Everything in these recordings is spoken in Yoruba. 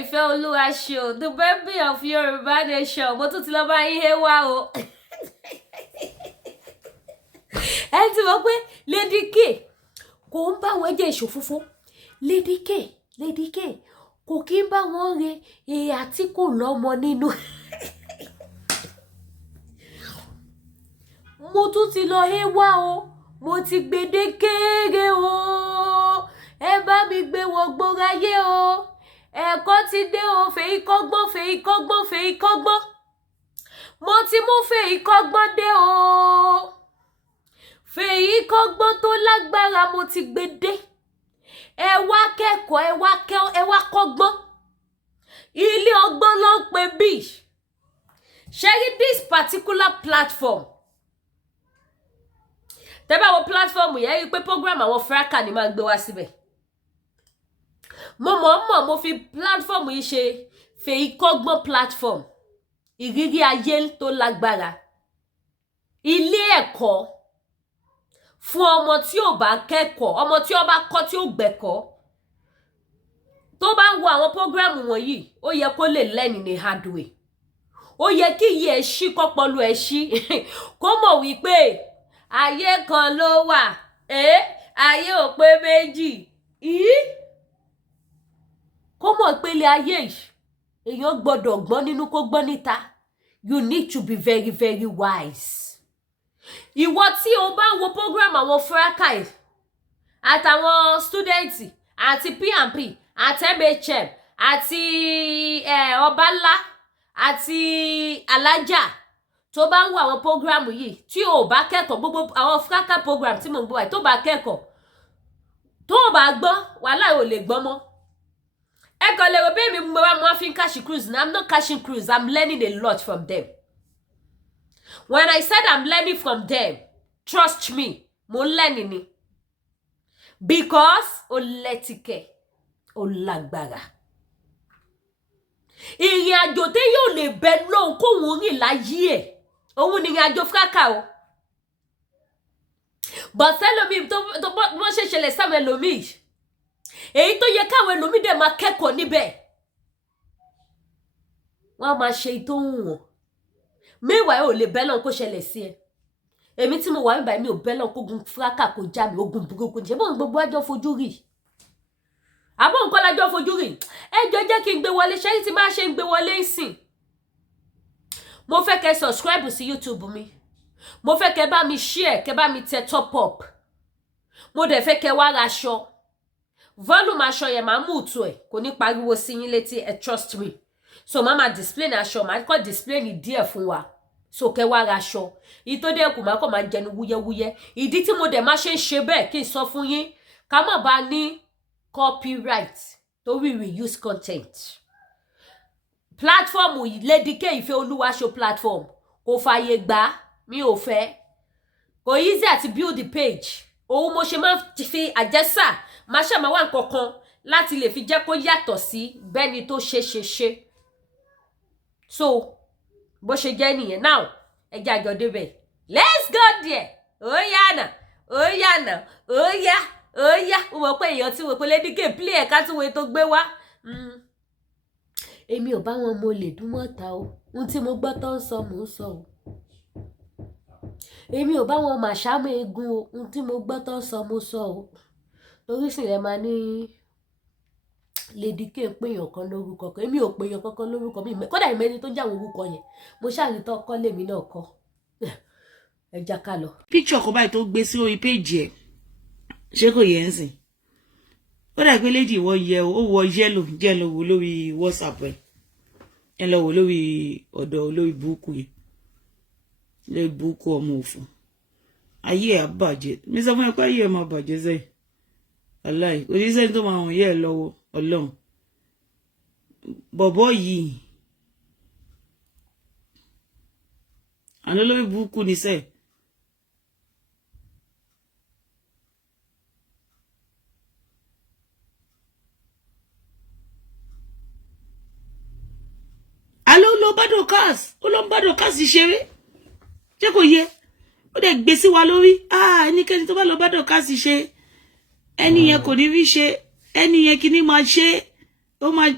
Ifeoluwa show, the baby of Yoruba nation. Mo tún ti lọ bá yín he wá o. Ẹ ti mọ̀ pé Lady K kò ń bá wọn jẹ́ ìṣòfófó. Lady K kò kí ń bá wọn re àti kò lọ́mọ nínú. Mo tún ti lọ he wá o. Mo ti gbede kéré o. Ẹ bá mi gbé wọn gbóráyé o. Ẹ̀kọ́ ti dé o, fèyí kọ́gbọ́n. Mo ti mú fèyí kọ́gbọ́n dé o. Fèyí kọ́gbọ́n tó lágbára mo ti gbé dé. Ẹ wá kẹ́kọ̀ọ́, ẹ wá kọ́gbọ́n. Ilé ọgbọ́n ló ń pè bí. Sharing this particular platform. Tẹ́ bá wo platform yẹn rí pé program àwọn Fraka ni máa gbé wá síbẹ̀. Mo fi platform yìí ṣe fèyí kọ́gbọ́n platform. Ìrírí ayé tó lágbára. Ilé ẹ̀kọ́ fún ọmọ tí ò bá kẹ́kọ̀ọ́, ọmọ tí ó bá kọ́ tí ó gbẹ̀kọ́. Tó bá wo àwọn program wọ̀nyí, ó yẹ kó lè learn in a hard way. Ó yẹ kí iye ẹ̀ ṣí kọ́pọ̀lú ẹ̀ ṣí. Kó mọ̀ wípé ayé kan ló wà. Ayé ò pé méjì. Kó mọ̀ pé ilé ayé yìí, èèyàn gbọ́dọ̀ gbọ́n nínú kó gbọ́n níta. You need to be very, very wise. Ìwọ tí o bá wo program àwọn Fraka àtàwọn students àti P&P àti MHM àti Ọbalá àti Alájà tó bá ń wo àwọn program yìí tí o bá kẹ́kọ̀ọ́ gbogbo àwọn Fraka program tí mo ń bọ̀ wáyé tó bá kẹ́kọ̀ọ́ tó bá gbọ́ wàhálà ò lè gbọ́ mọ́. Ẹ kàn lè rò pé mi mo fi ń cash cruise. I'm not cashing cruise. I'm learning a lot from them. When I said I'm learning from them, trust me, mo learning ni. Because o letike, o lágbára. Ìrìn àjò tí yóò lè bẹ lóhùn kó wọ́n rìn láyé ẹ̀. Òun ni ìrìn àjò Fraka o. But ẹlòmíì tó bó ṣe ṣẹlẹ̀ sáwọn ẹlòmíì. Èyí tó yẹ káwọn ẹlòmíì dẹ̀ máa kẹ́kọ̀ọ́ níbẹ̀. Wọ́n máa ṣe tó ń wọ̀n. Meanwhile ò lè bẹ́lọ̀ kó ṣẹlẹ̀ sí ẹ. Èmi tí mo wà níbàá mi ò bẹ́lọ̀ kó gun Fraka kó já mi ogun burúkú ní ṣe bóun gbogbo àjọ fojú rí. Àbọ̀ nǹkan lájọ fojú rí. Ẹ jọ jẹ́ kí n gbé wọlé ṣẹ́yìn tí máa ṣe ń gbé wọlé ìsìn. Mo fẹ́ kẹ́ subscribe sí YouTube mi. Mo fẹ́ kẹ́ bá mi share, kẹ́ bá mi tẹ top up. Mo dẹ̀ fẹ́ kẹ́ wá ra aṣọ. Volume aṣọ yẹn máa mú tu ẹ̀ kò ní pariwo sí yín létí trust me. So mama display na aṣọ máa kọ́ display ni díẹ̀ fún wa. So kẹ́ wá ra aṣọ. Ìyí tó dẹ̀ kù máa kọ́ máa jẹnu wúyẹ́wúyẹ́. Ìdí tí mo dẹ̀ máa ṣe ń ṣe bẹ́ẹ̀ kí n sọ fún yín ká má bá ní copyright torí reuse content. Platform Lady K Ifeoluwa show platform kò fàyè gbà mi ò fẹ́. Kò easy àti build the page. Òun mo ṣe máa fi àjẹsà máa ṣe máa wá nǹkan kan láti lè fi jẹ́ kó yàtọ̀ sí bẹ́ni tó ṣe. So bó ṣe jẹ́ nìyẹn. Now ẹ jẹ́ àjọ débẹ̀. Let's go there. Ó yá. Mo mọ̀ pé èèyàn tí wò pé Lady K play ẹ̀ka tí wọ́n tó gbé wá. Èmi ò bá wọn mo lè dún mọ́ta o. Ohun tí mo gbọ́ tó ń sọ mò ń sọ o. Èmi ò bá wọn màṣámọ́ egun o. Ohun tí mo gbọ́ tó ń sọ mo sọ o. Torí sì rẹ̀ máa ní Lady K péyàn kan lórúkọ kan. Èmi ò péyàn kankan lórúkọ mi. Kódà ìmẹ́ni tó ń jáwọ́ orúkọ yẹn. Mo ṣáàrí tó kọ́ lèmi náà kọ́. Ẹ já ká lọ. Picture kan báyìí tó gbé sí orí page ẹ̀. Ṣé kò yẹ ń sìn? Ó dà pé lady wọ yellow jẹ́ lọ wò lórí WhatsApp ẹ̀. Ẹ lọ wò lórí ọ̀dọ̀ lórí búùkù yẹn. Lórí búùkù ọmọ òfò. Ayé ẹ̀ á bàjẹ́. Mi sọ fún ẹ pé ayé ẹ̀ máa bàjẹ́ sẹ́yìn. Aláì oníṣẹ́ tó máa wọ̀n yẹ́ ẹ̀ lọ́wọ́ Ọlọ́run. Bọ̀bọ́ yìí àná lórí búùkù níṣẹ́. Àlọ́ ló bá Dorcas ó lọ bá Dorcas ṣeré ṣé kò yẹ ó dẹ̀ gbé sí wa lórí ẹnikẹ́ni tó bá lọ bá Dorcas ṣe ẹni yẹn kò ní rí ṣe ẹni yẹn kì ní máa ṣe ó máa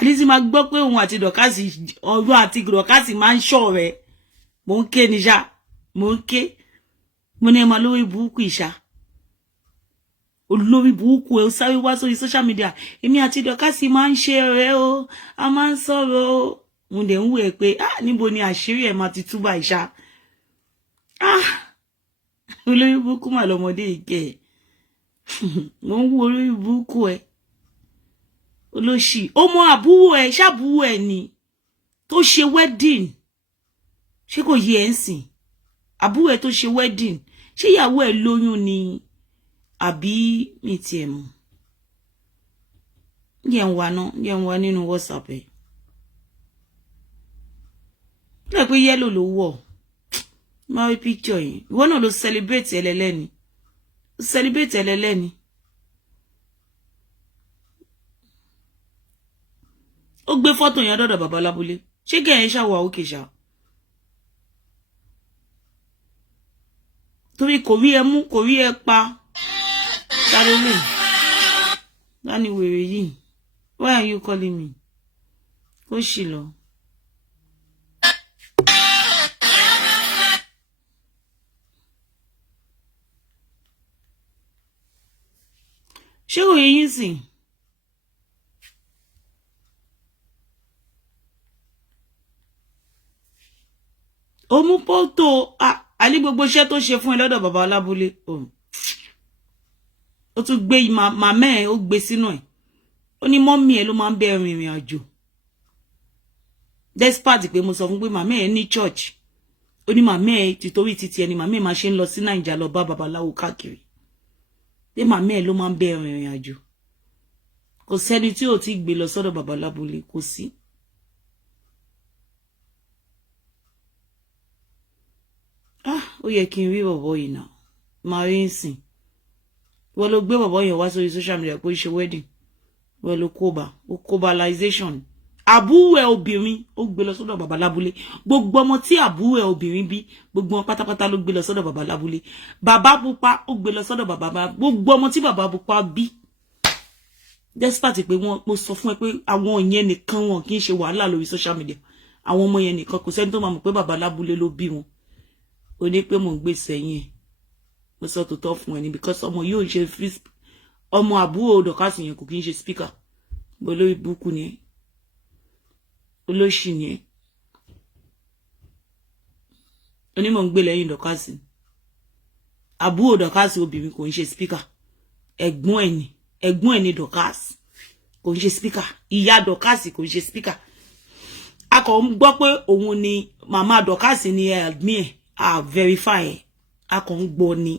àdísí máa gbọ́ pé òun àti dọ̀kásì ọ̀rọ̀ àti dọ̀kásì máa ń ṣọ̀rẹ́ mo ń ké níṣà mo ń ké mo ní ẹ máa lórí burúkú ìṣá olórí burúkú ẹ ó sáré wá sórí social media èmi àti dọ̀kásì máa ń ṣe ọ̀rẹ́ o a máa ń sọ̀rọ̀ o mo dẹ̀ ń wò ẹ pé níbo ni àṣírí ẹ máa ti túbà ìṣá olórí burúkú mà lọmọdé ìkẹ mo ń wo olórí burúkú ẹ olóṣì ọmọ àbúrò ẹ ṣàbúrò ẹ ni tó ṣe wedding ṣé kò yẹ ẹ ń sìn àbúrò ẹ tó ṣe wedding ṣé ìyàwó ẹ lóyún ni àbí mi tiẹ̀ mọ̀ yẹ ń wá nínú WhatsApp ẹ lẹ pé yẹ́lò ló wọ̀ máa rí picture yìí ìwọ náà ló celebrate ẹlẹ́lẹ́ni ó gbé fọ́tò yẹn dọ́dọ̀ bàbá lábúlé ṣé gẹ̀ẹ́ ṣàwọ̀ òkè ṣá torí kò rí ẹ mú kò rí ẹ pa ṣàlélè láni wèrè yìí why are you calling me ó ṣì lọ. ṣé òye yín sìn ó mú pọ́tò àní gbogbo iṣẹ́ tó ṣe fún ẹ lọ́dọ̀ bàbá Ọlábúlé ó tún gbé màmá ẹ̀ ó gbé sínú ẹ̀ ó ní mọ́mí ẹ̀ ló máa ń bẹ rìnrìn àjò despite pé mo sọ fún pé màmá ẹ̀ ní church ó ní màmá ẹ̀ títorí títí ẹni màmá ẹ̀ máa ṣe ń lọ sí Nàìjíríà lọ bá babaláwo káàkiri pé màmá ẹ̀ ló máa ń bẹ rìnrìn àjò kò sẹ́ni tí ò ti gbé lọ sọ́dọ̀ bàbá Ọlábúlé kò sí. Ó yẹ kí n rí bọ̀bọ̀ yìí náà máa rí ń sìn wọ́n ló gbé bọ̀bọ̀ yẹn wá sórí social media pé ó ṣe wedding wọ́n ló kóbalization àbúrò ẹ̀ obìnrin ó gbé lọ sọ́dọ̀ bàbá Lábúlé gbogbo ọmọ tí àbúrò ẹ̀ obìnrin bí gbogbo wọn pátápátá ló gbé lọ sọ́dọ̀ bàbá Lábúlé bàbá pupa ó gbé lọ sọ́dọ̀ bàbá gbogbo ọmọ tí bàbá pupa bí despite pé mo sọ fún ẹ pé àwọn yẹn nìkan wọn kì í ṣe wàhálà lórí social media àwọn ọmọ yẹn nìkan kò sẹ́ni tó máa mọ̀ pé bàbá Lábúlé ló bí wọn ó ní pé mò ń gbé sẹ́yìn ẹ̀ mo sọ tòótọ́ fún ẹ ní because ọmọ yóò ṣe ọmọ àbúrò dọ̀kásì yẹn kò kí ń ṣe speaker bó lórí búkú ni ẹ olóṣì ni ẹ onímọ̀ ń gbé lẹ́yìn dọ̀kásì àbúrò dọ̀kásì obìnrin kò ń ṣe speaker ẹ̀gbọ́n ẹ̀ ní dọ̀kásì kò ń ṣe speaker ìyá dọ̀kásì kò ń ṣe speaker a kò ń gbọ́ pé òun ni màmá dọ̀kásì ni admin ẹ̀ verify ẹ̀ a kò ń gbọ́ ni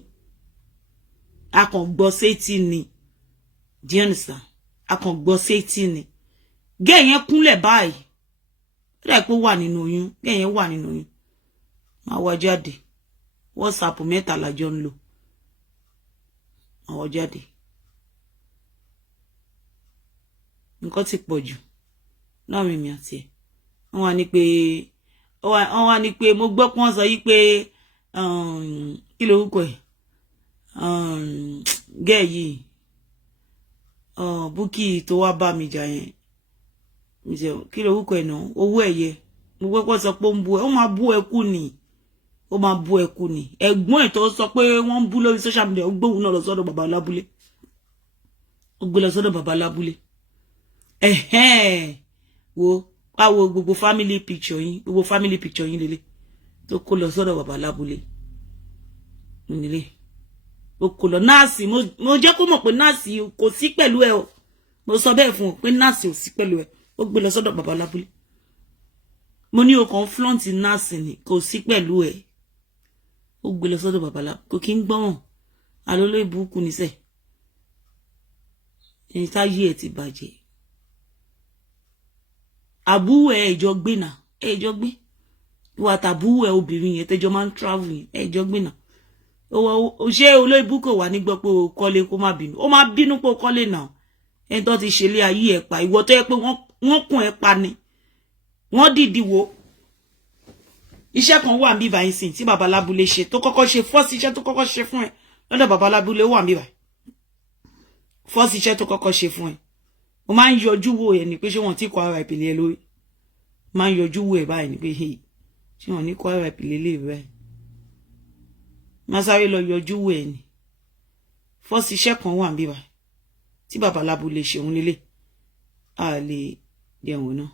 a kàn gbọ́ sétí ni do you understand a kàn gbọ́ sétí ni gẹ́ yẹn kúnlẹ̀ báyìí ó dà pé ó wà nínú oyún gẹ́ yẹn wà nínú oyún máa wá jáde WhatsApp 3 lájọ ń lò máa wá jáde nǹkan ti pọ̀ jù láàrin mi àti ẹ̀ wọ́n wá ní pé mo gbọ́ pé wọ́n sọ yí pé kí lorúkọ ẹ̀ gẹ́ yìí Búkì tó wá bá mi jà yẹn kí lorúkọ ẹ̀ náà owó ẹ̀yẹ mo gbọ́ pé sọ pé ó ń bú ẹ ó máa bú ẹ kú ni ẹ̀gbọ́n ẹ̀ tó sọ pé wọ́n ń bú lórí social media ó gbóhùn náà lọ sọ́dọ̀ bàbá Lábúlé ó gbé lọ sọ́dọ̀ bàbá Lábúlé wo gbogbo family picture yín lélẹ̀ tó kó lọ sọ́dọ̀ bàbá Lábúlé nílé ó kó lọ nọ́ọ̀sì mo jẹ́ kó mọ̀ pé nọ́ọ̀sì kò sí pẹ̀lú ẹ o mo sọ bẹ́ẹ̀ fún ọ pé nọ́ọ̀sì ò sí pẹ̀lú ẹ ó gbé lọ sọ́dọ̀ bàbá Lábúlé mo ní o kàn flaunt nọ́ọ̀sì ni kò sí pẹ̀lú ẹ ó gbé lọ sọ́dọ̀ bàbá Lábúlé kò kí ń gbọ́n àlóló ìbùkù níṣẹ́ ẹni táyé ẹ ti bàjẹ́ àbúrò ẹ ìjọ gbé náà ìjọ gbé ìwà tàbúrò ẹ obìnrin yẹn tẹjọ máa ń travel yẹn ìjọ gbé náà ṣé olóìbù kò wà nígbọ́ pé o kọ́lé kó má bínú ó máa bínú pé o kọ́lé náà ẹni tó ti ṣe lé ayé ẹ pa ìwọ tó yẹ pé wọ́n kùn ẹ pa ni wọ́n dìdí wo iṣẹ́ kan wà níbí báyìí sìn tí bàbá Lábúlé ṣe tó kọ́kọ́ ṣe first iṣẹ́ tó kọ́kọ́ ṣe fún ẹ lọ́dọ̀ bàbá Lábúlé wà níbí báyìí first iṣẹ́ tó kọ́kọ́ ṣe fún ẹ mo máa ń yọjú wò ẹ ní pé ṣé wọ́n ti kọ RIP lé lórí máa ń yọjú wò ẹ báyìí ní pé hey ṣé wọ́n ní kọ RIP lé lé báyìí máa sáré lọ yọjú wò ẹ ní fọ́ọ̀sì iṣẹ́ kan wà níbí báyìí tí bàbá lábúlé ṣe òun lélẹ̀ a lè jẹun náà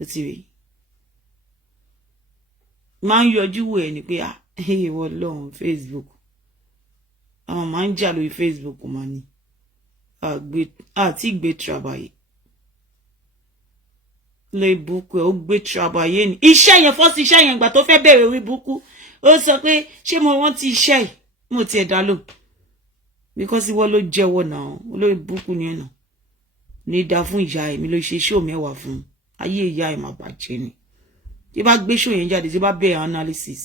ó ti rí máa ń yọjú wò ẹ ní pé ìwọ lọ́hùn Facebook àwọn máa ń jà lórí Facebook máa ní àti gbé trabayé lórí burúkú ẹ ó gbé trabayé ni iṣẹ́ yẹn fọ́sí iṣẹ́ yẹn ìgbà tó fẹ́ bẹ̀rẹ̀ orí burúkú ó sọ pé ṣé mo rántí iṣẹ́ yìí mo tiẹ̀ dá lò because ìwọ ló jẹ́wọ́ náà olórí burúkú ni ẹ̀nà ní dá fún ìyá ẹ̀ mi ló ṣe ṣó mẹ́wàá fún ayé ìyá ẹ̀ máa bàjẹ́ ni tí bá gbé ṣó yẹn jáde tí bá bẹ̀rẹ̀ analysis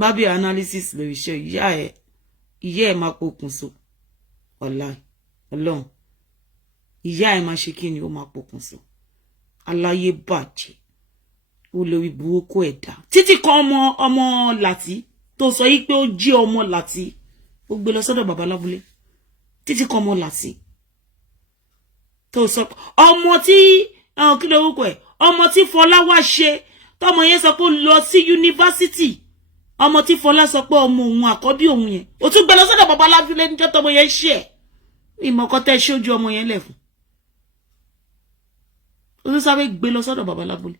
bá bẹ̀rẹ̀ analysis lórí iṣẹ́ ìyá ẹ̀ máa pokùnso Ọlọ́run ìyá ẹ̀ máa ṣe kí ni ó máa pokùnso aláyé bàjẹ́ olórí burúkú ẹ̀dá títí kan ọmọ Láti tó sọ yí pé ó jí ọmọ Láti ó gbé lọ sọ́dọ̀ bàbá lábúlé títí kan ọmọ Láti tó sọ ọmọ tí kí lórúkọ ẹ̀ ọmọ tí Fọlá wá ṣe tọmọ yẹn sọ pé ó lọ sí yunifásitì ọmọ tí Fọlá sọ pé ọmọ òun àkọ́bí òun yẹn ó tún gbé lọ sọ́dọ̀ bàbá lábúlé níjọ́ tọmọ yẹn ṣe ẹ̀ ìmọ̀kọ́tẹ́ ṣojú ọmọ yẹn lẹ̀ fún ó tún sáré gbé lọ sọ́dọ̀ bàbá lábúlé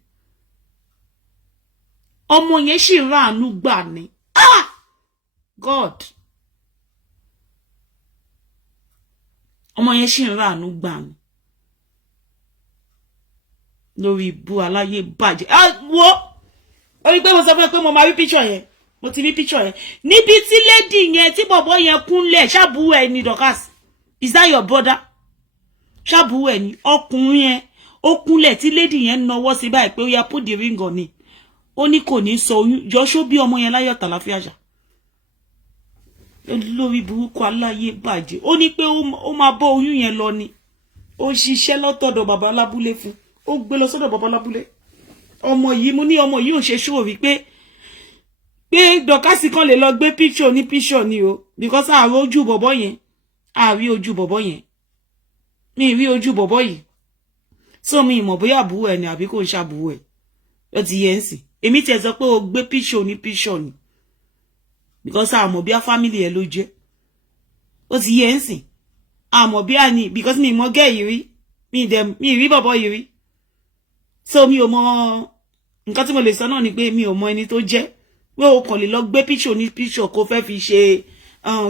ọmọ yẹn sì ráàánú gbà ní God ọmọ yẹn sì ráàánú gbà ní lórí ibú aláyé bàjẹ́ wo orí pé mo sọ fún ẹ pé mo máa rí píṣọ yẹn mo ti rí píṣọ yẹn níbi tí lady yẹn tí bọ̀bọ̀ yẹn kúnlẹ̀ ṣàbúrò ẹ̀ ní Dorcas is that your brother ṣàbúrò ẹ̀ ní ọkùnrin yẹn ó kúnlẹ̀ tí lady yẹn nawọ́ sí báyìí pé ó yá put the ring on ni ó ní kò ní sọ oyún jọ́ṣó bí ọmọ yẹn láyọ̀ tàlàfíà ṣá lórí burúkú aláyé bàjẹ́ ó ní pé ó máa bọ́ oyún yẹn lọ ni ó ṣiṣẹ́ lọ́tọ̀dọ̀ bàbá lábúlé fún ó gbé lọ sọ́dọ̀ bàbá lábúlé ọmọ yìí mo ní ọmọ yìí ò ṣe ṣòwò wípé pé Dorcas kan lè lọ gbé picture ní picture ni o because àárí ojú bọ̀bọ̀ yẹn àárí ojú bọ̀bọ̀ yẹn mi rí ojú bọ̀bọ̀ yìí so mi ìmọ̀ bóyá àbúrò ẹ̀ ni àbí kò ń ṣàbúrò ẹ̀ ó ti yẹ ń sìn èmi tiẹ̀ sọ pé o gbé picture ní picture ni because àmọ̀ bí a family ẹ̀ ló jẹ́ ó ti yẹ ń sìn àmọ̀ bí a ní because mi ìmọ̀ gẹ́ yìí rí mi rí bọ̀bọ̀ yìí rí so mi ò mọ nǹkan tí mo lè sọ náà ni pé mi ò mọ ẹni tó jẹ́ pé o kàn lè lọ gbé picture ní picture kó fẹ́ fi ṣe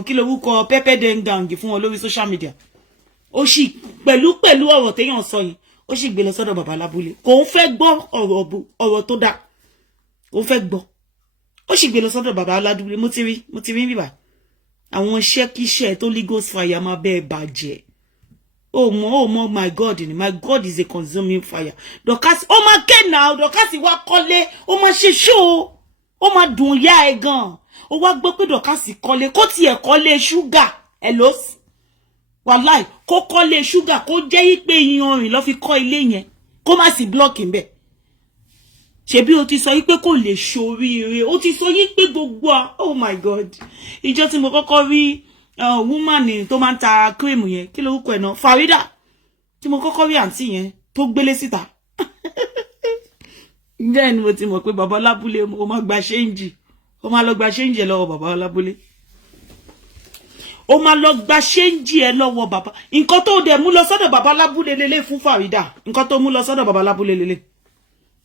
kí lorúkọ pepper den gang fún wọn lórí social media ó sì pẹ̀lú ọ̀rọ̀ téèyàn sọ yìí ó sì gbé lọ sọ́dọ̀ bàbá lábúlé kò ń fẹ́ gbọ́ ọ̀rọ̀ tó dáa kò ń fẹ́ gbọ́ ó sì gbé lọ sọ́dọ̀ bàbá lábúlé mo ti rí bíbà àwọn iṣẹ́ kíṣẹ́ tó legal fire máa bẹ́ẹ̀ bàjẹ́ oh mo my God ni my God is a consuming fire Dorcas ó máa ké náà Dorcas wá kọ́lé ó máa ṣe ṣó ó máa dùn yá ẹ gan ó wá gbọ́ pé Dorcas kọ́lé kó tiẹ̀ kọ́lé ṣúgà ẹ ló wàláì kó kọ́lé ṣúgà kó jẹ́ yí pé iyanrìn ló fi kọ́ ilé yẹn kó má sì blọọkì ń bẹ̀ ṣebí o ti sọ yí pé kò lè ṣoríire o ti sọ yí pé gbogbo oh my God ìjọ tí mo kọ́kọ́ rí woman tó máa ń ta cream yẹn kí lorúkọ ẹ̀ náà Farida tí mo kọ́kọ́ rí àǹtí yẹn tó gbélé síta ǹjẹ́ ni mo ti mọ̀ pé bàbá lábúlé ó máa gba ṣéǹjì ó máa lọ gba ṣéǹjì ẹ lọ́wọ́ bàbá lábúlé ó máa lọ gba ṣéǹjì ẹ lọ́wọ́ bàbá nǹkan tó dẹ̀ mú lọ sọ́dọ̀ bàbá lábúlé lélẹ̀ fún Farida nǹkan tó mú lọ sọ́dọ̀ bàbá lábúlé lélẹ̀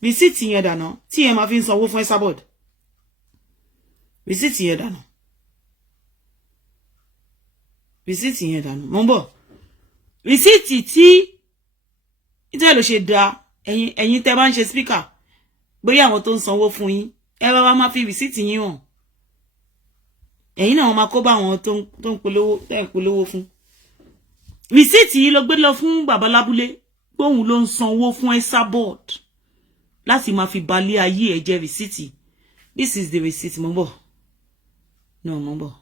rìsíìtì yẹn dànù tí yẹn máa fi ń sanwó fún Esabod rìsíìtì yẹn dànù rìsíìtì yẹn dànù mo ń bọ̀ rìsíìtì tí ìtẹ́ ló ṣe da ẹ̀yin tẹ́ bá ń ṣe speaker bóyá àwọn tó ń sanwó fún yín ẹ bá wá máa fi rìsíìtì yín hàn ẹ̀yin náà wọ́n máa kó bá àwọn tó ń polówó fún rìsíìtì yìí ló gbé lọ fún bàbá lábúlé gbóhùn ló ń sanwó fún Esabod láti máa fi balẹ̀ ayé ẹ̀ jẹ́ rìsíìtì this is the receipt mo ń bọ̀ no mo ń bọ̀.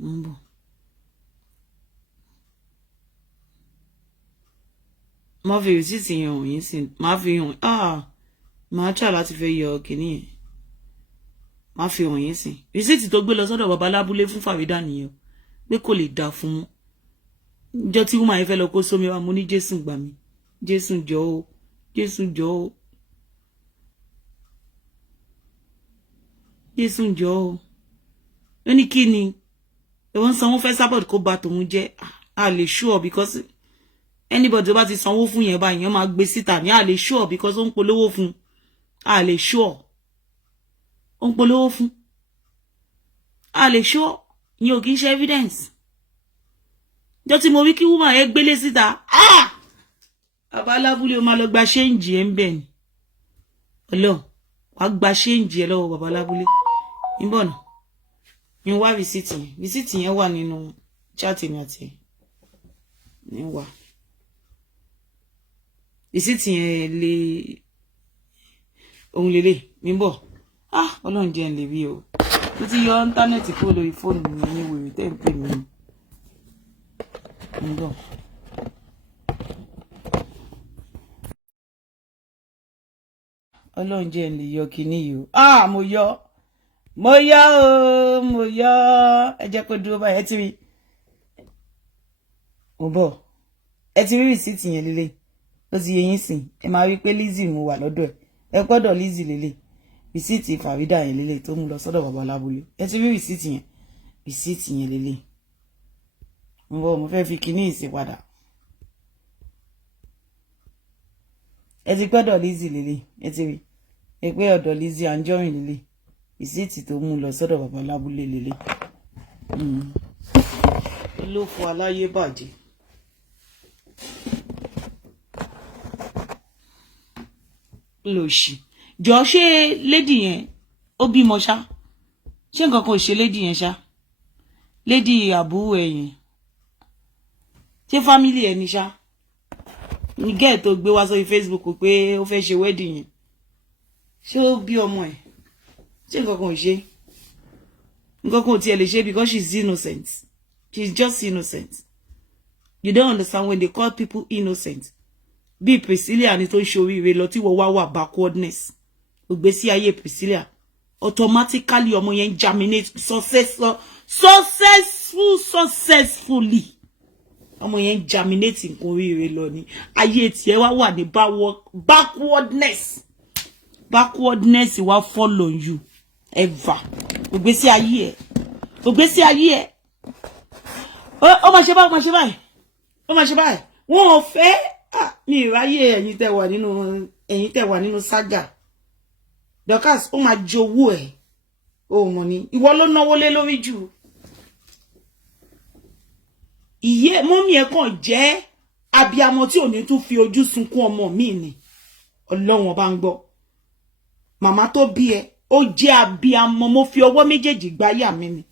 Mambo. má fi receipt yẹn hàn yín sí má fi hàn máa try láti fẹ́ yọ kìíní yẹn má fi hàn yín sí receipt tó gbé lọ sọ́dọ̀ bàbá lábúlé fún Farida nìyẹn pé kò lè dà fún jọ tí woman yẹn fẹ́ lọ kó sómi wá mo ní Jésù gbà mí Jésù jọ̀ọ́ o Jésù jọ̀ọ́ o Jésù jọ̀ọ́ o ó ní kí ni ẹ̀wọ̀n sanwó fẹ́ sábọ̀d kó ba tòun jẹ́ a lè sure because anybody tó bá ti sanwó fún yẹn báyìí yẹn máa gbé síta ní a lè sure because ó ń polówó fún a lè sure ó ń polówó fún a lè sure yẹn ò kì í ṣe evidence jọ tí mo rí kí woman yẹn gbélé síta bàbá lábúlé o máa lọ gba ṣéǹjì ẹ̀ ń bẹ̀ ni ọlọ́ wàá gba ṣéǹjì ẹ̀ lọ́wọ́ bàbá lábúlé níbọ̀ náà ní wá rìsíìtì yẹn wà nínú chat mi àti ní wà rìsíìtì yẹn lè ohun lélẹ̀ níbọ̀ ọlọ́run jẹ́ ń lè rí o mo ti yọ íńtánẹ́ẹ̀tì kúrò lórí fóònù mi ní wèrè tẹ́ ń pè mí níbọ̀. ọlọ́run jẹ́ ń lè yọ kíní yìí o mo yọ ẹ jẹ́ kó dúró báyìí ẹ ti rí mo bọ̀ ẹ ti rí rìsíìtì yẹn lélẹ̀ ó ti yẹ yín sìn ẹ máa rí pé Lizzy mo wà lọ́dọ̀ ẹ gbọ́dọ̀ Lizzy lélẹ̀ rìsíìtì Farida yẹn lélẹ̀ tó mú lọ sọ́dọ̀ bàbá lábúlé ẹ ti rí rìsíìtì yẹn lélẹ̀ mo bọ̀ mo fẹ́ fi kíní ìsìn padà ẹ ti gbọ́dọ̀ Lizzy lélẹ̀ ẹ ti rí ẹ pé ọ̀dọ̀ Lizzy Anjorin lélẹ̀ rìsíìtì tó mú lọ sọ́dọ̀ bàbá lábúlé lélẹ̀ ló fọ aláyé bàjẹ́ lòṣì jọ ṣé lady yẹn ó bímọ ṣá ṣé nǹkan kan ò ṣe lady yẹn ṣá lady àbúrò ẹ̀yìn ṣé family ẹni ṣá ní gẹ́ẹ̀ tó gbé wá sórí Facebook pé ó fẹ́ ṣe wedding yẹn ṣé ó bí ọmọ ẹ̀ ṣé nǹkan kan ò ṣe nǹkan kan ò tiẹ̀ lè ṣe because she's innocent she's just innocent you don't understand when they call people innocent bí Priscilla ni tó ń ṣoríire lọ tí wọ́n wá wà backwardness ògbésí ayé Priscilla automatically ọmọ yẹn germinate successfully ọmọ yẹn germinate nǹkan oríire lọ ni ayé tiẹ̀ wá wà ní backwardness wá follow you ever ògbésí ayé ẹ̀ ó máa ṣe báyìí wọn ò fẹ́ mi ìráyè ẹ̀yin tẹ́ wà nínú saga Dorcas ó máa jowó ẹ̀ ó mọ̀ ní ìwọ ló náwó lé lórí jù ìyé mọ́mí ẹ̀ kàn jẹ́ abiyamọ tí ò ní tún fi ojú sunkún ọmọ mi ni Ọlọ́run bá ń gbọ́ màmá tó bí ẹ ó jẹ́ abiyamọ mo fi ọwọ́ méjèèjì gbáyà mi ni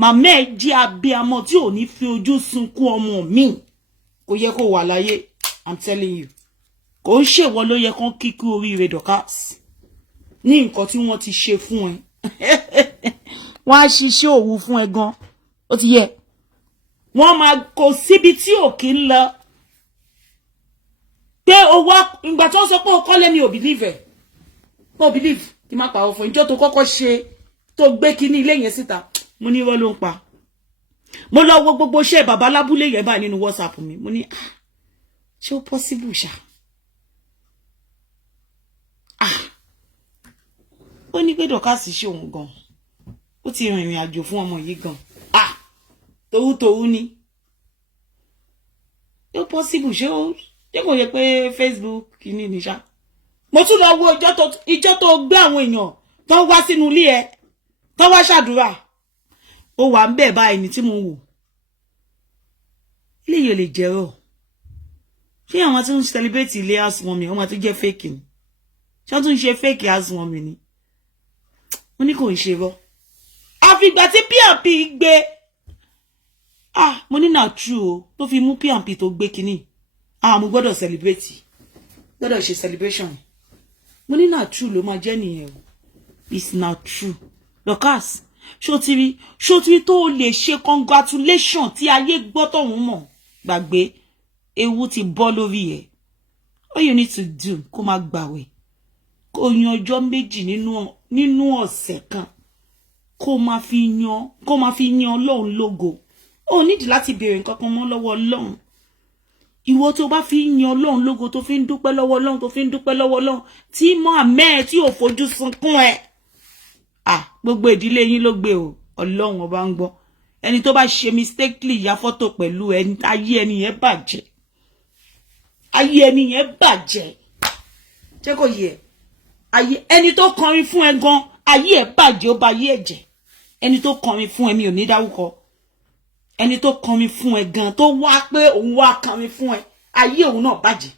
màmá ẹ̀ jẹ́ abiyamọ tí ò ní fi ojú sunkún ọmọ mi kò yẹ kó wà láyé I'm telling you kò ń ṣèwọ ló yẹ kán kíkú oríire Dorcas ní nǹkan tí wọ́n ti ṣe fún ẹ wọ́n á ṣiṣẹ́ òwú fún ẹ gan ó ti yẹ wọ́n máa kò síbi tí ò kí ń lọ pé owó ìgbà tó ń sọ pé ó kọ́lé mi ò believe ẹ̀ mo believe kí má pàwọ́ fún ìjọ tó kọ́kọ́ ṣe tó gbé kíní ilé yẹn síta mo ní irọ́ ló ń pa mo lọ wo gbogbo iṣẹ́ bàbá lábúlé yẹn báyìí nínú WhatsApp mi mo ní ṣé ó possible ṣá ó ní pé Dorcas ṣe òun gan ó ti rìn ìrìn àjò fún ọmọ yìí gan tòwútòwú ni ó possible ṣé kò yẹ pé Facebook kìíní ní ṣá mo tún lọ wo ìjọ tó gbé àwọn èèyàn tó wá sínú ilé ẹ tó wá ṣàdúrà ó wà ń bẹ̀ báyìí ní tí mo wò ilé yìí ò lè jẹ́rọ̀ ṣé àwọn tí ń celebrate ilé housewarming wọ́n máa tún jẹ́ fake ni ṣé wọ́n tún ṣe fake housewarming ni wọ́n ní kò ń ṣe rọ́ àfìgbà tí P&P gbé mo ní náà true o tó fi mú P&P tó gbé kinní mo gbọ́dọ̀ celebrate gbọ́dọ̀ ṣe celebration mo ní náà true ló máa jẹ́ nìyẹn o it's not true Dorcas ṣòtìrí tó lè ṣe congratulation tí ayé gbọ́ tọ̀hún mọ̀ gbàgbé ewu ti bọ́ lórí ẹ̀ all you need to do kó má gbààwẹ̀ kó yan ọjọ́ méjì nínú ọ̀sẹ̀ kan kó má fi yan Ọlọ́run lógo ó nídìí láti béèrè nǹkan kan mọ́ lọ́wọ́ Ọlọ́run ìwọ tó bá fi yan Ọlọ́run lógo tó fi ń dúpẹ́ lọ́wọ́ Ọlọ́run tó fi ń dúpẹ́ lọ́wọ́ Ọlọ́run tí mọ́ àmẹ́ tí ò fojú sunkún ẹ gbogbo ìdílé yín ló gbé o Ọlọ́run ọba ń gbọ́ ẹni tó bá ṣe mistakenly ya fọ́tò pẹ̀lú ẹni ayé ẹni yẹn bàjẹ́ jẹ́ kó yẹ ayé ẹni tó kọrin fún ẹ gan ayé ẹ bàjẹ́ ó ba ayé ẹ jẹ́ ẹni tó kọrin fún ẹ mi ò ní dárúkọ ẹni tó kọrin fún ẹ gan tó wá pé òun wá kọrin fún ẹ ayé òun náà bàjẹ́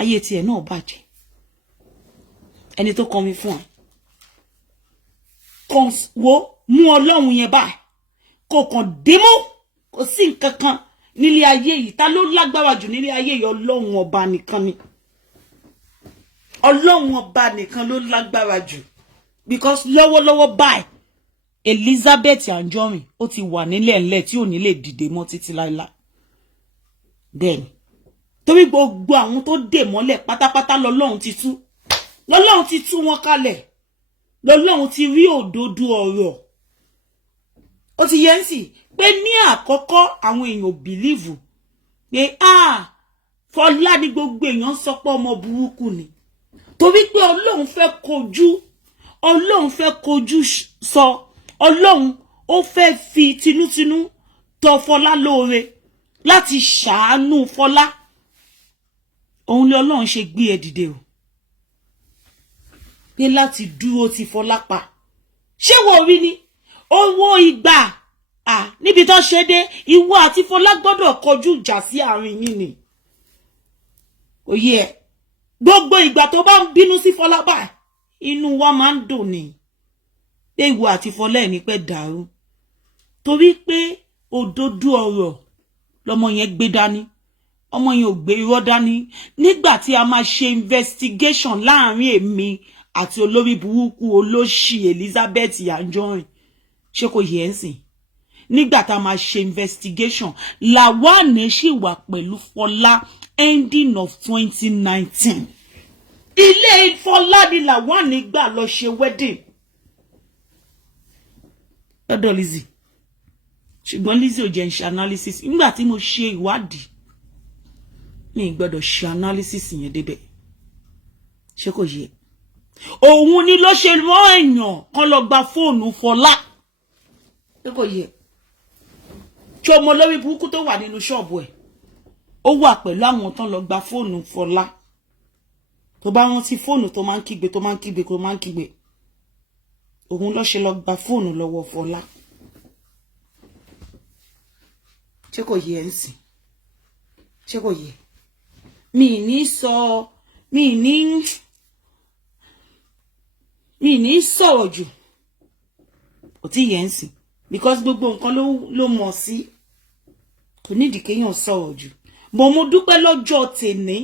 ayé tiẹ̀ náà bàjẹ́ ẹni tó kọrin fún ẹ kàn wo mú Ọlọ́run yẹn báyìí kò kàn démú kò sí nǹkan kan nílé ayé yìí ta ló lágbára jù nílé ayé yìí Ọlọ́run ọba nìkan ni Ọlọ́run ọba nìkan ló lágbára jù because lọ́wọ́lọ́wọ́ báyìí Elizabeth Anjorin ó ti wà nílẹ̀ ńlẹ̀ tí ò ní lè dìde mọ́ títí láíláí bẹ́ẹ̀ni torí gbogbo àwọn tó dè mọ́lẹ̀ pátápátá lọ́lọ́run ti tú wọn kalẹ̀ lọ́lọ́run ti rí òdodo ọ̀rọ̀ ó ti yẹn sì pé ní àkọ́kọ́ àwọn èèyàn bìlíìfù pé Fọlá ní gbogbo èèyàn sọ pé ọmọ burúkú ni torí pé Ọlọ́run fẹ́ kojú sọ Ọlọ́run ó fẹ́ fi tinútinú tọ Fọlá lóore láti ṣàánú Fọlá òun ni Ọlọ́run ṣe gbé ẹ dìde o pé láti dúró ti Fọlá pa ṣé wo rí ni owó ìgbà níbi tó ṣe dé ìwọ àti Fọlá gbọ́dọ̀ kọjú ìjà sí àárín yín ni òye ẹ gbogbo ìgbà tó bá ń bínú sí Fọlá báyìí inú wa máa ń dùn ni pé ìwọ àti Fọlá ẹ̀ ní pẹ́ dàrú torí pé òdodo ọ̀rọ̀ lọmọ yẹn gbé dání ọmọ yẹn ò gbé irọ́ dání nígbà tí a máa ṣe investigation láàrin èmi àti olórí burúkú olóṣì Elizabeth Anjorin ṣé kò yẹ ń sìn nígbà tá a máa ṣe investigation Lawan ṣì wà pẹ̀lú Fọlá ending of 2019 ilé Fọlá ni Lawan gbà lọ ṣe wedding lọ́dọ̀ Lizzy ṣùgbọ́n Lizzy ò jẹ́ ń ṣe analysis nígbà tí mo ṣe ìwádìí mi gbọ́dọ̀ ṣe analysis yẹn débẹ̀ ṣé kò yẹ òun ni ló ṣe rán èèyàn kan lọ gba fóònù Fọlá ṣé kò yẹ tí ọmọ lórí burúkú tó wà nínú ṣọ́ọ̀bù ẹ̀ ó wà pẹ̀lú àwọn tán lọ gba fóònù Fọlá tó bá rántí fóònù tó máa ń kígbe òun ló ṣe lọ gba fóònù lọ́wọ́ Fọlá ṣé kò yẹ ń sìn ṣé kò yẹ mi ní sọ̀rọ̀ jù kò tí yẹ ń sìn because gbogbo nǹkan ló mọ̀ sí kò nídìí kéèyàn sọ̀rọ̀ jù bọ̀ mo dúpẹ́ lọ́jọ́ tèmi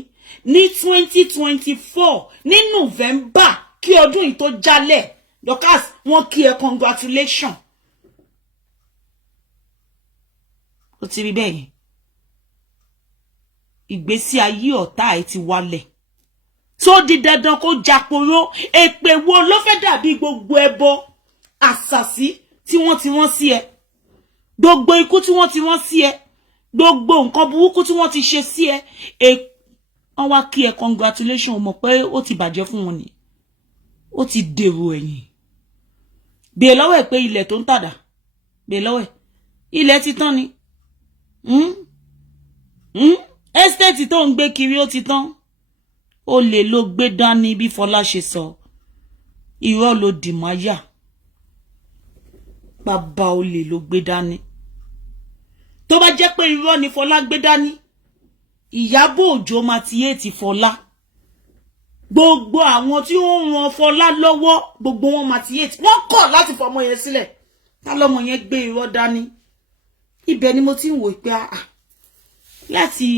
ní 2024 ní November kí ọdún yìí tó jálẹ̀ Dorcas wọ́n kí ẹ congratulation ó ti rí bẹ́ẹ̀ yẹn ìgbésí ayé ọ̀tá ẹ̀ ti wálẹ̀ tó di dandan kó jàporó èpè wo ló fẹ́ dàbí gbogbo ẹbọ àṣàsí tí wọ́n sí ẹ gbogbo ikú tí wọ́n ti wọ́n sí ẹ gbogbo nǹkan burúkú tí wọ́n ti ṣe sí ẹ wọ́n wá kí ẹ congratulation mọ̀ pé ó ti bàjẹ́ fún wọn ni ó ti dèrò ẹ̀yìn bèè lọ́wọ́ ẹ̀ pé ilẹ̀ tó ń tàdà bèè lọ́wọ́ ẹ̀ ilẹ̀ ti tán ni estate tó ń gbé kiri ó ti tán ó lè ló gbé dání bí Fọlá ṣe sọ irọ́ ló dì máyà bàbá ó lè ló gbé dání tó bá jẹ́ pé irọ́ ni Fọlá gbé dání Ìyábọ̀ Òjó máa ti yé ti Fọlá gbogbo àwọn tí ó ń ran Fọlá lọ́wọ́ gbogbo wọn máa ti yé ti wọ́n kọ̀ láti fọmọ yẹn sílẹ̀ tá lọ́mọ yẹn gbé irọ́ dání ibẹ̀ ni mo ti ń wò pé láti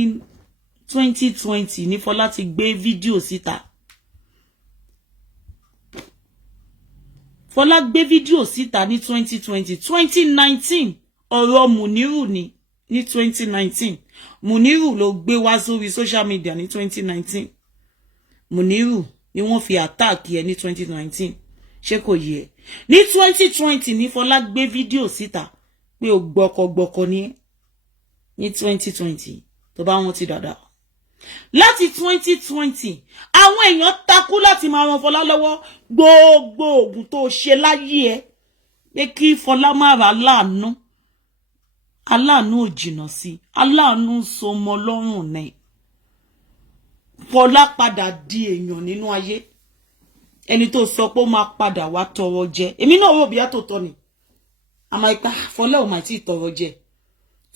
2020 ní Fọlá ti gbé fídíò síta Fọlá gbé fídíò síta ní 2020 2019 ọ̀rọ̀ Mùnírù ni ní 2019. Muniru ló gbé wá sórí social media ní 2019. Muniru ni wọ́n fi attack ẹ ní 2019. Ṣé kò yé? Ní 2020 ní Fọlá gbé fídíò síta pé ó gbọkọgbọkọ ní 2020 tó bá wọn ti dáadáa. Láti 2020 àwọn èèyàn takú láti máa ran Fọlá lọ́wọ́ gbogbo ogun tó ṣe láyé ẹ pé kí Fọlá má ra láàánú. Aláàánú ò jìnnà sí, aláàánú so mọ́ lọ́rùn ní. Fọlá padà di èèyàn nínú ayé. Ẹni tó sọ pé ó máa padà wá tọrọ jẹ. Èmi náà rò bí á tó tọ́ ni. Àmọ́ ipa Fọlá ò máa tí tọrọ jẹ.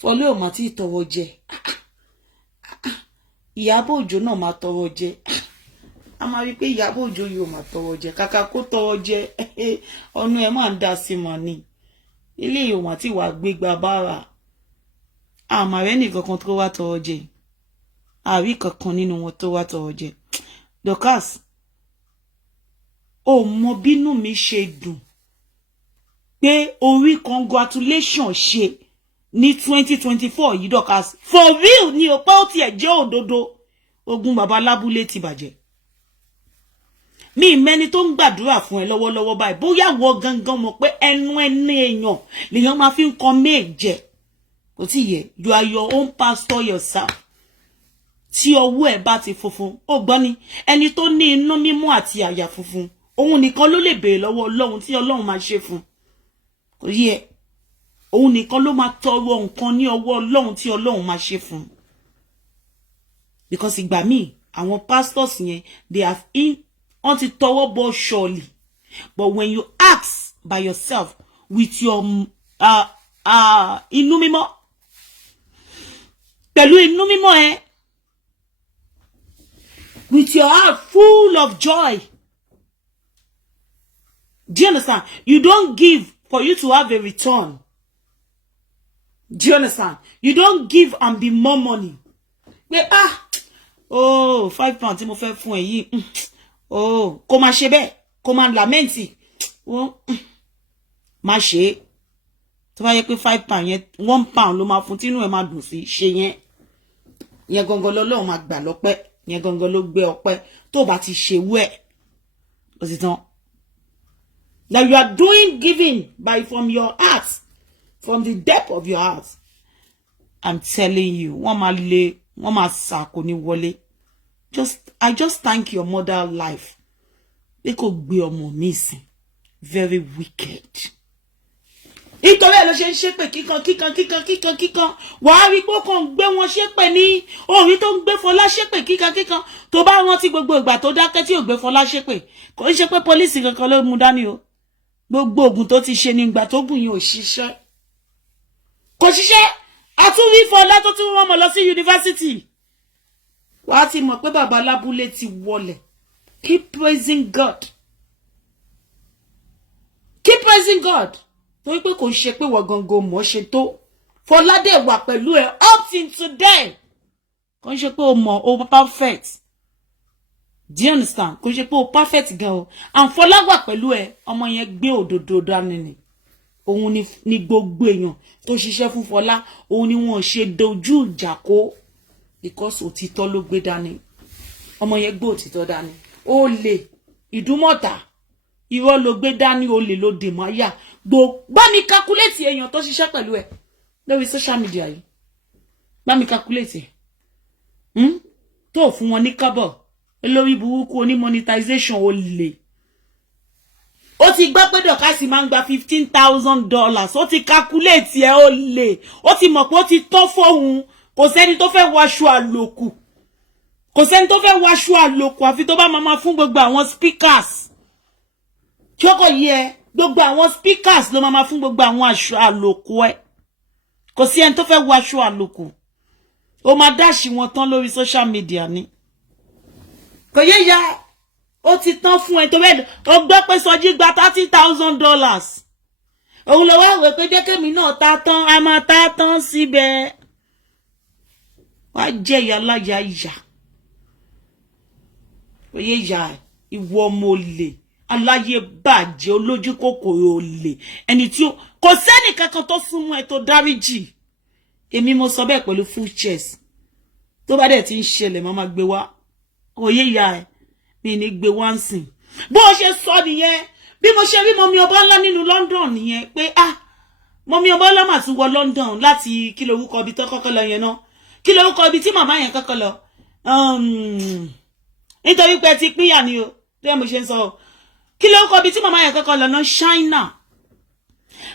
Fọlá ò máa tí tọrọ jẹ. Ìyábọ̀ Òjó náà máa tọrọ jẹ. A máa rí pé Ìyábọ̀ Òjó yóò máa tọrọ jẹ. Kàkà kó tọrọ jẹ, ọ̀nà ẹ̀ máa ń dá sí mọ́ ni. Ilé ìwọ̀n àti ìwà gbégbá bára. Àmọ́ rẹ̀ nìkan kan tó wá tọrọ jẹ. Àrí kankan nínú wọn tó wá tọrọ jẹ. Dorcas, ó mọ bínú mi ṣe dùn pé orí congratulation ṣe ní 2024 yìí Dorcas. For real ni ó pé ó tiẹ̀ jẹ́ òdodo. Ogun baba lábúlé ti bàjẹ́. Mi mẹ́ni tó ń gbàdúrà fún ẹ lọ́wọ́lọ́wọ́ báyìí. Bóyá wọ gangan mọ̀ pé ẹnu ẹni èèyàn lèèyàn máa fi ń kan méje. Kò tí yẹ, you are your own pastor yourself. Tí ọwọ́ ẹ bá ti funfun, ó gbọ́ ni, ẹni tó ní inú mímọ́ àti àyà funfun, òun nìkan ló lè béèrè lọ́wọ́ Ọlọ́run tí Ọlọ́run máa ṣe fún. Kò yẹ, òun nìkan ló máa tọrọ nǹkan ní ọwọ́ Ọlọ́run tí Ọlọ́run máa ṣe fún. Because ìgbà míì, àwọn pastors yẹn, they have on ti tọwọ́ bọ surely. But when you ask by yourself with your inú mímọ́, pẹ̀lú inú mímọ́ ẹ, with your heart full of joy. Do you understand? You don't give for you to have a return. Do you understand? You don't give and be more money. But oh, £5 tí mo fẹ́ fún ẹ yìí. Oh, kó má ṣe bẹ́ẹ̀, kó má lamenti. Oh, má ṣe. Tó bá yẹ pé £5 yẹn, £1 ló máa fún tínú ẹ máa dùn sí, ṣe yẹn. Yẹn gangan lọ́lọ́run máa gbà lọ́pẹ́. Yẹn gangan ló gbé ọpẹ́ tó bá ti ṣe wẹ́. Ó sì tán. Now you are doing giving from your heart, from the depth of your heart. I'm telling you, wọ́n máa sá kò ní wọlé. I just thank your mother life. They could be ọmọ mi sìn. Very wicked. Ìtọ́lẹ̀ ló ṣe ń ṣépè kíkan. Wàá rí pé ó kàn gbé wọn ṣépè ní orí tó ń gbé Fọlá ṣépè kíkan. Tó bá rántí gbogbo ìgbà tó dákẹ́ tí ò gbé Fọlá ṣépè. Kò ń ṣe pé pólísì kankan ló mú dání o. Gbogbo ogun tó ti ṣe ní ìgbà tó gùn yín ò ṣiṣẹ́. Kò ṣiṣẹ́. A tún rí Fọlá tó tún rán mọ́ lọ sí yunifásítì. Wàá ti mọ̀ pé bàbá lábúlé ti wọlẹ̀. Keep praising God. Keep praising God. Torí pé kò ṣe pé wọ́n gangan mọ̀ ṣe tó. Fọlá dẹ̀ wà pẹ̀lú ẹ up till today. Kò ṣe pé o mọ̀ o perfect. Do you understand? Kò ṣe pé o perfect gan o. And Fọlá wà pẹ̀lú ẹ, ọmọ yẹn gbé òdodo dání ni. Òun ni gbogbo èèyàn tó ṣiṣẹ́ fún Fọlá, òun ni wọ́n ṣe dojú ìjà kọ. Because òtítọ́ ló gbé dání. Ọmọ yẹn gbé òtítọ́ dání. Ó lè ìdúmọ̀tà. Irọ́ ló gbé dání, ó lè ló dè máyà. Bá mi calculate èèyàn tó ṣiṣẹ́ pẹ̀lú ẹ lórí social media yìí. Bá mi calculate. Tó fún wọn ní kọ́bọ̀. Lórí burúkú oní monetization ó lè. Ó ti gbọ́ pé Dorcas máa ń gba $15,000. Ó ti calculate ẹ ó lè. Ó ti mọ̀ pé ó ti tọ́ fóun. Kò sẹ́ni tó fẹ́ wáṣọ àlòkù. Kò sẹ́ni tó fẹ́ wáṣọ àlòkù àfi tó bá máa fún gbogbo àwọn speakers. Choko yẹ gbogbo àwọn speakers ló máa fún gbogbo àwọn aṣọ àlòkù ẹ. Kò sí ẹni tó fẹ́ wáṣọ àlòkù. Ó máa dáṣì wọn tán lórí social media ni. Kò yẹ ya ó ti tán fún ẹ tó bẹ́ẹ̀ ó gbọ́ pé Sọjí gba $30,000. Òun ló wá wẹ̀ pé jẹ́ kémi náà ta tán, a máa ta tán síbẹ̀. Wá jẹ́ ìyá láyà ìyá. Oyè ìyá ìwọ ọmọ olè, aláyé bàjẹ́ olójú kòkòrò olè. Ẹni tí kò sẹ́ni kankan tó súnmọ́ ẹ tó dáríjì. èmi mo sọ bẹ́ẹ̀ pẹ̀lú full chest tó bá dẹ̀ ti ń ṣẹlẹ̀ máa gbé wá òye ìyá ẹ̀ mi ní gbé wá ń sìn bó ṣe sọ nìyẹn bí mo ṣe rí mọ́mí ọba ńlá nínú London nìyẹn pé mọ́mí ọba ńlá mà tún wọ London láti kí lorúkọ ibi tó kọ́kọ́ lọ yẹn náà kí lorúkọ ibi tí màmá yẹn kọ́kọ́ lọ nítorí pé ti pínyà ni o tó yẹ mo ṣe ń sọ kí lorúkọ ibi tí màmá yẹn kọ́kọ́ lọ náà China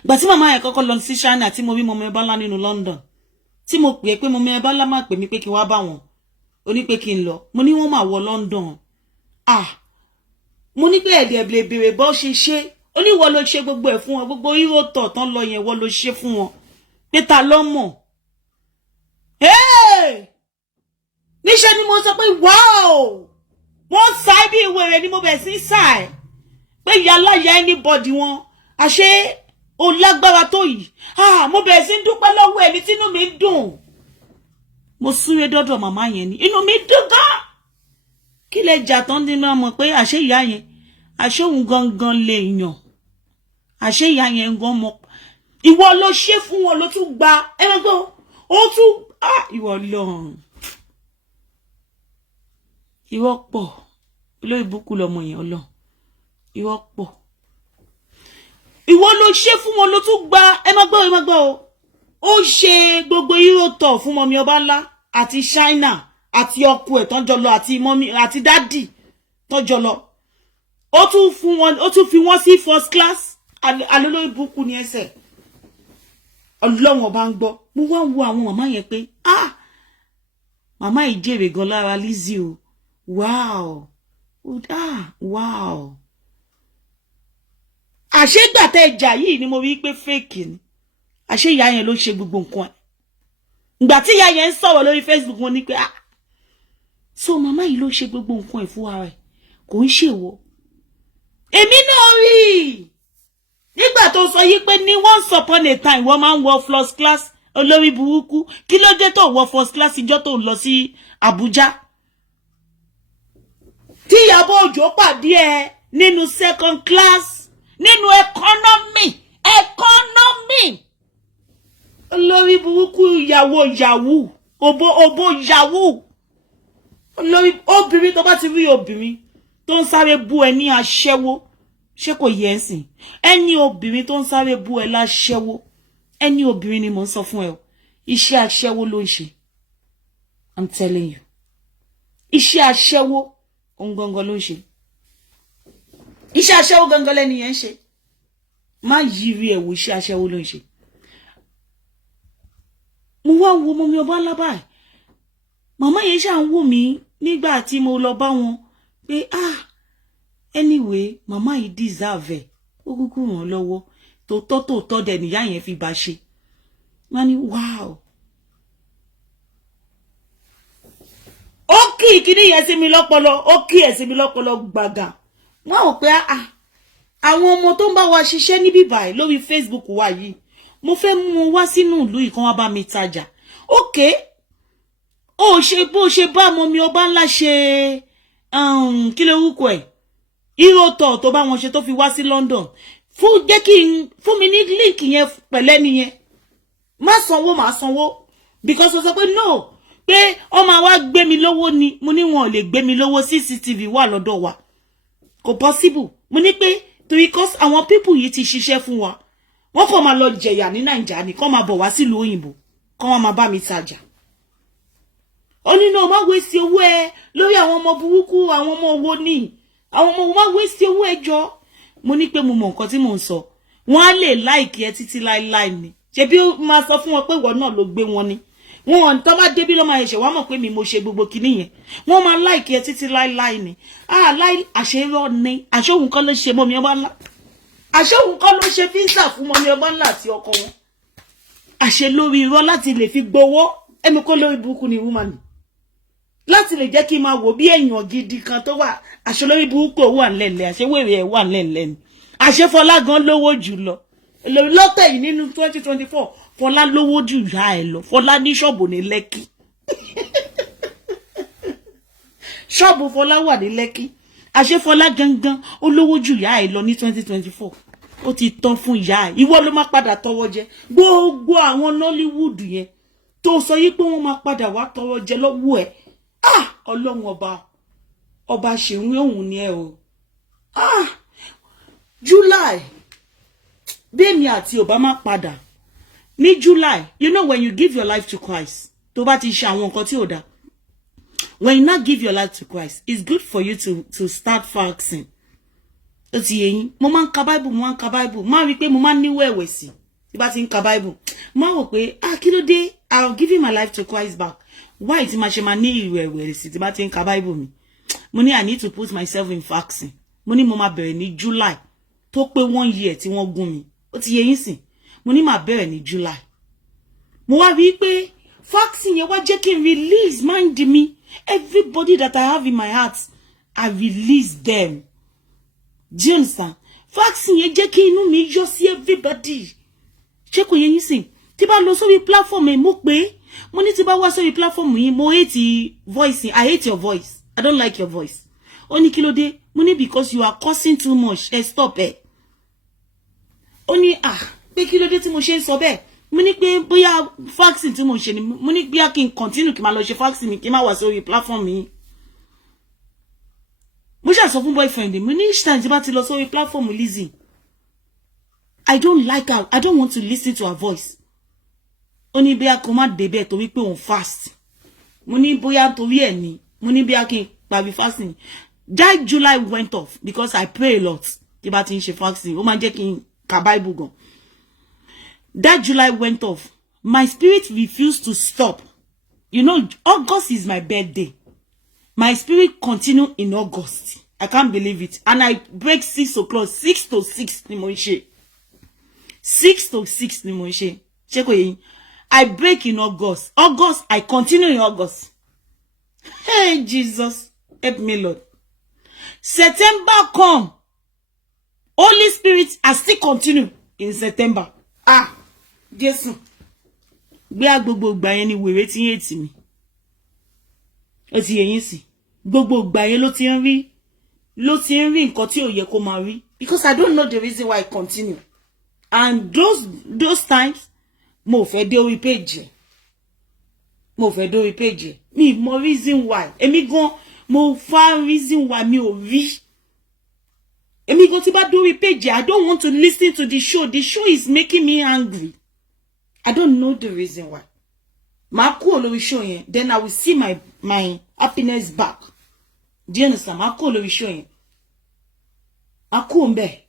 gbà tí màmá yẹn kọ́kọ́ lọ sí China tí mo rí mọ́mí ọba ńlá nínú London tí mo pè pé mọ́mí ọba ńlá máa pè mí pé kí n wá bá wọn ó ní pé kí n lọ mo ní wọ́n máa wọ London mo ní pé ẹ̀dẹ̀ lè béèrè bọ́ ṣe ó ní wọ́n ló ṣe gbogbo ẹ̀ fún wọn gbogbo hero tọ̀ tán lọ yẹn wọ́n ló ṣe fún wọn pé ta ló mọ̀ níṣẹ́ ni mo sọ pé wow wọ́n sá bí ìwé rẹ̀ ni mo bẹ̀ sí sá ẹ̀ pé ìyá aláya anybody wọn àṣé ó lágbára tó yìí mo bẹ̀ sí dúpẹ́ lọ́wọ́ ẹni tínú mi dùn mo súré dọ́dọ̀ màmá yẹn ni inú mi dùn gan kí lè jà tán nínú ọmọ pé àṣé ìyá yẹn àṣé òun gangan lè yàn àṣé ìyá yẹn gan mọ ìwọ ló ṣe fún wọn ló tún gba ẹgbẹ́ ó tún ìwọ lọ́rùn ìwọ pọ̀ olóyè búkú lọmọ yẹn Ọlọ́run ìwọ pọ̀ ìwọ ló ṣe fún wọn ló tún gba ẹ má gbọ́ o ó ṣe gbogbo hero tọ̀ fún mọ́mí ọba ńlá àti China àti ọkọ ẹ̀ tán jọ lọ àti mọ́mí àti dádì tán jọ lọ ó tún fi wọ́n sí first class alólóyè búkú ní ẹsẹ̀ Ọlọ́run ọba ń gbọ́ mo wá wo àwọn màmá yẹn pé màmá yìí jèrè gan lára Lizzy o wow wow àṣégbàtẹ́ ìjà yìí ni mo rí pé fake ni àṣé ìyá yẹn ló ṣe gbogbo nǹkan ẹ̀ ìgbà tí ìyá yẹn ń sọ̀rọ̀ lórí Facebook wọn ní pé so màmá yìí ló ṣe gbogbo nǹkan ẹ̀ fún ara ẹ̀ kò ń ṣèwọ èmi náà rí nígbà tó sọ yí pé ní once upon a time wọ́n máa ń wọ first class olórí burúkú kí ló dé tó wọ first class ìjọ tó lọ sí Abuja tí Ìyábọ̀ Òjó pàdé ẹ nínú second class nínú economy olórí burúkú yahoo obo yahoo olórí obìnrin tó bá ti rí obìnrin tó ń sáré bú ẹ ní aṣẹ́wó ṣé kò yẹ ẹ̀sìn ẹni obìnrin tó ń sáré bú ẹ láṣẹ́wó ẹni obìnrin ni mo ń sọ fún ẹ o iṣẹ́ aṣẹ́wó ló ń ṣe I'm telling you iṣẹ́ aṣẹ́wó òun gangan ló ń ṣe iṣẹ́ aṣẹ́wó gangan lẹ́ni yẹn ń ṣe má yiri ẹ̀ wò iṣẹ́ aṣẹ́wó ló ń ṣe mo wá wo mọ́mí ọba ńlá báyìí màmá yẹn ṣáà ń wò mí nígbà tí mo lọ bá wọn pé anyway màmá yìí deserve ẹ̀ ó kúkú ràn lọ́wọ́ tòótọ́ dẹ̀ níyà yẹn fi bá ṣe wọ́n ní wow ó kí ìkíní yẹn sí mi lọ́pọlọ ó kí ẹ̀ sí mi lọ́pọlọ gbàgà wọ́n ò pé àwọn ọmọ tó ń bá wa ṣiṣẹ́ níbí báyìí lórí Facebook wa yìí mo fẹ́ mú wọn wá sínú ìlú yìí kán wá bá mi tajà okay ó ṣe bó ṣe bá mọ́mí ọba ńlá ṣe kí ló wúkọ ẹ̀ hero tọ̀ tó bá wọn ṣe tó fi wá sí London fún mi ní link yẹn pẹ̀lẹ́ nìyẹn má sanwó má sanwó because ó sọ pé no pé ọmọ wa gbé mi lówó ni mo ní wọn ò lè gbé mi lówó CCTV wà lọ́dọ̀ wa kò possible mo ní pé because àwọn people yìí ti ṣiṣẹ́ fún wa wọ́n kàn máa lọ jẹ̀yà ní Nàìjíríà ni kàn máa bọ̀ wá sílùú òyìnbó kàn wá máa bá mi tajà ó ní náà má waste owó ẹ lórí àwọn ọmọ burúkú àwọn ọmọ owó ní àwọn ọmọ má waste owó ẹ jọ mo ní pé mo mọ nǹkan tí mò ń sọ wọ́n á lè like ẹ títí láíláí ni ṣe bí ó máa sọ fún wọn pé ìwọ náà ló gbé wọn ni wọn tó bá débí ló máa ṣe wá mọ̀ pé mi mo ṣe gbogbo kinní yẹn wọ́n máa like ẹ títí láíláí ni láì àṣeyọ ni àṣehùn kan ló ṣe mọ́mí ọba ńlá àṣehùn kan ló ṣe fíńsà fún mọ́mí ọba ńlá àti ọkọ wọn àṣe lórí irọ́ láti lè fi gbowó ẹ̀mí kó lórí burúkú ni woman láti lè jẹ́ kí n máa wò bí èèyàn gidi kan tó wà àṣẹ lórí burúkú wà ńlẹ̀ńlẹ̀ àṣẹ wèrè ẹ̀ wà ńlẹ̀ńlẹ̀ ni àṣẹ Fọlá gan lówó jù lọ lọ́tẹ̀ yìí nínú 2024 Fọlá lówó jù yá ẹ̀ lọ Fọlá ní ṣọ́ọ̀bù ní Lẹ́kì ṣọ́ọ̀bù Fọlá wà ní Lẹ́kì àṣẹ Fọlá gangan ó lówó jù yá ẹ̀ lọ ní 2024 ó ti tán fún ìyá ẹ̀ ìwọ ló má padà tọwọ́ jẹ gbogbo àwọn Nollywood yẹn tó sọ yí pé wọ́n máa padà wá tọrọ jẹ lọ́wọ́ ẹ̀. Ọlọ́run ọba ṣeun òun ni ẹ o. July bẹ́ẹ̀ni àti Obama padà ní July. You know when you give your life to Christ, tó bá ti ṣe àwọn nǹkan tí ò dá, when you not give your life to Christ, it's good for you to start fasting. Ó ti yé yín. Mo máa ń ka Bible, mo máa ń ka Bible. Má rí pé mo máa ń ní wẹ̀wẹ̀sì tí bá ti ń ka Bible. Má wò pé kí ló dé, I'll give my life to Christ back. Why tí ma ṣe máa ní ìwẹ̀wẹ̀sì tí bá ti ń ka Bible mi? Mo ní I need to put myself in fasting. Mo ní mo máa bẹ̀rẹ̀ ní July tó pé 1 year tí wọ́n gún mi. Ó ti yé yín sìn. Mo ní máa bẹ̀rẹ̀ ní July. Mo wá rí pé fasting yẹn wá jẹ́ kí n release mind mi. Everybody that I have in my heart, I release them. Do you understand? Fasting yẹn jẹ́ kí inú mi yọ sí everybody. Ṣé kò yé yín sìn? Tí bá lọ sórí platform ẹ̀ mo pé mo ní tí bá wá sórí platform yìí mo hate voice. I hate your voice. I don't like your voice. Ó ní kí ló dé? Mo ní because you are cursing too much. Stop it. Ó ní pé kí ló dé tí mo ṣe ń sọ bẹ́ẹ̀? Mo ní pé bóyá fasting tí mo ṣe ni mo ní bóyá kí n continue kí n máa lọ ṣe fasting mi kí n má wá sórí platform yìí. Mo ṣá sọ fún boyfriend mo ní each time tí bá ti lọ sórí platform Lizzy, I don't like her. I don't want to listen to her voice. Ó ní bóyá kó má dé bẹ́ẹ̀ torí pé òun fast. Mo ní bóyá torí ẹ̀ ni. Mo ní bóyá kí n parí fasting. That July went off because I pray a lot. Tí bá ti ń ṣe fasting, ó máa jẹ́ kí n ka Bible gan. That July went off. My spirit refused to stop. You know, August is my birthday. My spirit continued in August. I can't believe it. And I break 6 o'clock. 6 to 6 ni mo ṣe. 6 to 6 ni mo ṣe. Ṣé kò yé yín? I break in August. August, I continue in August. Hey, Jesus. Help me, Lord. September come. Holy Spirit, I still continue in September. Jésù. Gbé gbogbo ìgbà yẹn ni wèrè tí ń hate mi. Ó ti yé yín sí. Gbogbo ìgbà yẹn ló ti ń rí nǹkan tí ò yẹ kó máa rí. Because I don't know the reason why I continue. And those times, mo fẹ́ dé orí page. Mi mo reason why. Èmi gan mo fa reason why mi ò rí. Èmi gan tí bá dórí page, I don't want to listen to the show. The show is making me angry. I don't know the reason why. Ma kúrò lórí show yẹn, then I will see my happiness back. Do you understand? Ma kúrò lórí show yẹn. Ma kúrò ńbẹ̀.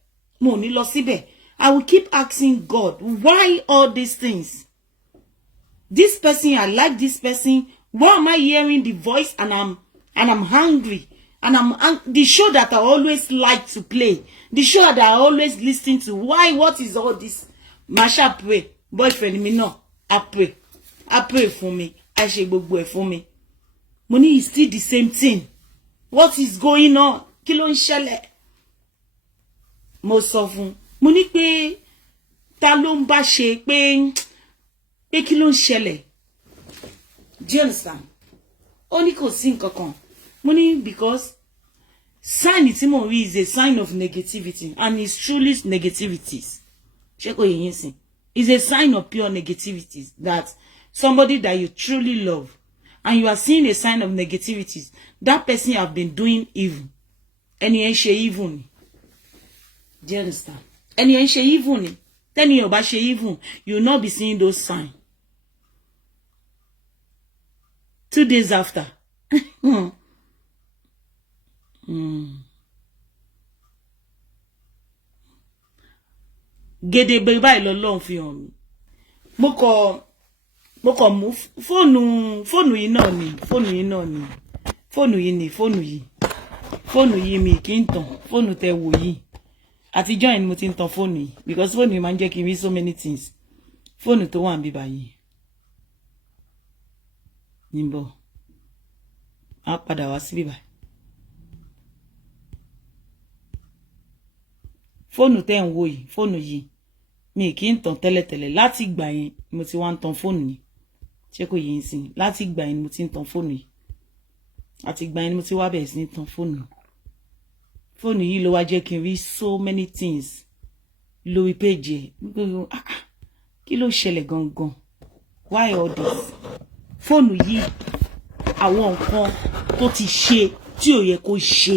Mo ní lọ síbẹ̀. I will keep asking God, why all these things? This person, I like this person. Why am I hearing the voice and I'm hungry? And the show that I always like to play, the show that I always listen to. Why? What is all this? Masha pray. Boyfriend me no. I pray for me. I ṣe gbogbo ẹ̀ fún mi. Money is still the same thing. What is going on? Kí ló ń ṣẹlẹ̀? Mo sọ fún. Mo ní pé ta ló ń bá ṣe pé kí ló ń ṣẹlẹ̀? Do you understand? Ó ní kò sí nǹkan kan. Mo ní because sign tí mo rí is a sign of negativity and it's truly negativities. Ṣé kò yé yín sìn? It's a sign of pure negativities that somebody that you truly love and you are seeing a sign of negativities. That person have been doing evil. Ẹni yẹn ṣe evil ni. Do you understand? Ẹni yẹn ṣe evil ni. Tẹ́ni yẹn ò bá ṣe evil, you will not be seeing those signs. 2 days after. Gedegbe báyìí lọ́lọ́run fi hàn mí. Mo kọ mú fóònù yìí náà ni. Fóònù yìí mi kì í tàn. Fóònù tẹ wò yìí. Àtijọ́ yẹn ni mo ti ń tan fóònù yìí because fóònù yìí máa ń jẹ́ kí n rí so many things. Fóònù tó wà níbí báyìí. Níbo. A padà wá síbí báyìí. Fóònù tẹ́ ń wò yìí, fóònù yìí mi kì í tàn tẹ́lẹ̀tẹ́lẹ̀ láti ìgbà yẹn mo ti wá ń tan fóònù yìí. Ṣé kò yé yín sí? Láti ìgbà yẹn mo ti ń tan fóònù yìí. Àti ìgbà yẹn mo ti wá bẹ̀rẹ̀ sí ní tan fóònù. Fóònù yìí ló wá jẹ́ kí n rí so many things lórí page ẹ̀. Kí ló ṣẹlẹ̀ gangan? why all this fóònù yìí àwọn nǹkan tó ti ṣe tí ò yẹ kó ṣe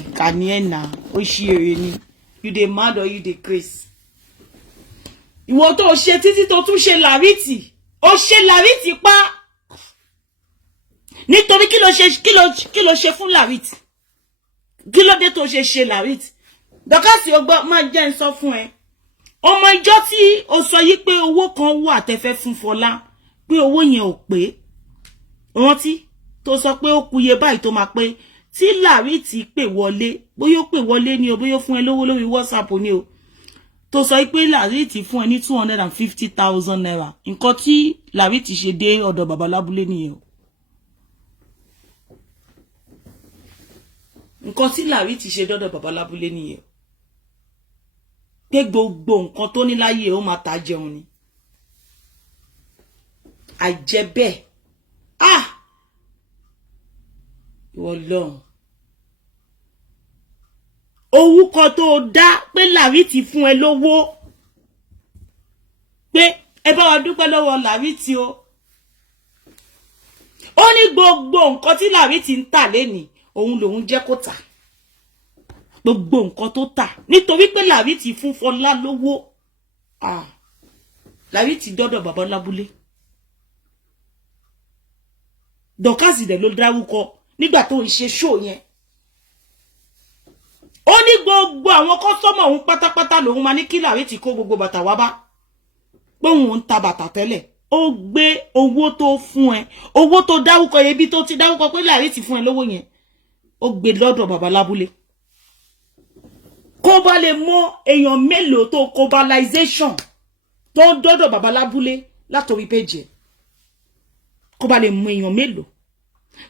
ìkànnì ẹ̀ nà ó ṣí èrè ni you dey mad or you dey craze ìwọ tó ṣe títí tó tún ṣe làrítì ó ṣe làrítì pa nítorí kí ló ṣe fún làrítì kí ló dé tó ṣe làrítì dọ́kàsì ọgbọ́n máa jẹ́ ń sọ fún ẹ ọmọ ìjọ tí ó sọ yí pé owó kan wà tẹ́fẹ́ fún Fọlá pé owó yẹn ò pé rántí tó sọ pé ó kúye báyìí tó máa pé tí làrítì pè wọlé bóyá ó pè wọlé ni o bóyá ó fún ẹ lówó lórí WhatsApp ni o tó sọ pé làrítì fún ẹ ní 250,000 naira nǹkan tí làrítì ṣe dé ọ̀dọ̀ bàbá lábúlé nìyẹn o nǹkan tí làrítì ṣe dọ́dọ̀ bàbá lábúlé nìyẹn pé gbogbo nǹkan tó ní láyé ó máa ta jẹun ni àjẹ́ bẹ́ẹ̀ ìwọ lọ́hùn owó kan tó dá pé làrítì fún ẹ lówó pé ẹ bá wa dúpẹ́ lọ́wọ́ làrítì o ó ní gbogbo nǹkan tí làrítì ń tà lénìí òun lòun jẹ́ kó tà gbogbo nǹkan tó tà nítorí pé làrítì fún Fọlá lówó làrítì dọ́dọ̀ bàbá lábúlé dọ̀kásì dẹ̀ ló dárúkọ nígbà tó ń ṣe ṣó yẹn ó ní gbogbo àwọn kọ́sọ́mọ̀ òun pátápátá lòun máa ní kí làrítì kó gbogbo bàtà wá bá pé òun ń ta bàtà tẹ́lẹ̀ ó gbé owó tó fún ẹ owó tó dárúkọ yẹn bí tó ti dárúkọ pé làrítì fún ẹ lówó yẹn ó gbé lọ́dọ̀ bàbá lábúlé kó bá lè mọ èèyàn mélòó tó globalization tó ń dọ́dọ̀ bàbá lábúlé látòrí péjì ẹ̀ kó bá lè mọ èèyàn mélòó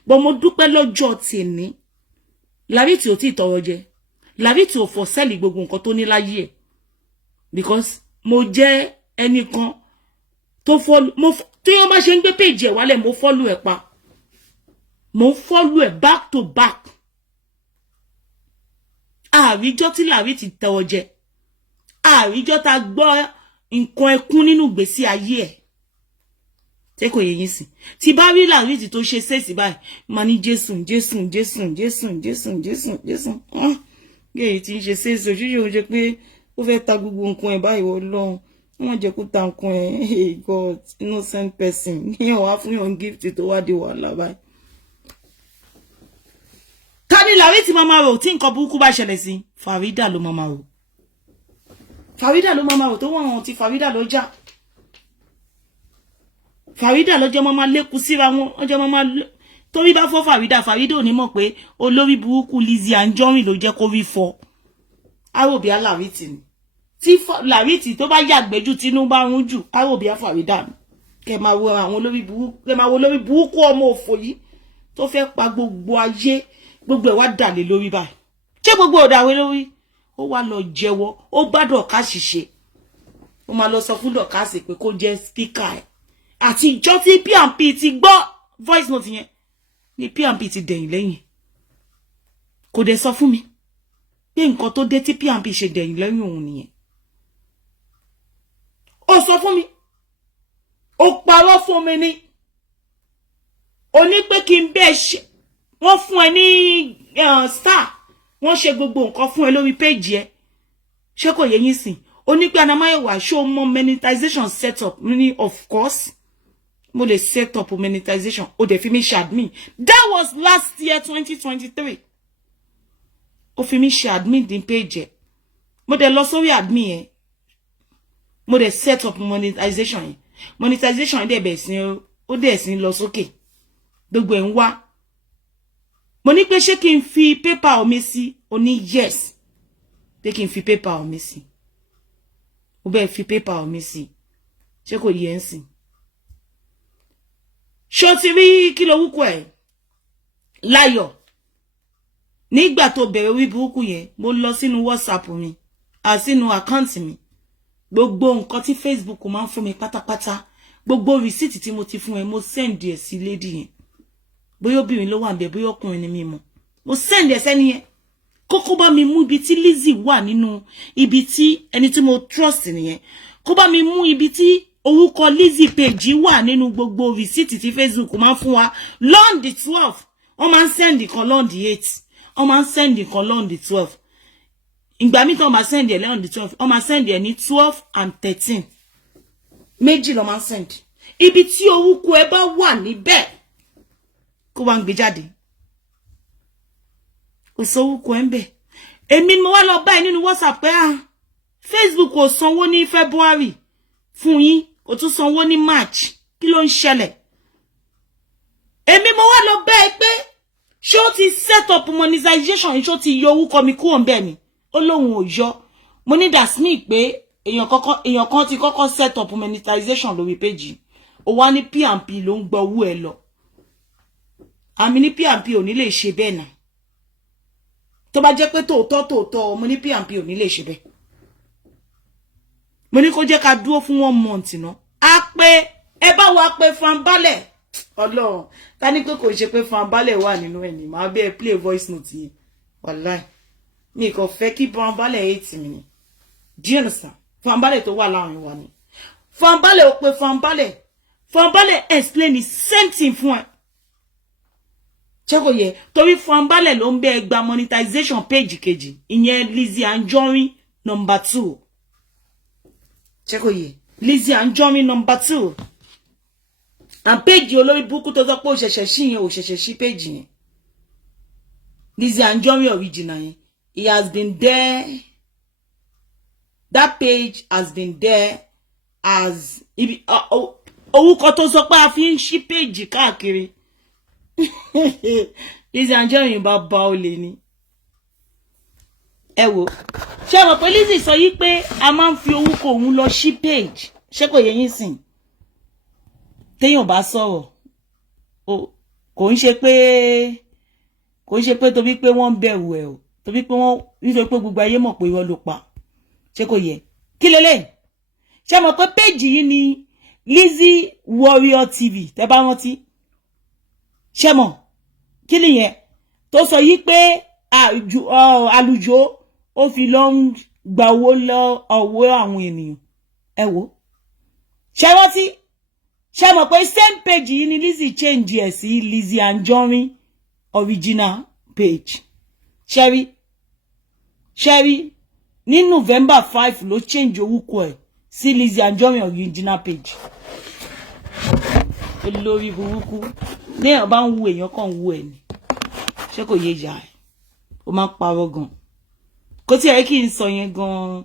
bọ́ mo dúpẹ́ lọ́jọ́ tèmi làrítì ò tí ì tọrọ jẹ làrítì ò fọ́ sẹ́ẹ̀lì gbogbo nǹkan tó ní láyé ẹ̀ because mo jẹ́ ẹnìkan tó follow tí wọ́n bá ṣe ń gbé péjì ẹ̀ wálẹ̀ mo follow ẹ̀ pa mo follow ẹ̀ back to back àríjọ́ tí làrítì tọrọ jẹ àríjọ́ tá gbọ́ nǹkan ẹkún nínú ìgbésí ayé ẹ̀ tí kò yẹ yín sí tí bá rí làrítì tó ṣe sẹ́ẹ̀sì báyìí máa ní Jésù gẹ̀yì tí ń ṣe sẹ́ẹ̀sì òṣìṣẹ́ òun jẹ́ pé ó fẹ́ ta gbogbo nǹkan ẹ̀ báyìí Ọlọ́run wọ́n jẹ́ kó ta nǹkan ẹ̀ hey God innocent person yíyan wá fún yàn gift tó wá di wàhálà báyìí. ká ní làrítì máa rò tí nǹkan burúkú bá ṣẹlẹ̀ sí Farida ló máa rò tó wọ́n ti Farida ló jà Farida lọ́jọ́ máa lékún síra wọn ọjọ́ máa torí bá fọ́ Farida ò ní mọ̀ pé olórí burúkú Lizzy Anjorin ló jẹ́ kó rí fọ́ arobia làrítì ni tí làrítì tó bá yàgbẹ́jù tínú bá rún jù arobia Farida ni kẹ máa wo àwọn olórí burúkú ọmọ òfò yìí tó fẹ́ pa gbogbo ayé gbogbo ẹ̀ wá dàlé lórí báyìí ṣé gbogbo ọ̀dàwé lórí ó wá lọ jẹ́wọ́ ó bá Dọ̀kásì ṣe ó máa lọ sọ fún Dọ̀kásì pé kó jẹ́ spíkà ẹ̀ àti ìjọ tí PNP ti gbọ́ voice note yẹn ni PNP ti dẹ̀yìn lẹ́yìn kò dẹ̀ sọ fún mi pé nǹkan tó dé tí PNP ṣe dẹ̀yìn lẹ́yìn òun nìyẹn ó sọ fún mi ó parọ́ fún mi ní ó ní pé kí n bẹ́ẹ̀ ṣe wọ́n fún ẹ ní star wọ́n ṣe gbogbo nǹkan fún ẹ lórí péjì ẹ ṣé kò yẹ yín sìn ó ní pé Anamáyọ̀wá show more monetization setup ní of course mo lè set up monetization ó dẹ̀ fi mí ṣe admin that was last year 2023 ó fi mí ṣe admin dín page ẹ mo dẹ̀ lọ sórí admin ẹ mo dẹ̀ set up monetization yẹn dẹ̀ bẹ̀ sí ó dẹ̀ sí lọ sókè gbogbo ẹ̀ ń wá mo ní pé ṣé kí n fi PayPal mi sí ó ní yes pé kí n fi PayPal mi sí ó bẹ́ẹ̀ fi PayPal mi sí ṣé kò yẹ ń sìn ṣó ti rí kí ló wúkọ ẹ̀ Láyọ̀ nígbà tó bẹ̀rẹ̀ orí burúkú yẹn mo lọ sínú WhatsApp mi sínú àkáǹtì mi gbogbo nǹkan tí Facebook máa ń fún mi pátápátá gbogbo receipt tí mo ti fún ẹ mo send ẹ sí lady yẹn bóyá obìnrin ló wà ńbẹ̀ bóyá ọkùnrin ni mi mọ̀ mo send ẹ sẹ́ni yẹn kókó bá mi mú ibi tí Lizzy wà nínú ibi tí ẹni tí mo trust nìyẹn kó bá mi mú ibi tí orúkọ Lizzy page wà nínú gbogbo receipt tí Facebook máa fún wa lọ́n the 12 wọ́n máa ń send kan lọ́n the 8 wọ́n máa ń send kan lọ́n the 12 ìgbà mi tó máa send ẹ̀ lọ́n the 12 wọ́n máa send ẹ̀ ní 12 and 13 méjì ló máa send ibi tí orúkọ ẹ bá wà níbẹ̀ kó wá ń gbé jáde kò sọ orúkọ ẹ ń bẹ̀ èmi mo wá lọ bá ẹ nínú WhatsApp pé Facebook kò sanwó ní February fún yín kò tún sanwó ní March kí ló ń ṣẹlẹ̀ èmi mo wá lọ bá ẹ pé ṣé ó ti set up monetization ṣé ó ti yọ orúkọ mi kúrò ńbẹ̀ ni ó lóhun ò yọ mo ní that's me pé èèyàn kan ti kọ́kọ́ set up monetization lórí page ó wá ní P&P ló ń gba owó ẹ lọ àmì ní P&P ò ní lè ṣe bẹ́ẹ̀ náà tó bá jẹ́ pé tòótọ́ mo ní P&P ò ní lè ṣe bẹ́ẹ̀ mo ní kó jẹ́ ká dúró fún 1 month ná á pé ẹ bá wa pé Fanbalẹ̀ Ọlọ́run ta ní pé kò ṣe pé Fanbalẹ̀ wà nínú ẹ̀ ní máa bẹ́ẹ̀ play voice note yìí wàláì ní kò fẹ́ kí Fanbalẹ̀ hate mi ni do you understand Fanbalẹ̀ tó wà láàrin wa ni Fanbalẹ̀ ó pé Fanbalẹ̀ explain the same thing fún ẹ ṣé kò yẹ torí Fanbalẹ̀ ló ń bẹ gba monetization page kejì ìyẹn Lizzy Anjorin number 2 ṣé kò yẹ Lizzy Anjorin number 2 and page olórí burúkú tó sọ pé ó ṣẹ̀ṣẹ̀ sí yẹn ó ṣẹ̀ṣẹ̀ sí page yẹn Lizzy Anjorin original yẹn he has been there that page has been there as orúkọ tó sọ pé a fi ń ṣí page káàkiri Lizzy Anjorin bá bá olè ni ẹ wò ṣé mo pé Lizzy sọ yí pé a máa ń fi orúkọ òun lọ ṣí page ṣé kò yẹ yín sìn téèyàn bá sọ̀rọ̀ kò ń ṣe pé torí pé wọ́n bẹ̀rù ẹ̀ o torí pé wọ́n nítorí pé gbogbo ayé mọ̀ pé irọ́ ló pa ṣé kò yẹ kí lélẹ̀ ṣé mo pé page yìí ni Lizzy Warrior TV tẹ́ bá rántí ṣé mo kí nìyẹn tó sọ yí pé àlùjọ ó fi lọ ń gba owó lọ ọwọ́ àwọn ènìyàn ẹ wò ṣé rántí ṣé mo pé same page yìí ni Lizzy change ẹ̀ sí Lizzy Anjorin original page Sherry ní November 5 ló change orúkọ ẹ̀ sí Lizzy Anjorin original page olórí burúkú léèyàn bá ń wu èèyàn kan wu ẹ̀ ni ṣé kò yé ìyá ẹ̀ ó máa ń parọ́ gan kò tí ẹ kí n sọ yẹn gan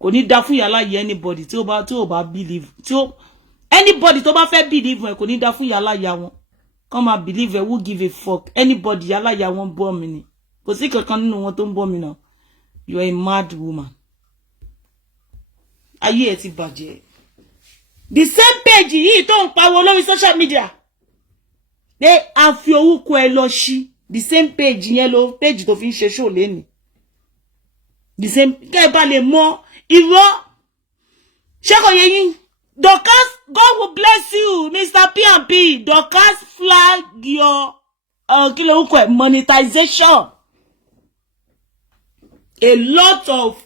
kò ní dá fún yàrá yẹ anybody tí ó bá believe anybody tó bá fẹ́ believe ẹ kò ní dá fún yàrá ya wọn kàn máa believe ẹ who give a fuck anybody yàrá ya wọn bọ́ mi ni kò sí kankan nínú wọn tó ń bọ́ mi náà you are a mad woman ayé ẹ ti bàjẹ́ the same page yìí tó ń pariwo lórí social media ní a fi orúkọ ẹ lọ sí the same page yẹn ló page tó fi ń ṣe show lẹ́ni the same kẹ́ bá lè mọ irọ́ ṣé kò yé yín Dorcas God will bless you Mr. P&P Dorcas flag your kí ló orúkọ ẹ monetization a lot of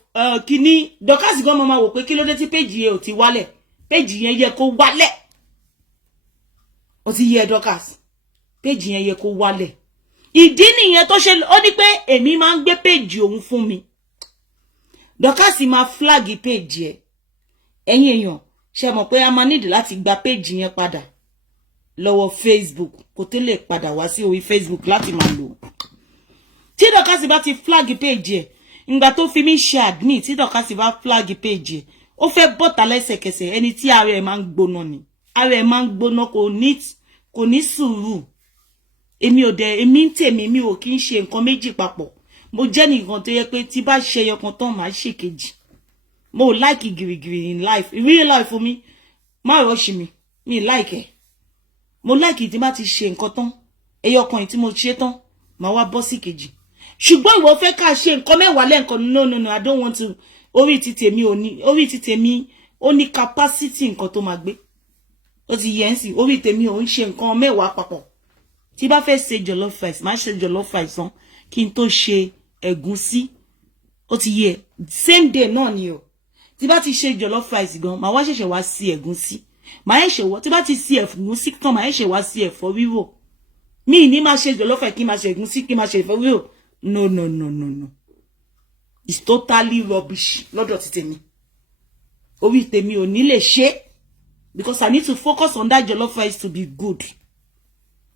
kini Dorcas gan mama wò pé kí ló dé tí page yẹn ò ti wálẹ̀ page yẹn yẹ kó wálẹ̀ ó ti yẹ Dorcas page yẹn yẹ kó wálẹ̀ ìdí nìyẹn tó ṣe ó ní pé èmi máa ń gbé page òun fún mi Dorcas máa flag page ẹ ẹ̀yin èèyàn ṣé mọ̀ pé a máa need láti gba page yẹn padà lọ́wọ́ Facebook kó tó lè padà wá sí orí Facebook láti máa lò tí Dorcas bá ti flag page ẹ ìgbà tó fi mí ṣe admin tí Dorcas bá flag page ẹ ó fẹ́ bọ́ta lẹ́sẹ̀kẹsẹ̀ ẹni tí ara ẹ̀ máa ń gbóná ni ara ẹ̀ máa ń gbóná kò ní sùúrù èmi ń tèmi mi ò kí ń ṣe nǹkan méjì papọ̀ mo jẹ́ nìkan tó yẹ pé tí bá ṣe ẹyọkan tán máa ṣe kejì mo like girigiri in life in real life for me má rush mi like mo like tí bá ti ṣe nǹkan tán ẹyọkan tí mo ṣe tán máa wá bọ́ sí kejì ṣùgbọ́n ìwọ fẹ́ ká ṣe nǹkan mẹ́wàá lẹ́ǹkan no I don't want to orí ti tèmi ó ní capacity nǹkan tó máa gbé ó ti yẹ ń sìn orí tèmi ò ń ṣe nǹkan mẹ́wàá papọ̀ tí bá fẹ́ ṣe jollof rice má ṣe jollof rice tán kí n tó ṣe ẹ̀gúsí ó ti yẹ same day náà ni o tí bá ti ṣe jollof rice gan màá wá ṣẹ̀ṣẹ̀ wá sí ẹ̀gúsí màá ṣẹ̀ṣẹ̀ wá tí bá ti sí ẹ̀gúsí tán màá ṣẹ̀ṣẹ̀ wá sí ẹ̀fọ́ rírò mi ní máa ṣe jollof rice kí máa ṣe ẹ̀gúsí kí máa ṣe ẹ̀fọ́ rírò no it's totally rubbish lọ́dọ̀ ti tèmi orí tèmi ò ní lè ṣe because I need to focus on that jollof rice to be good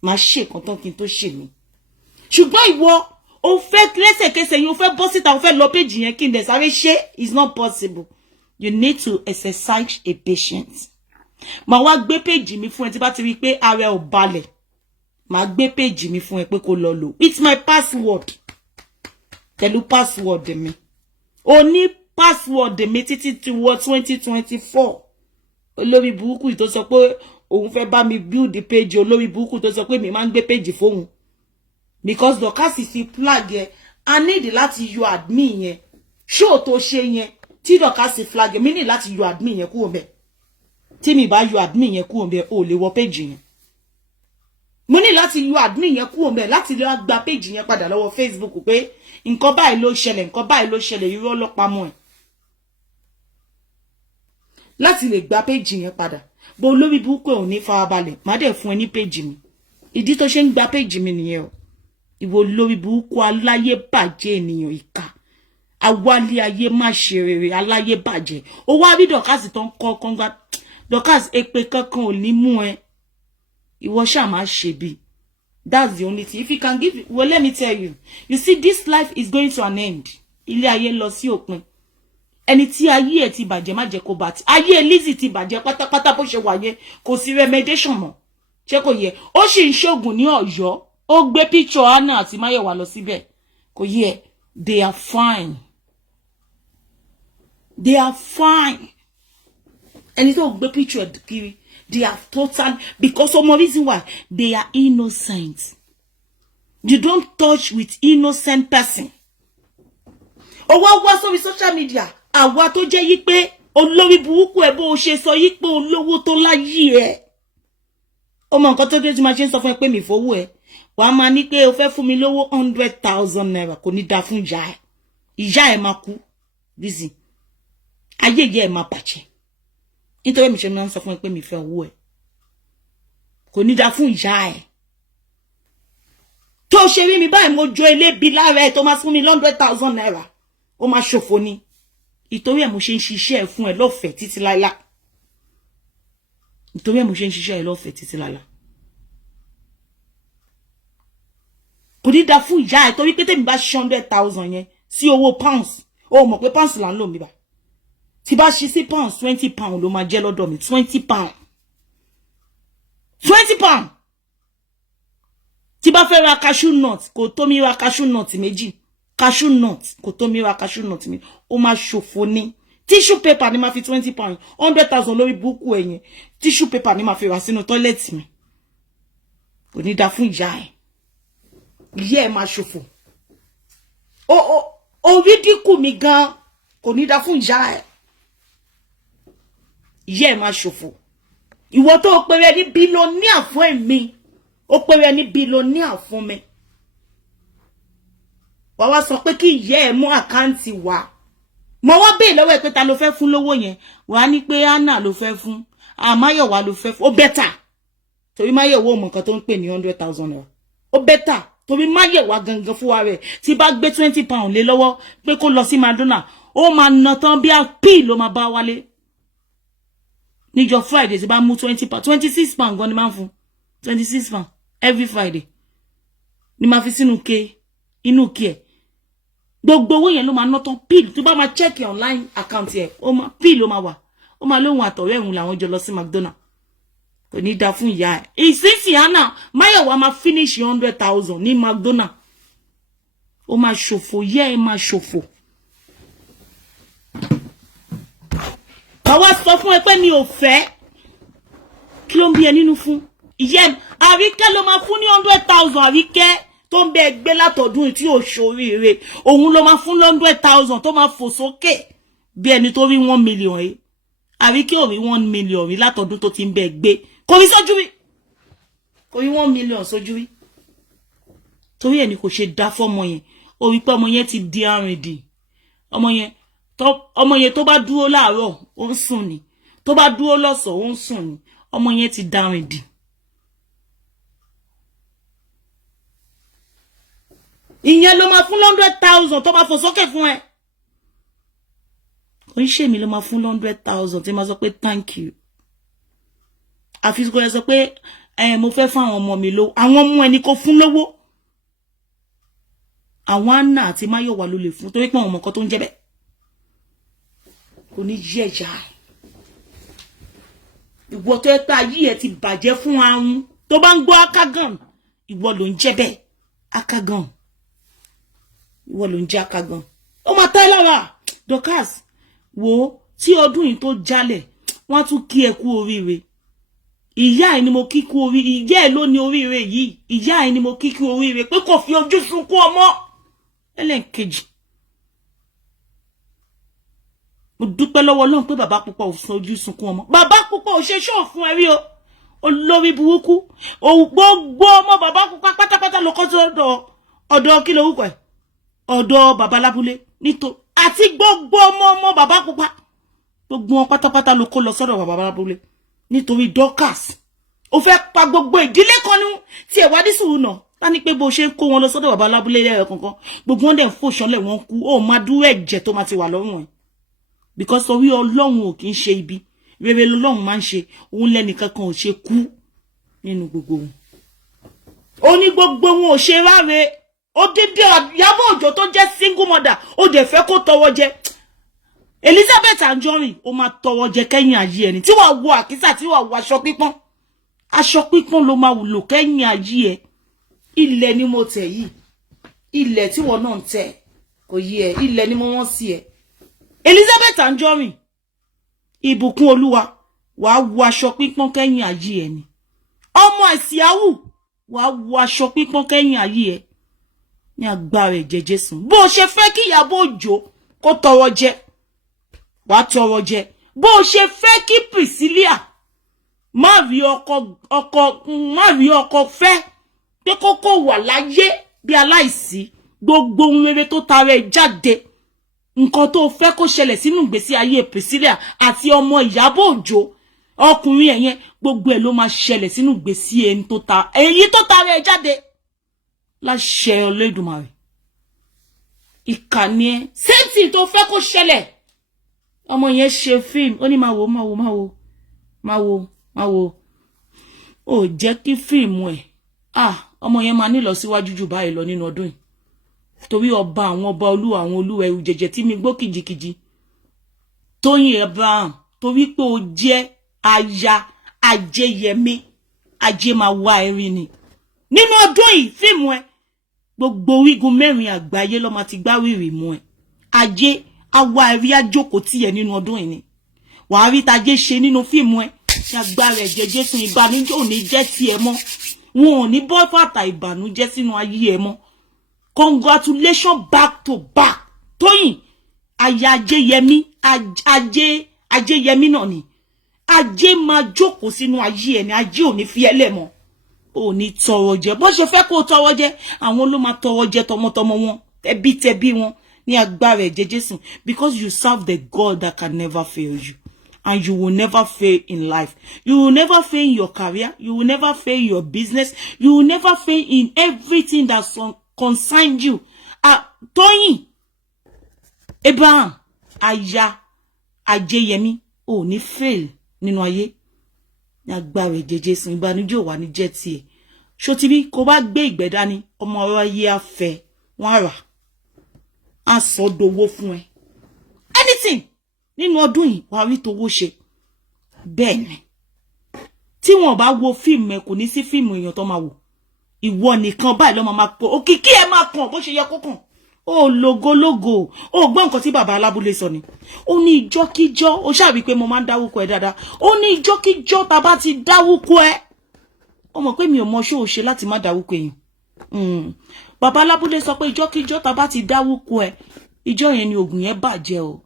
màá ṣe nǹkan tán kí n tó ṣe mi ṣùgbọ́n ìwọ o fẹ́ lẹ́sẹ̀kẹsẹ̀ yín o fẹ́ bọ́ síta o fẹ́ lọ péjì yẹn kí n dẹ̀ sáré ṣe it's not possible you need to exercise a patience màá wá gbé péjì mi fún ẹ tí bá ti rí pé ara ẹ ò balẹ̀ màá gbé péjì mi fún ẹ pé kó lọ lò it's my password pẹ̀lú password mi o ní password mi títí tí wọ 2024 olórí burúkú tó sọ pé òun fẹ́ bá mi build the page olórí burúkú tó sọ pé mi máa ń gbé péjì fóun because Dorcas fi flag yẹn I need láti yọ admin yẹn show tó ṣe yẹn tí Dorcas flag yẹn mi ní láti yọ admin yẹn kúrò ńbẹ̀ tí mi bá yọ admin yẹn kúrò ńbẹ̀ o lè wọ page yẹn mo ní láti yọ admin yẹn kúrò ńbẹ̀ láti lọ gba page yẹn padà lọ́wọ́ Facebook pé nǹkan báyìí ló ṣẹlẹ̀ irọ́ ló pamọ́ ẹ̀ láti lè gba page yẹn padà bó olórí burúkú ò ní farabalẹ̀ má dẹ̀ fún ẹ ní page mi ìdí tó ṣe ń gba page mi nìyẹn o ìwọ olórí burúkú aláyé bàjẹ́ ènìyàn ìkà awálé ayé má ṣe rere aláyé bàjẹ́ ó wá rí Dorcas tó ń kọ́ kọ́ngá Dorcas èpè kankan ò ní mú ẹ ìwọ ṣáà má ṣe bí that's the only thing if you can give well let me tell you you see this life is going to an end ilé ayé lọ sí òpin ẹni tí ayé ẹ ti bàjẹ́ má jẹ́ kó bá ti ayé Lizzy ti bàjẹ́ pátápátá bó ṣe wà yẹn kò sí remediation mọ́ ṣé kò yẹ ó sì ń ṣògùn ní Ọ̀yọ́ ó gbé picture Anna àti Máyọ̀wá lọ síbẹ̀ kò yẹ they are fine ẹni tó gbé picture kiri they are total because of one reason why they are innocent you don't touch with innocent person ó wá sórí social media àwa tó jẹ́ yí pé olórí burúkú ẹ bó ṣe sọ yí pé olówó tó láyé ẹ ó mọ nǹkan tó dé tí ma ṣe ń sọ fún ẹ pé mi fowó ẹ wàá máa ní pé o fẹ́ fún mi lówó 100,000 naira kò ní dá fún ìyá ẹ máa kú Lizzy ayé ìyá ẹ máa bàjẹ́ nítorí mi ṣe máa ń sọ fún ẹ pé mi fẹ́ owó ẹ kò ní dá fún ìyá ẹ tó ṣe rí mi báyìí mo jó elébi lára ẹ tó máa fún mi 100,000 naira ó máa ṣòfò ni ìtorí ẹ mo ṣe ń ṣiṣẹ́ ẹ fún ẹ lọ́fẹ̀ẹ́ títí láíláí nítorí ẹ mo ṣe ń ṣiṣẹ́ ẹ lọ́fẹ̀ẹ́ títí láíláí kò ní dá fún ìyá ẹ torí pé tèmi bá 100,000 yẹn sí owó pounds ó mọ̀ pé pounds là ń lò mí bá tí bá ṣe sí pounds 20 pounds ló máa jẹ́ lọ́dọ̀ mi 20 pounds tí bá fẹ́ ra cashew nut kò tó mi ra cashew nut méjì cashew nut kò tó mi ra cashew nut méjì ó máa ṣòfò ní tissue paper ni máa fi 20 pounds 100,000 lórí búkú ẹ̀yìn tissue paper ni máa fi ra sínú toilet mi kò ní dá fún ìyá ẹ̀ ìyá ẹ̀ máa ṣòfò orí dínkù mi gan kò ní dá fún ìyá ẹ̀ ìyá ẹ̀ máa ṣòfò ìwọ tó pèrè ní billionaire fún èmi ó pèrè ní billionaire fún mi wá wá sọ pé kí ìyá ẹ̀ mú àkáǹtì wá mo wá bèè lọ́wọ́ ẹ̀ pé ta ló fẹ́ fún lówó yẹn wá ní pé Anna ló fẹ́ fún Máyọ̀wá ló fẹ́ fún ó bẹ́tà torí Máyọ̀wá ò mọ̀ nǹkan tó ń pè ní 100,000 naira ó bẹ́tà torí Máyọ̀wá gangan fún wa rẹ̀ tí bá gbé 20 pounds lé lọ́wọ́ pé kó lọ sí Madonna ó máa ná tán bí àpì ló máa bá wálé níjọ́ Friday tí bá mú 20 pounds 26 pounds gan ni máa ń fún 26 pounds every Friday ni máa fi sínú inú ẹ̀ gbogbo owó yẹn ló máa ná tán píl tó bá máa check online account ẹ̀ ó máa píl ló máa wà ó máa lóhun àtọ̀rẹ́ ẹ̀hún làwọn jọ lọ sí McDonald kò ní dá fún ìyá ẹ̀ ìsinsìn Anna Máyọ̀wá máa finish 100,000 ní McDonald ó máa ṣòfò yẹ́ ẹ máa ṣòfò àwa sọ fún ẹ pé mi ò fẹ́ kí ló ń bí ẹ nínú fún ìyá ẹ̀ Àríkẹ́ ló máa fún ní 100,000 Àríkẹ́ tó ń bẹ ẹgbẹ́ látọ̀dún tí ò ṣoríire òun ló máa fún 100,000 tó máa fò sókè bí ẹni tó rí 1 million rí Àríkẹ́ ò rí 1 million rí látọ̀dún tó ti ń bẹ ẹgbẹ́ kò rí sójú rí kò rí 1 million sójú rí torí ẹni kò ṣe dá fọ́mọ yẹn ó rí pé ọmọ yẹn ti di R&D ọmọ yẹn ọmọ yẹn tó bá dúró láàárọ̀ ó ń sùn ni, tó bá dúró lọ́sàn ó ń sùn ni, ọmọ yẹn ti dárin dì. Ìyẹn ló máa fún 100,000 tó bá fò sókè fún ẹ. Kò ń ṣe mi ló máa fún 100,000 tí máa sọ pé thank you. Àfi kò yẹ sọ pé mo fẹ́ fún àwọn ọmọ mi lówó. Àwọn ọmọ ẹni kò fún lówó. Àwọn Anna àti Máyọ̀wá ló lè fún torí pé àwọn ọmọ kan tó ń jẹ́ bẹ́ẹ̀. Kò ní jẹ́jà. Ìwọ tó yẹ pé ayé ẹ ti bàjẹ́ fún àrùn tó bá ń gbọ́ Akagan. Ìwọ ló ń jẹ́ bẹ́ẹ̀. Akagan. Ìwọ ló ń jẹ́ Akagan. Ó máa tẹ́ lára. Dorcas, wo tí ọdún yìí tó jálẹ̀, wọ́n tún kí ẹ kú oríire. Ìyá ẹ ni mo kí kú oríire. Ìyá ẹ ló ní oríire yìí. Ìyá ẹ ni mo kí kú oríire pé kò fi ojú sunkún ọmọ. Ẹlẹ́nkejì. Mo dúpẹ́ lọ́wọ́ Ọlọ́run pé bàbá Pupa ò fi ojú sunkún ọmọ. Bàbá Pupa ò ṣe ṣó fún ẹ rí o. Olórí burúkú. Gbogbo ọmọ bàbá Pupa pátápátá ló kọ́ ọ̀dọ̀ kí lorúkọ ẹ̀. Ọ̀dọ̀ bàbá Lábúlé. Nítorí àti gbogbo ọmọ bàbá Pupa. Gbogbo wọn pátápátá ló kó lọ sọ́dọ̀ bàbá Lábúlé. Nítorí Dorcas. Ó fẹ́ pa gbogbo ìdílé kan ní tí ẹ wá dí sùúrù náà. Tani pé bó ṣe ń kó wọn lọ sọ́dọ̀ bàbá Lábúlé lẹ́yọ kankan. Gbogbo wọn dẹ̀ ń fò ṣánlẹ̀ wọn kú. Ó máa dúró ẹ̀jẹ̀ tó máa ti wà lọ́rùn ẹ̀. Because orí Ọlọ́run ò kì í ṣe ibi. Rere l'Ọlọ́run máa ń ṣe. Òun lẹ́nìkan kan ò ṣe kú nínú gbogbo wọn. Ó ní gbogbo wọn ò ṣe ráre. Ó dídé Ìyábọ̀ Òjó tó jẹ́ single mother. Ó dẹ̀ fẹ́ kó tọwọ́ jẹ. Elizabeth Anjorin ó máa tọwọ́ jẹ kẹ́yìn ayé ẹni. Tí wàá wọ àkísà tí wàá wọ aṣọ pípọ́n. Aṣọ pípọ́n ló máa wùlò kẹ́yìn ayé ẹ. Ilẹ̀ ni mo tẹ̀ yìí. Ilẹ̀ tí wọ́n náà ń tẹ̀ kò yí ẹ. Ilẹ̀ ni mo wọ́n sí ẹ. Elizabeth Anjorin, ìbùkún Olúwa, wàá wọ aṣọ pípọ́n kẹ́yìn ayé ẹ ni. Ọmọ Ìsíáwù, wàá wọ aṣọ pípọ́n kẹ́yìn ayé ẹ. Ní agbára ẹ̀jẹ̀ Jésù. Bó ṣe fẹ́ kí Ìyábọ̀ Òjó kó tọrọ jẹ, wàá tọrọ jẹ. Bó ṣe fẹ́ kí Priscilla má rí ọkọ fẹ́ pé kókó wà láyé bí aláìsí, gbogbo ohun rere tó tara ẹ̀ jáde. Nǹkan tó fẹ́ kó ṣẹlẹ̀ sínú ìgbésí ayé Priscilla àti ọmọ Ìyábọ̀ Òjó, ọkùnrin ẹ̀yẹn, gbogbo ẹ̀ ló máa ṣẹlẹ̀ sínú ìgbésí ẹni tó ta èyí tó tara ẹ̀ jáde. Láṣẹ Olódùmarè. Ìkànnì ẹ sẹ́ńtì tó fẹ́ kó ṣẹlẹ̀. Ọmọ yẹn ṣe fíìmù, ó ní máa wo. Ó jẹ́ kí fíìmù ẹ̀. Ọmọ yẹn máa nílọ síwájú jù báyìí lọ nínú ọdún yìí. Torí ọba àwọn ọba olúwa àwọn olúwa ẹrù jẹjẹ tí mi gbọ́ kìjikìji. Tóyìn Abraham, torí pé ó jẹ́ aya Ajéyẹmí, ajé máa wá ẹ̀rí ni. Nínú ọdún yìí fíìmù ẹ gbogbo orígun mẹ́rin àgbáyé ló máa ti gbáwìrì mú ẹ. Ajé awa ẹ̀rí àjókòó tí ẹ nínú ọdún yìí ni. Wàá rí tajé ṣe nínú fíìmù ẹ. Ní agbára ẹ̀jẹ̀ Jésù, ìbànújẹ́ ò ní jẹ́ tiẹ̀ mọ́. Wọn ò ní bọ́ fàtà ìbànújẹ́ sínú ayé ẹ mọ́. Congratulations back to back. Tóyìn, aya Ajéyẹmí, Ajéyẹmí náà ni. Ajé máa jókòó sínú ayé ẹni, ajé ò ní fi ẹlẹ̀ mọ́. Ò ní tọrọ jẹ. Bó ṣe fẹ́ kó tọrọ jẹ, àwọn ló máa tọrọ jẹ tọmọtọmọ wọn, tẹbí wọn ní agbára ẹ̀jẹ̀ Jésù. Because you serve the God that can never fail you. And you will never fail in life. You will never fail in your career. You will never fail in your business. You will never fail in everything that concerns you. Tóyìn Abraham, aya Ajéyẹmí, ò ní fail nínú ayé. Ní agbára ẹ̀jẹ̀ Jésù, ìbànújẹ́ ò wà ní jẹ́ tiẹ̀. Ṣó ti bí kó bá gbé ìgbẹ́ dání, ọmọ ọ̀rọ̀ ayé afẹ́ wọ́n á rà. Á sọ dowó fún ẹ. Anything nínú ọdún yìí wàá rí towó ṣe. Bẹ́ẹ̀ ni. Tí wọ́n bá wo fíìmù ẹ kò ní sí fíìmù èèyàn tó máa wò. Ìwọ nìkan báyìí ló máa pọ̀. Òkìkí ẹ máa kàn bó ṣe yẹ kó kàn. Ó lógólógó. Ó gbọ́ nǹkan tí bàbá Alábúlé sọ ni. Ó ní ìjọ́kíjọ́, ó ṣàrí pé mo máa ń dáwúkọ ẹ dáadáa. Ó ní ìjọ́kíjọ́ tá bá ti dáwúkọ ẹ. Ó mọ̀ pé mi ò mọ ṣó o ṣe láti má dáwúkọ èèyàn. Bàbá Alábúlé sọ pé ìjọ́kíjọ́ tá bá ti dáwúkọ ẹ, ìjọ́ yẹn ni ògùn yẹn bàjẹ́ o.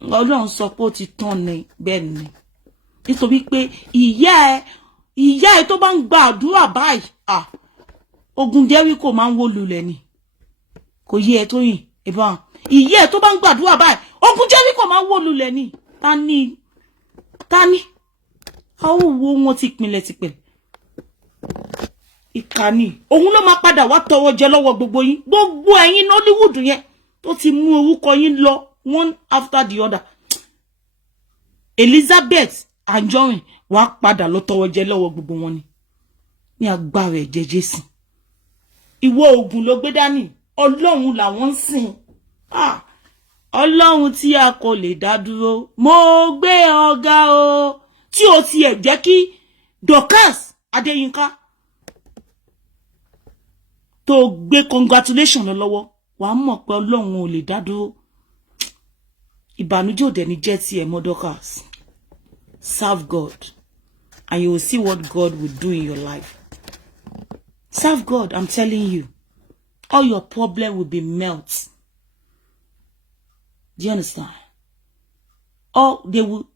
Ọlọ́run sọ pé ó ti tán ni bẹ́ẹ̀ ni. Nítorí pé ìyá ẹ tó bá ń gba àdúrà báyìí, ogun Jẹ́ríkò máa ń wó lulẹ̀ ni. Kò yé ẹ Tóyìn Abraham. ìyẹ́ tó bá ń gbàdúrà báyìí ogun Jẹ́ríkò máa wó lulẹ̀ ni tani àwọn wo wọn ti pinlẹ̀ tipẹ̀ ìkànnì òun ló máa padà wá tọwọ́ jẹ lọ́wọ́ gbogbo yín gbogbo ẹ̀yin Nollywood yẹn tó ti mú orúkọ yín lọ one after the other Elizabeth Anjorin wá padà lọ tọwọ́ jẹ lọ́wọ́ gbogbo wọn ni ní agbára ẹ̀jẹ̀ Jésù ìwọ ogun ló gbé dání Ọlọ́run làwọn ń sìn Ọlọ́run tí a kò lè dá dúró mo gbé ọ̀gá o tí o ti ẹ̀ jẹ́ kí Dorcas Adéyínká tó gbé congratulation lọ lọ́wọ́ wàá mọ̀ pé Ọlọ́run ò lè dá dúró ìbànújẹ́ òde ní jẹ́ ti ẹ̀ mọ́ Dorcas. Serve God and you will see what God will do in your life. Serve God, I'm telling you. All your problem will be melt. Do you understand?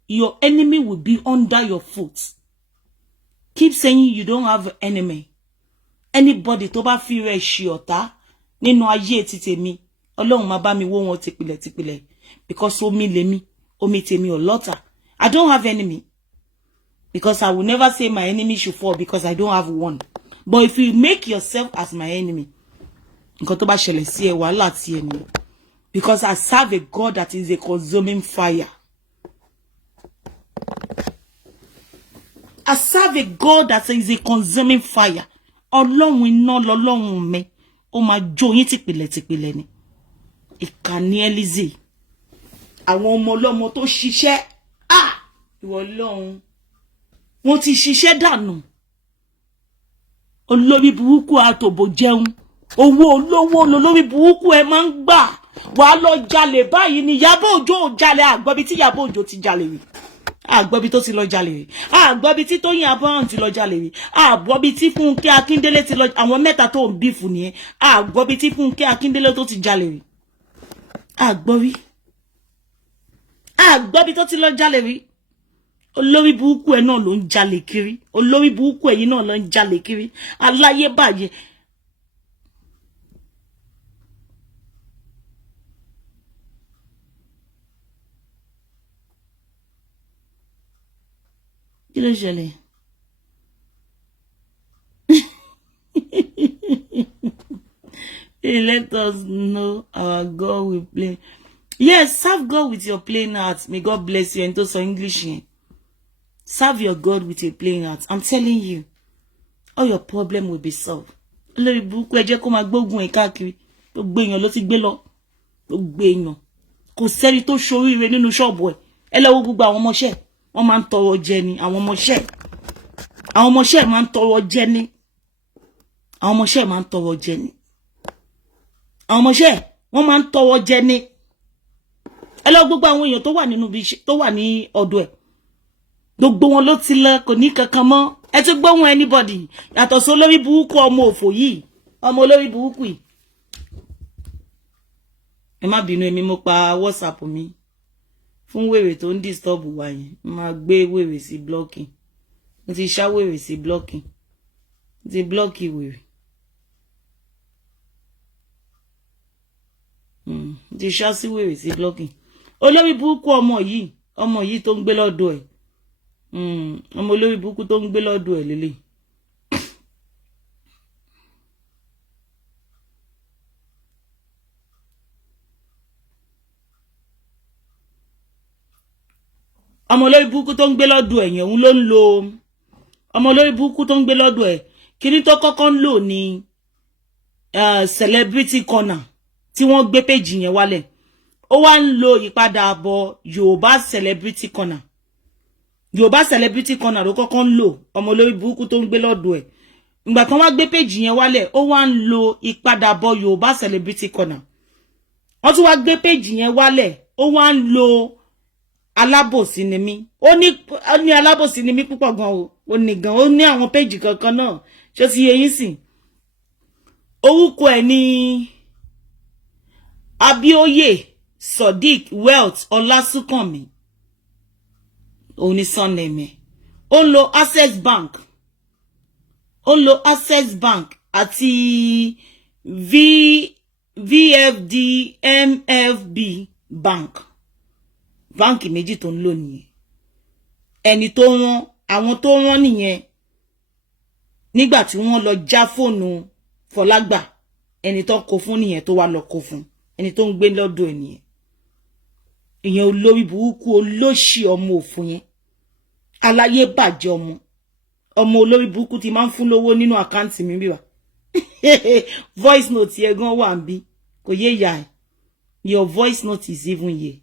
Your enemy will be under your foot. Keep saying you don't have enemy. Anybody tó bá fi rẹ̀ ṣe ọ̀tá nínú ayé ti tèmi, Ọlọ́run má bá mi wó wọn tìpìlẹ̀ because omi lèmi, omi tèmi ò lọ́tà. I don't have enemy because I will never say my enemy should fall because I don't have one. But if you make yourself as my enemy, nǹkan tó bá ṣẹlẹ̀ sí ẹ wàhálà tí ẹ ní. Because I serve a God that is a consuming fire. I serve a God that is a consuming fire. Ọlọ́run iná lọ́lọ́run mi, ó máa jó yín tìpìlẹ̀ ni. Ìkànnì Elize. Àwọn ọmọ ọlọ́mọ tó ṣiṣẹ́ ìwọ Ọlọ́run wọ́n ti ṣiṣẹ́ dànù olórí burúkú àtòbò jẹun owó olówó lolórí burúkú ẹ máa ń gbà wà lọ jalè báyìí ni Ìyábọ̀ Òjó ò jalè àgbọ̀bí tí Ìyábọ̀ Òjó ti jalè rí àgbọ̀bí tó ti lọ jalè rí àgbọ̀bí tí Tóyìn Abraham ti lọ jalè rí àgbọ̀bí tí Fúnkẹ́ Akíndélé ti lọ àwọn mẹ́ta tó ń bífù nìyẹn àgbọ̀bí tí Fúnkẹ́ Akíndélé tó ti jalè rí àgbọ̀bí tó ti lọ jalè rí olórí burúkú ẹ náà ló ń jalè kiri olórí burúkú ẹ̀yin náà ló ń jalè kiri aláyé bàjẹ́ kí ló ṣẹlẹ̀ let us know our God will play. Yes, serve God with your plain heart. May God bless you. And those are English here. Serve your God with your plain heart. I'm telling you, all your problem will be solved. Olórí burúkú ẹ jẹ́ kó máa gbógun ẹ̀ káàkiri. Gbogbo èèyàn ló ti gbé lọ. Gbogbo èèyàn. Kò sẹ́ni tó ṣoríire nínú ṣọ́ọ̀bù ẹ̀. Ẹ lọ wo gbogbo àwọn ọmọọṣẹ́. Wọ́n máa ń tọrọ jẹ ni. Àwọn ọmọọṣẹ́ máa ń tọrọ jẹ ni. Àwọn ọmọọṣẹ́ máa ń tọrọ jẹ ni. Àwọn ọmọọṣẹ́ wọ́n máa ń tọrọ jẹ ni. Ẹ lọ gbogbo àwọn èèyàn tó wà nínú tó wà ní ọ̀dọ̀ ẹ̀. Gbogbo wọn ló ti lọ kò ní kankan mọ́. Ẹ ti gbóhùn anybody yàtọ̀ sí olórí burúkú ọmọ òfò yìí ọmọ olórí burúkú yìí. Ẹ má bínú èmi mo pa WhatsApp mi fún wèrè tó ń disturb wa yẹn. Mo máa gbé wèrè sí blocking. Mo ti ṣá wèrè sí blocking. Mo ti block wèrè. Mo ti ṣá sí wèrè sí blocking. Olórí burúkú ọmọ yìí tó ń gbé lọ́dọ̀ ẹ̀. Ọmọ olórí burúkú tó ń gbé lọ́dọ̀ ẹ̀ lélẹ̀. Ọmọ olórí burúkú tó ń gbé lọ́dọ̀ ẹ̀ yẹn òun ló ń lo ọmọ olórí burúkú tó ń gbé lọ́dọ̀ ẹ̀ kíní tó kọ́kọ́ ń lò ní celebrity corner tí wọ́n gbé péjì yẹn wálẹ̀ ó wá ń lo ìpadàbọ̀ Yorùbá celebrity corner Yorùbá celebrity corner ló kọ́kọ́ ń lò ọmọ olórí burúkú tó ń gbé lọ́dọ̀ ẹ̀ ìgbà kan wá gbé péjì yẹn wálẹ̀ ó wá ń lo ìpadàbọ̀ Yorùbá celebrity corner wọ́n tún wá gbé péjì yẹn wálẹ̀ ó wá ń lo alábòsí ni mí ó ní alábòsí ni mí púpọ̀ gan o ó ní gan ó ní àwọn péjì kankan náà ṣé ti yé yín sìn orúkọ ẹ̀ ní Abíóyè Sodiq Wealth Ọlásùnkànmí òun ni surname ó ń lo Access Bank àti VFD MFB bank báǹkì méjì tó ń lò nìyẹn ẹni tó rán àwọn tó rán nìyẹn nígbà tí wọ́n lọ já fóònù Fọlágbà ẹni tó kó fún nìyẹn tó wá lọ kó fún ẹni tó ń gbé lọ́dọ̀ ẹ̀ nìyẹn ìyẹn olórí burúkú olóṣì ọmọ òfò yẹn aláyé bàjẹ́ ọmọ olórí burúkú ti máa ń fún lówó nínú àkáǹtì mi bíwá voice note yẹn gan wà ń bí kò yé ìyá ẹ your voice note is even here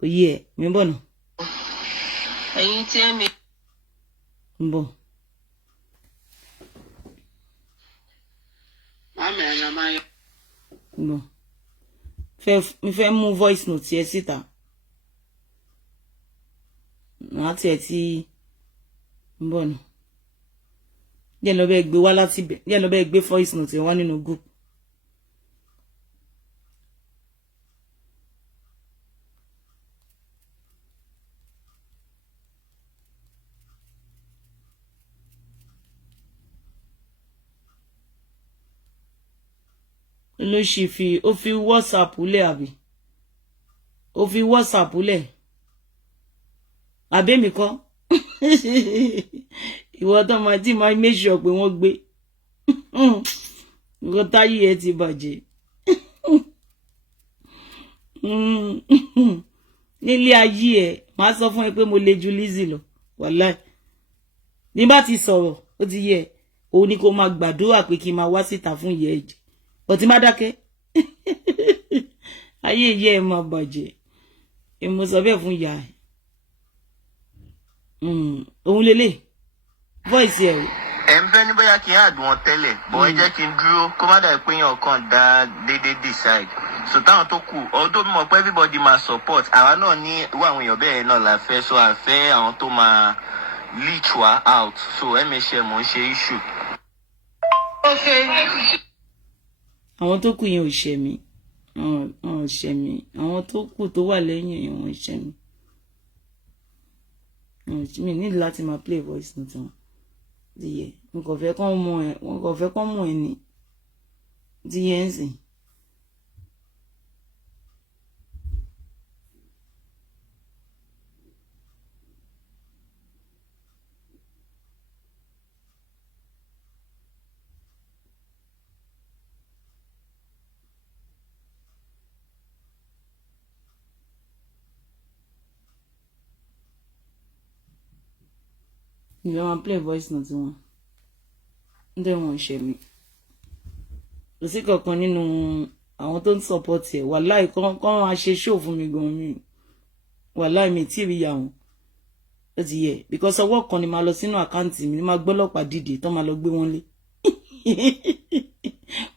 kò yé ẹ mi ń bọ̀ náà. ẹ̀yin tí ẹ mi. ń bọ̀. Mami ẹ̀yàn máa yọ. ń bọ̀. mi fẹ́ mú voice note yẹn síta màá tiẹ̀ ti ń bọ̀ náà. Jẹ́ lọ bẹ́ẹ̀ gbé wá láti bẹ̀ jẹ́ lọ bẹ́ẹ̀ gbé voice note wá nínú group. Ló ṣì fi ó fi WhatsApp lẹ̀ àbí ó fi WhatsApp lẹ̀ àbẹ́mi kọ́ ìwọ tó máa tí máa make sure pé wọ́n gbé ìwọ táyé ẹ ti bàjẹ́ nílé ayé ẹ máa sọ fún ẹ pé mo le ju Lizzy lọ wàláì ní bá ti sọ̀rọ̀ ó ti yẹ òun ni kó máa gbàdúrà pé kí n máa wá síta fún ìyá ẹ̀jẹ̀ ọtí má dákẹ́ ayé ìyá ẹ máa bàjẹ́ èmo sọ bẹ́ẹ̀ fún ìyá ẹ òun lélẹ̀ voice ẹ̀ rẹ̀. ẹ ń fẹ́ ní bóyá kí n àdùn wọn tẹ́lẹ̀ bọ́ ẹ jẹ́ kí n dúró kó má dàbí pé yàn kàn dá déédéé decide so táwọn tó kù ọdún mọ̀ pé everybody máa support àwa náà ní irú àwọn èèyàn bẹ́ẹ̀ náà la fẹ́ so àfẹ́ àwọn tó máa leech wa out so MHM ò ń ṣe issue. àwọn tó kù yẹn ò ṣẹ̀ mí wọn ò ṣẹ̀ mí àwọn tó kù tó wà lẹ́yìn yẹn wọn ò ṣẹ̀ mí mi ní láti máa play voice note wọn ti yẹ wọn kò fẹ́ kán mọ̀ ẹ wọn kò fẹ́ kán mọ̀ ẹ ní ti yẹ ń sìn. ìjọba máa play voice note wọn ndé wọn ṣe mí kò sí kankan nínú àwọn tó ń support ẹ wàláì kán máa ṣe show fún mi gan mi wàláì mi tí ì rí àwọn ó ti yẹ because ọwọ́ kan ni máa lọ sínú àkáǹtì mi ni máa gbọ́lọ́pàá dìde tó máa lọ gbé wọn lé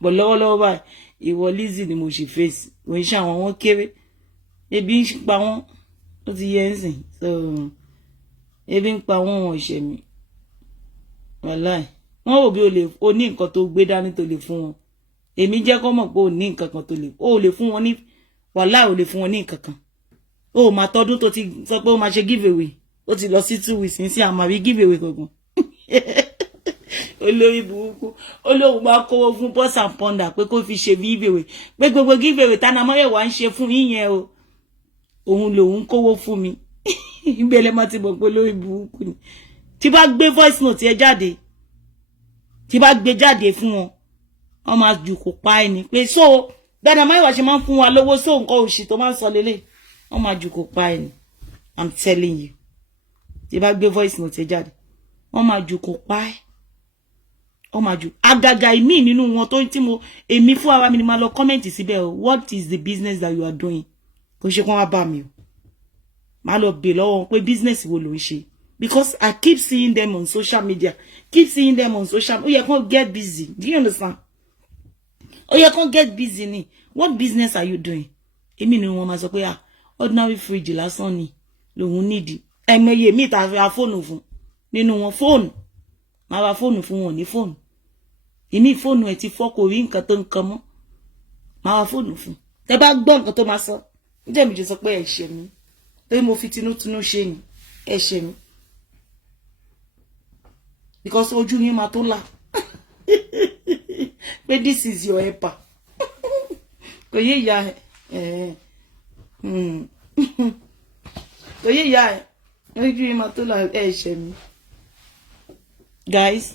bọ̀ lọ́wọ́lọ́wọ́ báyìí ìwọ Lizzy ni mo ṣe face òun ṣe àwọn wọn kéré ebi ń pa wọn ó ti yẹ ń sìn so ebi ń pa wọn wọn ṣe mí wàláì wọn ò bí o ní nǹkan tó gbé dání tó lè fún wọn èmi jẹ́ kó mọ̀ pé o ní nǹkan kan tó lè o lè fún wọn ní wàláì o lè fún wọn ní nǹkan kan o máa tọdún tó ti sọ pé o máa ṣe giveaway ó ti lọ sí 2 weeks ní sí àmàrí giveaway gangan olórí burúkú olóhùn máa kówó fún Boss and Pounder pé kó fi ṣe giveaway pé gbogbo giveaway tánà mọ́yẹ̀wá ń ṣe fún yíyẹn o òun lòun kówó fún mi ìbẹ̀lẹ̀ máa ti bọ̀ pé olórí burúkú ni tí bá gbé voice note ẹ jáde tí bá gbé jáde fún wọn wọn máa jù kó pa ẹni pé so dáadáa máyẹ̀wá ṣe máa ń fún wa lówó so nǹkan òṣì tó máa ń sọ lélẹ̀ wọn máa jù kó pa ẹni I'm telling you tí bá gbé voice note ẹ jáde wọn máa jù kó pa ẹ wọn máa jù àgàgà ìmí nínú wọn tó tí mo èmi fún ara mi ni máa lọ comment síbẹ̀ o what is the business that you are doing kò ṣe kó wá bá mi o máa lọ bè lọ́wọ́ pé business wo ló ń ṣe because I keep seeing them on social media keep seeing them on social media ó yẹ kó get busy do you understand ó yẹ kó get busy ni what business are you doing èmi ni wọn máa sọ pé ordinary fridge lásán ni lòun nídìí ẹ̀mọye mi ta ra fóònù fún nínú wọn fóònù máa ra fóònù fún wọn ní fóònù èmi fóònù ẹ̀ ti fọ́ kò rí nǹkan tó ń kan mọ́ máa ra fóònù fún tẹ bá gbọ́ nǹkan tó máa sọ níjẹ́ mi jẹ́ sọ pé ẹ ṣe mí pé mo fi tinútinú ṣe ni ẹ ṣe mí because ojú yín máa tó là pé this is your helper kò yé ìyá kò yé ìyá ojú ìmọ̀ tó lọ ẹ̀ṣẹ̀ mi guys.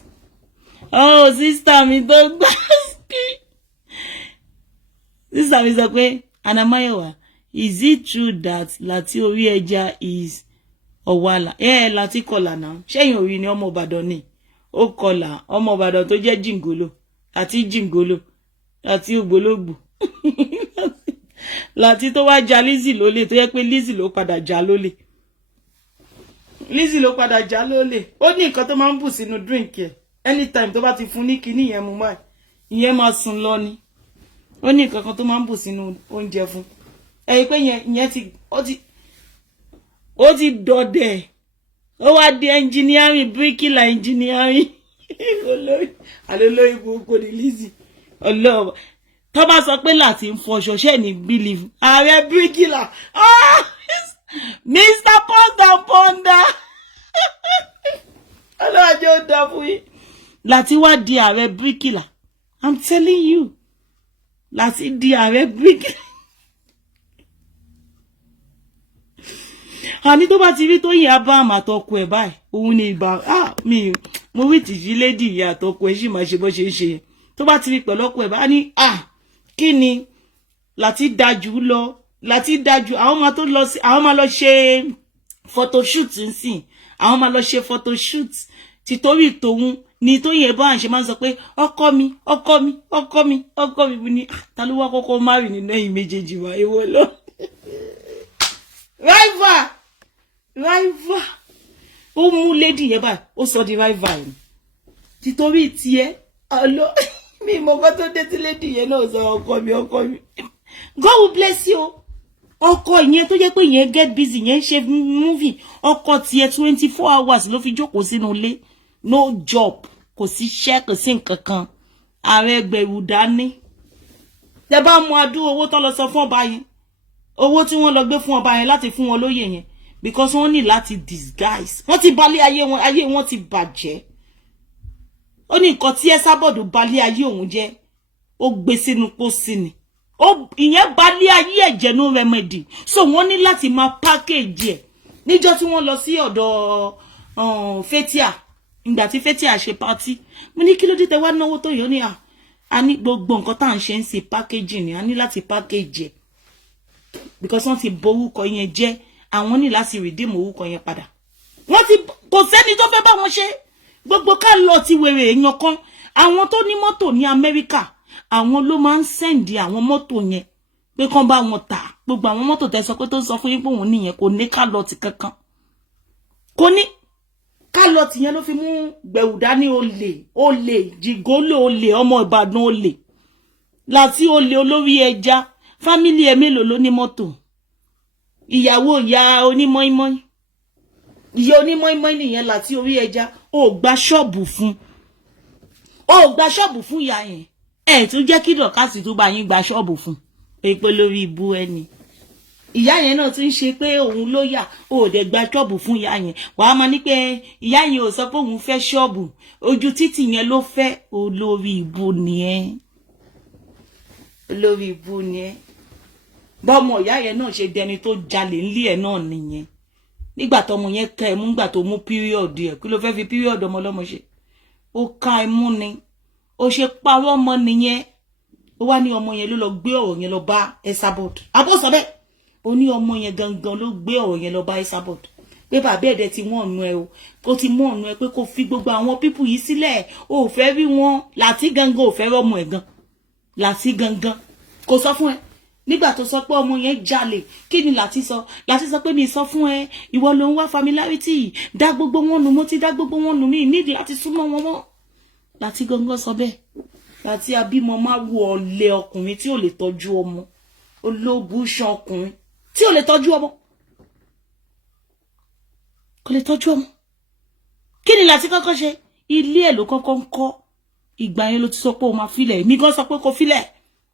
Oh, sister mi tó gbà sister mi sọ pé Anamayowa, is it true that Lati orí ẹja is Ọ̀wàlà? Lati kọlà náà ṣẹ́yìn orí ni ọmọ Ìbàdàn ni ó kọlà ọmọ Ìbàdàn tó jẹ́ jìngolo àti jìngolo àti ògbólógbò Lati tó wá ja Lizzy lólè tó yẹ pé Lizzy ló padà já lólè Lizzy ló padà já lólè ó ní nǹkan tó máa ń bù sínú drink ẹ̀ anytime tó bá ti fún ní kíní yẹn mú báyìí ìyẹn máa sùn lọ ni ó ní nǹkan kan tó máa ń bù sínú oúnjẹ fún ẹ̀yìn pé ìyẹn ti ó ti dọ̀dẹ̀ ó wá di engineering bricklayer engineering alólórí gbogbo ní Lizzy ọlọ́ọ̀bà tó bá sọ pé láti ń fọṣọ ṣẹ́ ní believe ààrẹ bricklayer Mr. Post and Ponder ọlọ́ọ̀jọ́ ó dá fún yín láti wá di ààrẹ bricklayer I'm telling you láti di ààrẹ bricklayer àní tó bá ti rí tó yìn Abraham àtọkọ ẹ̀ báyìí òun ni ìbá mo rí tìjí lady ìyá àtọkọ ẹ̀ sì máa ṣe bó ṣe ń ṣe tó bá ti rí pẹ̀lú ọkọ ẹ̀ bá ní kí ni láti dájú lọ láti dájú àwọn máa tó lọ sí àwọn máa lọ ṣe photoshoot nsìn àwọn máa lọ ṣe photoshoot títorí tòun ni tó yẹ bá ń ṣe máa ń sọ pé ọkọ mi bu ni ta ló wá kọ́kọ́ marry nínú ẹ̀yin méjèèjì wá èwo lọ rival ó mú lady yẹn báyìí ó sọ di rival ni títorí tiẹ̀ ọlọ mi mọ nǹkan tó dé tí lady yẹn náà sọ ọkọ mi God will bless you ọkọ yẹn tó jẹ́ pé yẹn get busy yẹn ṣe movie ọkọ tiẹ̀ 24 hours ló fi jókòó sínú ilé no job kò sí iṣẹ́ kò sí nǹkan kan ààrẹ gbẹ̀rù dání tẹ́ bá mú adú owó tó lọ sọ fún ọba yẹn owó tí wọ́n lọ gbé fún ọba yẹn láti fún wọn lóyè yẹn because wọ́n ní láti disguise wọ́n ti balẹ̀ ayé wọn ti bàjẹ́ ó ní nǹkan tí Esabod balẹ̀ ayé òun jẹ́ ó gbé sínú pósí ni ìyẹn balẹ̀ ayé ẹ̀jẹ̀ no remedy so wọ́n ní láti máa package ẹ̀ níjọ́ tí wọ́n lọ sí ọ̀dọ̀ Fathia ìgbà tí Fathia ṣe party mo ní kí ló dé tẹ́ wá náwó tó yọ ní a ní gbogbo nǹkan tá à ń ṣe ń ṣe packaging ni a ní láti package ẹ̀ because wọ́n ti borúkọ yẹn jẹ́ àwọn ní láti redeem orúkọ yẹn padà wọ́n ti kò sẹ́ni tó fẹ́ bá wọn ṣe gbogbo ká lọ ti wèrè èèyàn kan àwọn tó ní mọ́tò ní Amẹ́ríkà àwọn ló máa ń send àwọn mọ́tò yẹn pé kán bá wọn tà gbogbo àwọn mọ́tò tẹ́ sọ pé tó sọ fún yín pé òun nìyẹn kò ní ká lọ ti kankan kò ní ká lọ ti yẹn ló fi mú gbẹ̀wù dání olè jìgólò olè ọmọ Ìbàdàn olè láti olè olórí ẹja family ẹ̀ mélòó ló ní mọ́tò ìyàwó ìyá onímọ́ímọ́í ìyá onímọ́ímọ́í nìyẹn láti orí ẹja ó gba ṣọ́ọ̀bù fún ìyá yẹn tún jẹ́ kí dọ̀kásì tó bá yín gba ṣọ́ọ̀bù fún pé lórí ibú ẹni ìyá yẹn náà tún ṣe pé òun ló yà ó dẹ̀ gba ṣọ́ọ̀bù fún ìyá yẹn wàá máa ní pé ìyá yẹn ò sọ pé òun fẹ́ ṣọ́ọ̀bù ojú títì yẹn ló fẹ́ olórí ibú ni ẹ́ bọ́mọ ìyá yẹn náà ṣe dẹni tó jalè ńlé ẹ̀ náà nìyẹn nígbà tọmọ yẹn ká ẹ mú nígbà tó mú píríọ̀dù ẹ̀ kí ló fẹ́ fi píríọ̀dù ọmọ ọlọ́mọ ṣe ó ká ẹ mú ni ó ṣe parọ́ ọmọ nìyẹn ó wá ní ọmọ yẹn ló lọ gbé ọ̀rọ̀ yẹn lọ bá Esabod àbọ̀sọ bẹ́ẹ̀ ó ní ọmọ yẹn gangan ló gbé ọ̀rọ̀ yẹn lọ bá Esabod pé bàbá ẹ̀dẹ̀ ti wọ́n ọ̀nù ẹ o kó ti mú ọ̀nù ẹ pé kó fi gbogbo àwọn pípù yìí sílẹ̀ ó fẹ́ rí wọn Láti gangan ò fẹ́ rọ́mọ ẹ̀ gan Láti gangan kò sọ fún ẹ nígbà tó sọ pé ọmọ yẹn jalè kí ni Láti sọ pé mi sọ fún ẹ ìwọ ló ń wá familiarity dá gbogbo wọn nù mo ti dá gbogbo wọn nù mí nídìí láti súnmọ́ wọn mọ́ Láti gangan sọ bẹ́ẹ̀ Láti abímọ máa wo ọ̀lẹ ọkùnrin tí ò lè tọ́jú ọmọ olóògùn ọkùnrin tí ò lè tọ́jú ọmọ kò lè tọ́jú ọmọ kí ni Láti kọ́kọ́ ṣe ilé ẹ̀ ló kọ́kọ́ ń kọ́ ìgbà yẹn ló ti sọ pé ó máa filẹ̀ mi gan sọ pé kó filẹ̀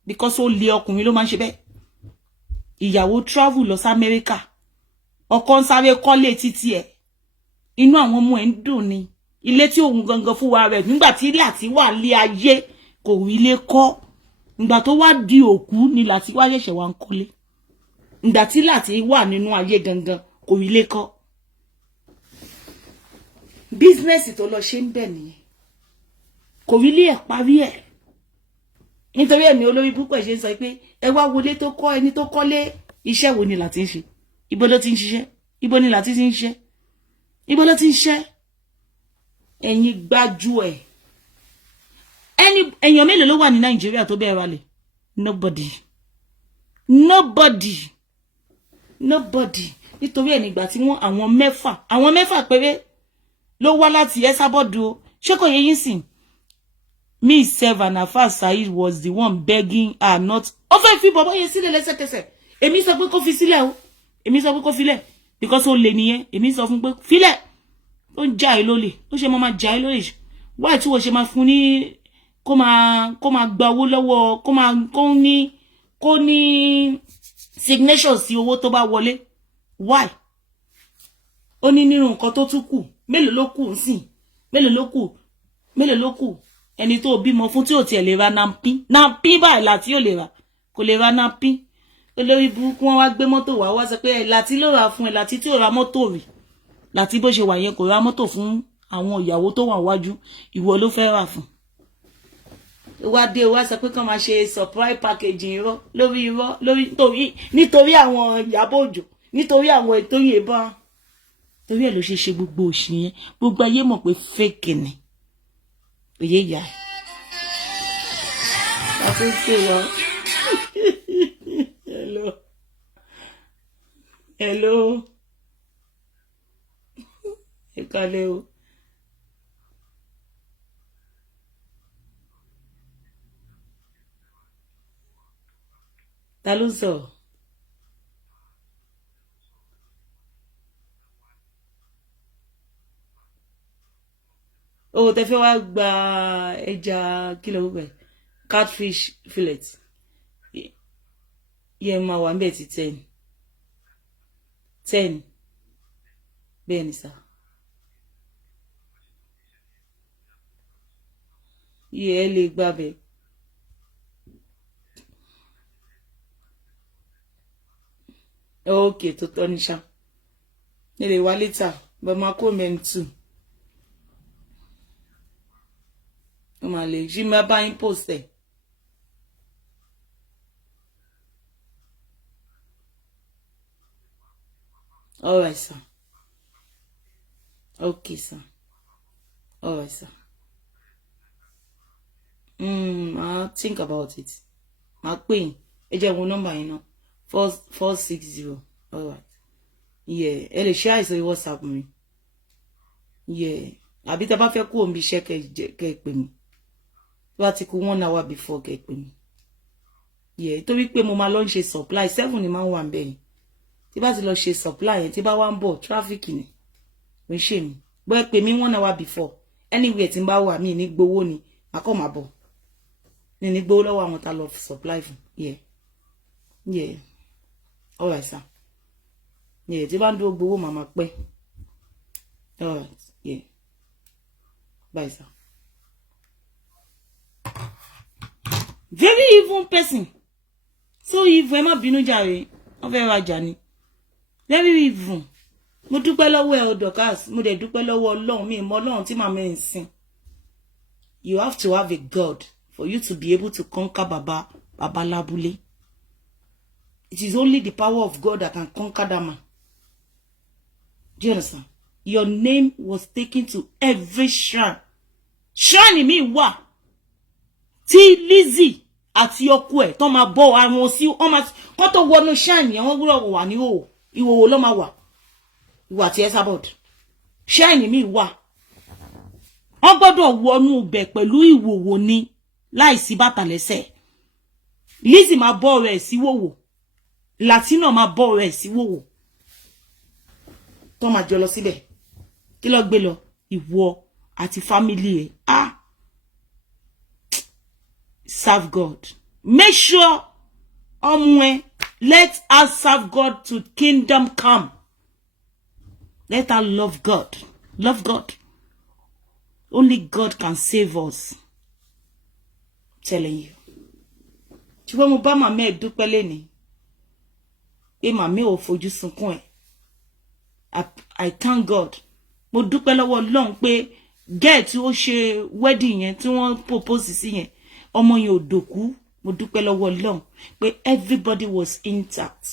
because ó lé ọkùnrin ló máa ń ṣe bẹ́ẹ̀ ìyàwó travel lọ sí Amẹ́ríkà ọkọ ń sáré kọ́lé títí ẹ̀ inú àwọn ọmọ ẹ̀ ń dùn ni ilé tí òun gangan fún wa rẹ̀ nígbà tí Láti wà lé ayé kò rí ilé kọ́ ìgbà tó wá di òkú ni Láti wá ṣẹ̀ṣẹ̀ wá ń kọ́lé ìgbà tí Láti wà nínú ayé gangan kò rí ilé kọ́ bísínẹ́sì tó lọ ṣe ń bẹ̀ nìyẹn kò rí ilé ẹ̀ parí ẹ̀ nítorí ẹ̀mí olórí púpọ̀ ṣe ń sọ pé ẹ wá wọlé tó kọ́ ẹni tó kọ́lé iṣẹ́ wo ni Láti ń ṣe ibo ló ti ń ṣiṣẹ́ ibo ni Láti ti ń ṣiṣẹ́ ibo ló ti ń ṣiṣẹ́ ẹ̀yin gbájú ẹ̀ èèyàn mélòó ló wà ní Nàìjíríà tó bẹ́ẹ̀ ralẹ̀ nobody nítorí ẹ̀ nígbà tí wọ́n àwọn mẹ́fà péré ló wá láti Ẹsábọ́ọ̀dù o ṣé kò yẹ yín sìn me sef and Alfa Saheed was the one begging her not ó fẹ́ fi bọ̀bọ̀ yẹn sílẹ̀ lẹ́sẹ̀kẹsẹ̀ èmi sọ pé kó fi sílẹ̀ o èmi sọ pé kó filẹ̀ because ó lè nìyẹn èmi sọ fún pé filẹ̀ ó ń jà ẹ́ lólè ó ṣe máa jà ẹ́ lólè wáyé tí wọ́n ṣe máa fún ní kó máa gba owó lọ́wọ́ kó ní signature sí owó tó bá wọlé why ó ní nínú nǹkan tó tún kù mélòó ló kù nsìn mélòó ló kù ẹni tó bímọ fún tí ò tiẹ̀ lè ra nampin báyìí Láti ò lè ra kò lè ra nampin olórí burúkú wọn wá gbé mọ́tò wá sọ pé Láti ló ra fún ẹ Láti tí ò ra mọ́tò rí Láti bó ṣe wà yẹn kò ra mọ́tò fún àwọn ìyàwó tó wà wájú ìwọ ló fẹ́ rà fún wá dé wá sọ pé kàn máa ṣe surprise packaging lórí nítorí àwọn Ìyábọ̀ Òjó nítorí àwọn ètò ìyẹ̀bọn torí ẹ̀ ló ṣe gbogbo òṣì yẹn gbogbo ayé mọ̀ pé fake ni òye ìyá láti ṣe wọ hello ẹ kálẹ́ o. Ta ló sọ? Oh, tẹ́ fẹ́ wá gba ẹja kilo bẹ catfish fillet yẹ máa wà ńbẹ̀ tí 10 bẹ́ẹ̀ ni sà yẹ ẹ lè gbà bẹ́ẹ̀. Okay, tó tọ́ ní ṣá nílé wa later but máa kó men too ó máa lè jí máa bá yín post ẹ̀. All right sir. Okay sir. All right sir. I'll think about it. Màá pè yín ẹ jẹ́ wo nọ́mbà yín náà 460. All right. Yeah, ẹ lè share ìsọ WhatsApp mi. Yeah, àbí tẹ́ bá fẹ́ kú òun bí iṣẹ́ kẹ́ pè mí. Bá ti kú 1 hour before kẹ́ pè mí. Yeah, torí pé mo máa lọ ṣe supply 7 ni máa wà ńbẹ̀ yìí. Tí bá ti lọ ṣe supply yẹn tí bá wá ń bọ̀ traffic ni. Mo ṣe mi. Bó ẹ pè mí 1 hour before. Anywhere tí n bá wà mí ní gbowó ni, màá kọ́ máa bọ̀. Ní gbowó lọ́wọ́ àwọn tá lọ supply fún. Yeah. Yeah. All right, sir. Yeah, tí bá ń dúró gbowó màmá pẹ́. All right, yeah. Bye, sir. Very evil person. So evil, ẹ má bínú jàre. Wọ́n fẹ́ rajà ni. Very evil. Mo dúpẹ́ lọ́wọ́ ẹ Dorcas, mo dẹ̀ dúpẹ́ lọ́wọ́ Ọlọ́run mi mọ Ọlọ́run tí màmá ẹ̀ ń sìn. You have to have a God for you to be able to conquer Baba Labule. It is only the power of God that can conquer that man. Do you understand? Your name was taken to every shrine. Shrine mi wà. Tí Lizzy àti ọkọ ẹ̀ tó máa bọ́ àwọn sí wọ́n tó wọnú shrine yẹn wọ́n gbọ́dọ̀ wà ní ìhòòhò ló máa wà. Ìwà tí Esabod. Shrine mi wà. Wọ́n gbọ́dọ̀ wọnú ibẹ̀ pẹ̀lú ìhòòhò ni láìsí bàtà lẹ́sẹ̀. Lizzy máa bọ́ rẹ̀ sí wòwò. Latino máa bọ́ rẹ̀ sí wòwò. Tó máa jọ lọ síbẹ̀. Kí ló gbé lọ? Ìwọ àti family ẹ̀. Serve God. Make sure let us serve God to kingdom come. Let us love God. Love God. Only God can save us. telling you. Ṣùgbọ́n mo bá màmá ẹ̀ dúpẹ́ lẹ́ni pé màmá ò fojú sunkún ẹ̀. I thank God. Mo dúpẹ́ lọ́wọ́ Ọlọ́run pé girl tí ó ṣe wedding yẹn tí wọ́n propose sí yẹn ọmọ yẹn ò dòkú. Mo dúpẹ́ lọ́wọ́ Ọlọ́run pé everybody was intact.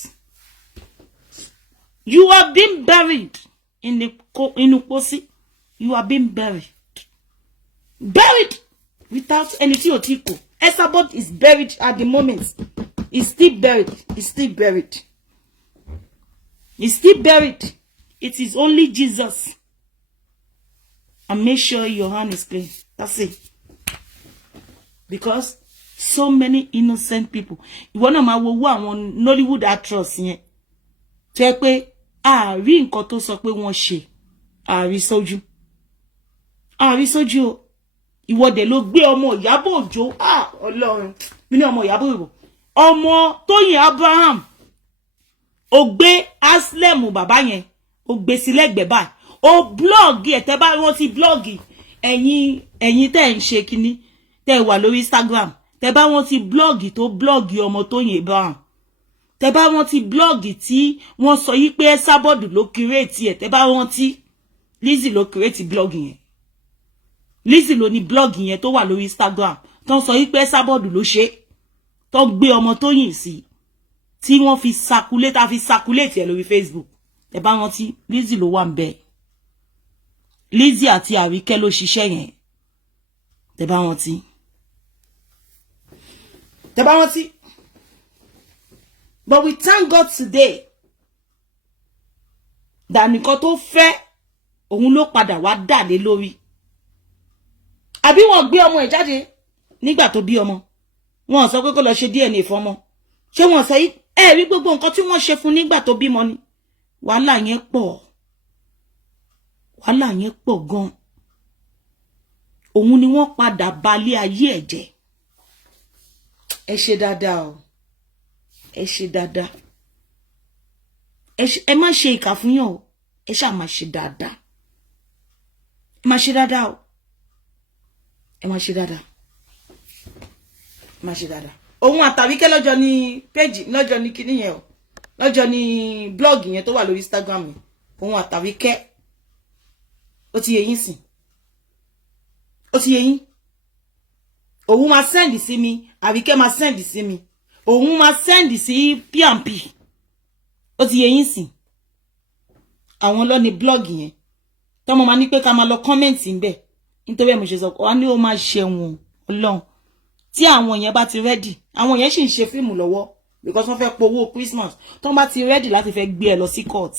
You have been buried in Uposi. You have been buried. Buried without anything or tico. Esabod is buried at the moment. He's still buried. He's still buried. He's still buried. It is only Jesus. And make sure your hand is clean. That's it. Because so many innocent people. You wanna ma wo àwọn Nollywood actress yẹn. Tó pé rí nǹkan tó sọ pé wọ́n ṣe. Rí sójú. Rí sójú o. Ìwọ dẹ̀ ló gbé ọmọ Ìyábọ̀ Òjó. Ọlọ́run. Mi ní ọmọ Ìyábọ̀ Òjó. Ọmọ Tóyìn Abraham. Ó gbé Aslem bàbá yẹn. Ó gbé sí lẹ́gbẹ̀ẹ́ báyìí. Ó blog ẹ̀ tẹ́ bá wọ́n ti blog ẹ̀yin tẹ́ ń ṣe kíní tẹ́ wà lórí Instagram. Tẹ́ bá wọ́n ti blog tó blog ọmọ Tóyìn Abraham. Tẹ́ bá wọ́n ti blog tí wọ́n sọ yí pé Esabod ló create ẹ̀. Tẹ́ bá wọ́n ti Lizzy ló create blog yẹn. Lizzy ló ní blog yẹn tó wà lórí Instagram. Tó sọ yí pé Esabod ló ṣe. Tó gbé ọmọ Tóyìn sí. Tí wọ́n fi circulate ẹ̀ lórí Facebook. Tẹ́ bá wọ́n ti Lizzy ló wà ńbẹ̀. Lizzy àti Àríkẹ́ ló ṣiṣẹ́ yẹn. Tẹ́ bá wọ́n ti. Tẹ́ bá wọ́n ti. But we thank God today that nìkan tó fẹ́ òun ló padà wá dà lé lórí. Àbí wọ́n gbé ọmọ ẹ̀ jáde nígbà tó bí ọmọ. Wọ́n sọ pé kó lọ ṣe DNA fọ́mọ. Ṣé wọ́n sọ yìí rí gbogbo nǹkan tí wọ́n ṣe fún nígbà tó bímọ ni. Wàhálà yẹn pọ̀. Wàhálà yẹn pọ̀ gan. Òun ni wọ́n padà balẹ̀ ayé ẹ̀ jẹ́. Ẹ ṣe dáadáa o. Ẹ ṣe dáadáa. Ẹ má ṣe ìkà fún yàn o. Ẹ ṣá má ṣe dáadáa. Ẹ má ṣe dáadáa o. Ẹ má ṣe dáadáa. Ẹ má ṣe dáadáa. Òun àtàwíkẹ́ lọ́jọ́ ní page lọ́jọ́ ní kíní yẹn o. Lọ́jọ́ ní blog yẹn tó wà lórí Instagram yẹn. Òun àtàwíkẹ́. Ó ti yé yín sìn. Ó ti yé yín. Òun máa send sí mi, Àríkẹ́ máa send sí mi. Òun máa send sí P&P. Ó ti yé yín sìn. Àwọn ló ní blog yẹn. Tọ́mọ máa ní pé ká máa lọ comment ńbẹ̀. Nítorí mo ṣe sọ wá ní ó máa ṣẹ̀wọ̀n Ọlọ́run. Tí àwọn yẹn bá ti ready, àwọn yẹn sì ń ṣe fíìmù lọ́wọ́ because wọ́n fẹ́ powó Christmas. Tọ́n bá ti ready láti fẹ́ gbé ẹ lọ sí court.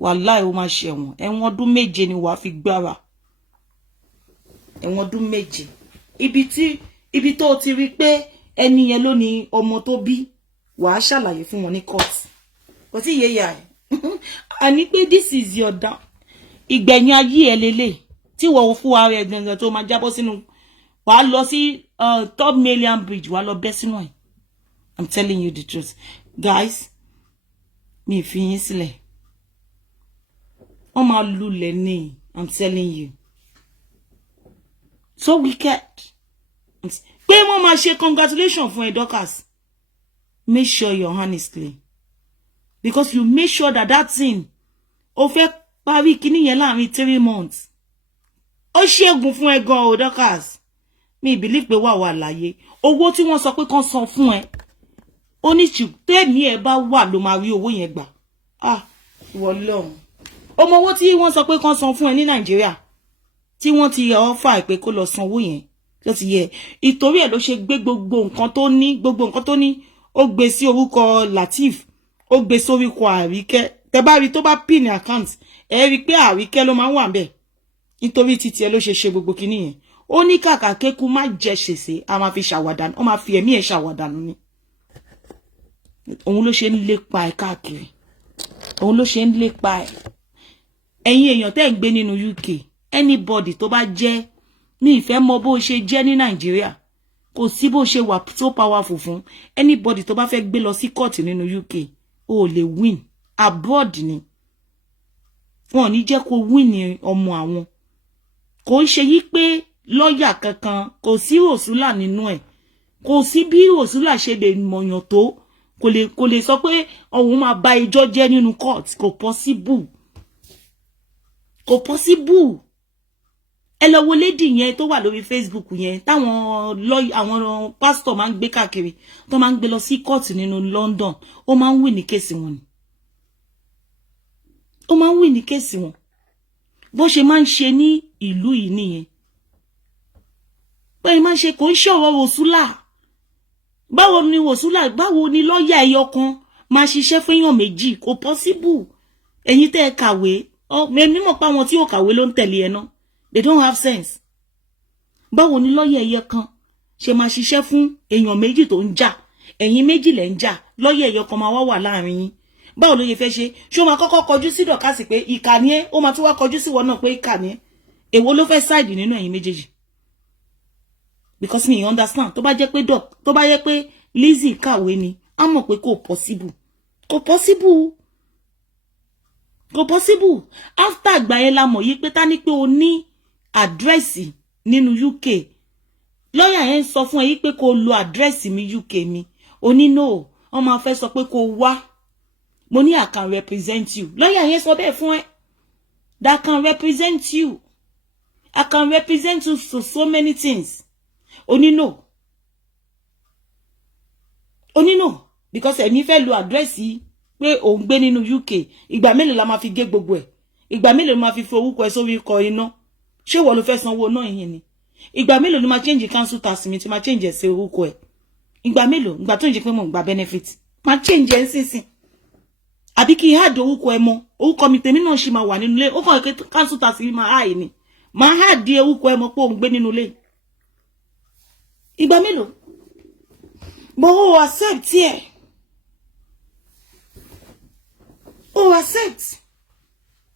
Wàláhì ó máa ṣẹ̀wọ̀n. Ẹ̀wọ̀n ọdún 7 ni wàá fi gbára. Ẹ̀wọ̀n ọdún 7. Ibi tó ti rí pé ẹni yẹn ló ní ọmọ tó bí wàá ṣàlàyé fún wọn ní court. Kò tí yé ya ẹ̀. Àní pé this is your down. Ìgbẹ̀yìn ayé ẹ lélẹ̀. Tí wọ́n fún ara ẹ̀ gangan tó máa jábọ́ sínú. Wàá lọ sí Top Million Bridge. Wàá lọ bẹ́ sínú ẹ̀. I'm telling you the truth. Guys, mi fi yín sílẹ̀. Wọ́n máa lulẹ̀ ní. I'm telling you. So wicked. Pé wọ́n máa ṣe congratulations fún ẹ Dorcas. Make sure your hand is clean. Because you make sure that thing ó fẹ́ parí kíní yẹn láàrin 3 months. Ó ṣẹ́gun fún ẹ gan o Dorcas. Mi believe pé wà láyé. Owó tí wọ́n sọ pé kán san fún ẹ. Ó ní tèmi ẹ bá wà ló máa rí owó yẹn gbà. Wọ́lọ́run. Ọmọ owó tí wọ́n sọ pé kán san fún ẹ ní Nàìjíríà. Tí wọ́n ti offer pé kó lọ san owó yẹn. Ló ti yẹ. Ìtorí ẹ̀ ló ṣe gbé gbogbo nǹkan tó ní, ó gbé sí orúkọ Lateef, ó gbé sórí orúkọ Àríkẹ́. Tẹ́ bá rí tó bá pin account, ẹ rí pé Àríkẹ́ ló máa wà ńbẹ̀. Nítorí títí ẹ ló ṣe gbogbo kíní yẹn. Ó ní kàkà kéku má jẹ ṣèṣe, a máa fi ṣàwàdànù, ó máa fi ẹ̀mí ẹ̀ ṣàwàdànù ni. Òun ló ṣe ń lépa ẹ̀ káàkiri. Òun ló ṣe ń lépa ẹ̀. Ẹ̀yin èèyàn tẹ́ ń gbé nínú UK, anybody tó bá jẹ́ ní ìfẹ́ mọ bó ṣe jẹ́ ní Nàìjíríà, kò sí bó ṣe wà so powerful fún anybody tó bá fẹ́ gbé lọ sí court nínú UK, ó lè win. Abroad ni. Wọ́n ní jẹ́ kó win ní ọmọ àwọn. Kò ń ṣe yí pé lọ́yà kankan, kò sí Rosula nínú ẹ̀. Kò sí bí Rosula ṣe lè mọ̀yàn tó, kò lè sọ pé òun máa ba ẹjọ́ jẹ́ nínú court, kò possible. Kò possible. Ẹ lọ wo lady yẹn tó wà lórí Facebook yẹn, àwọn pastor máa ń gbé káàkiri, tó máa ń gbé lọ sí court nínú London, ó máa ń win ní case wọn ni. Ó máa ń win ní case wọn. Bó ṣe máa ń ṣe ní ìlú yìí nìyẹn. Bẹ́ẹ̀ máa ń ṣe kò ń ṣọ̀rọ̀ Rosula. Báwo ni Rosula, báwo ni lọ́yà ẹyọ kan máa ṣiṣẹ́ fún èèyàn méjì? Kò possible. Ẹ̀yin tẹ́ ẹ kàwé, èmi mọ̀ pé àwọn tí ò kàwé ló ń tẹ̀lé ẹ náà. They don't have sense. Báwo ni lọ́yà ẹyọ kan ṣe máa ṣiṣẹ́ fún èèyàn méjì tó ń jà? Ẹ̀yin méjì lẹ ń jà, lọ́yà ẹyọ kan máa wà láàrin yín. Báwo ló yẹ fẹ́ ṣe? Ṣé ó máa kọ́kọ́ kọjú sí Dorcas pé ìkà ni ẹ́, ó máa tún wá kọjú sí wọn náà pé ìkà ni ẹ́? Èwo ló fẹ́ side nínú ẹ̀yin méjèèjì? Because me understand. Tó bá jẹ́ pé Lizzy kàwé ni, á mọ̀ pé kò possible. Kò possible. Kò possible. After àgbà yẹn la mọ̀ yí pé ta ní pé o ní àdírẹ́sì nínú UK. Lọ́yà yẹn sọ fún ẹ yí pé kó lo àdírẹ́sì mi UK mi. O ní no, wọ́n máa fẹ́ sọ pé kó wá. Mo ní I can represent you. Lọ́yà yẹn sọ bẹ́ẹ̀ fún ẹ. That can represent you. I can represent you so many things. O ní no. O ní no. Because ẹ̀yin fẹ́ lo àdírẹ́sì pé ò ń gbé nínú UK. Ìgbà mélòó la máa fi gé gbogbo ẹ̀? Ìgbà mélòó máa fi orúkọ ẹ sórí ikọ̀ iná? Ṣé wọ́n ló fẹ́ sanwó náà yẹn ni? Ìgbà mélòó ló máa change council tax mi tí máa change ẹ̀ sí orúkọ ẹ̀? Ìgbà mélòó? Ìgbà tó ń jẹ́ pé mo ń gba benefit. Máa change ẹ̀ sínsìn. Àbí kí hard orúkọ ẹ mọ́. Orúkọ mi tèmi náà ṣì máa wà nínú ilé. Ó kàn pé council tax mi máa high ni. Máa hard orúkọ ẹ mọ́ pé ò ń gbé nínú ilé. Ìgbà mélòó? But ó accept ẹ̀. Ó accept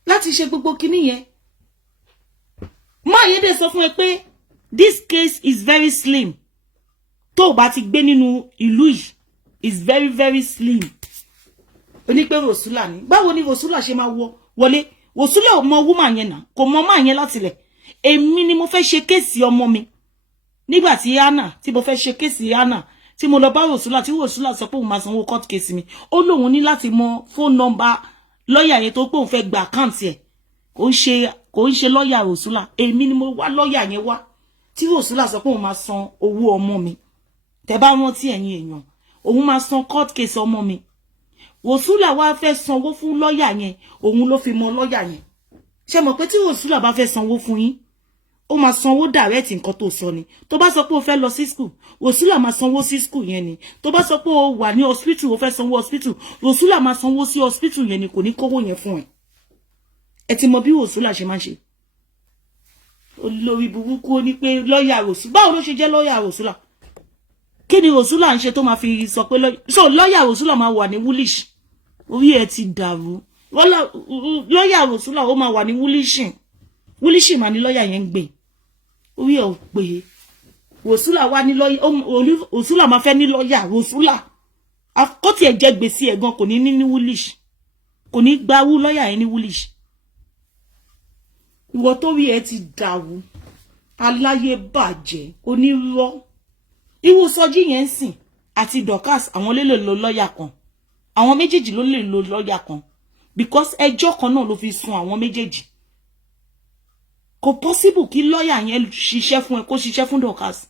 láti ṣe gbogbo kinní yẹn. Máa yé dé sọ fún ẹ pé this case is very slim. Tó bá ti gbé nínú ìlú yìí is very very slim. Ó ní pé Rosula ni. Báwo ni Rosula ṣe máa wọlé? Rosula ò mọ woman yẹn náà, kò mọ máa yẹn láti lẹ̀. Èmi ni mo fẹ́ ṣe case ọmọ mi. Nígbà tí Anna, tí mo fẹ́ ṣe case Anna, tí mo lọ bá Rosula, tí Rosula sọ pé òun máa sanwó court case mi. Ó lóun ní láti mọ phone number lọ́yà yẹn tó pé òun fẹ́ gba account ẹ̀. Kò ń ṣe lọ́yà Rosula. Èmi ni mo wá lọ́yà yẹn wá. Tí Rosula sọ pé òun máa san owó ọmọ mi. Tẹ́ bá rántí ẹ̀yin èèyàn, òun máa san court case ọmọ mi. Rosula wá fẹ́ sanwó fún lọ́yà yẹn, òun ló fi mọ lọ́yà yẹn. Ṣé mọ̀ pé tí Rosula bá fẹ́ sanwó fún yín, ó máa sanwó direct nǹkan tó sọ ni. Tó bá sọ pé ó fẹ́ lọ sí school, Rosula máa sanwó sí school yẹn ni. Tó bá sọ pé ó wà ní hospital, ó fẹ́ sanwó hospital, Rosula máa sanwó sí hospital yẹn ni, kò ní kówó yẹn fún ẹ. Ẹ ti mọ bí Rosula ṣe máa ṣe. Olórí burúkú ó ní pé lọ́yà Rosula. Báwo ló ṣe jẹ́ lọ́yà Rosula? Kí ni Rosula ń ṣe tó máa fi sọ pé lọ́yà Rosula máa wà ní Woolwich? Orí ẹ ti dàrú. Lọ́yà Rosula ó máa wà ní Woolwich. Woolwich máa ní lọ́yà yẹn ń gbé. Orí ẹ ò pé. Rosula wá ní lọ́yà, Rosula máa fẹ́ ní lọ́yà Rosula. Kó tiẹ̀ jẹ gbèsè ẹ̀ gan kò ní Woolwich. Kò ní gba wú lọ́yà yẹn ní Woolwich. Ìwọ tó rí ẹ ti dàrú. Aláyé bàjẹ́, onírọ́. Irú Sọjí yẹn ń sìn àti Dorcas àwọn lè lo lọ́yà kan. Àwọn méjèèjì ló lè lo lọ́yà kan. Because ẹjọ́ kan náà ló fi sùn àwọn méjèèjì. Kò possible kí lọ́yà yẹn ṣiṣẹ́ fún ẹ kó ṣiṣẹ́ fún Dorcas.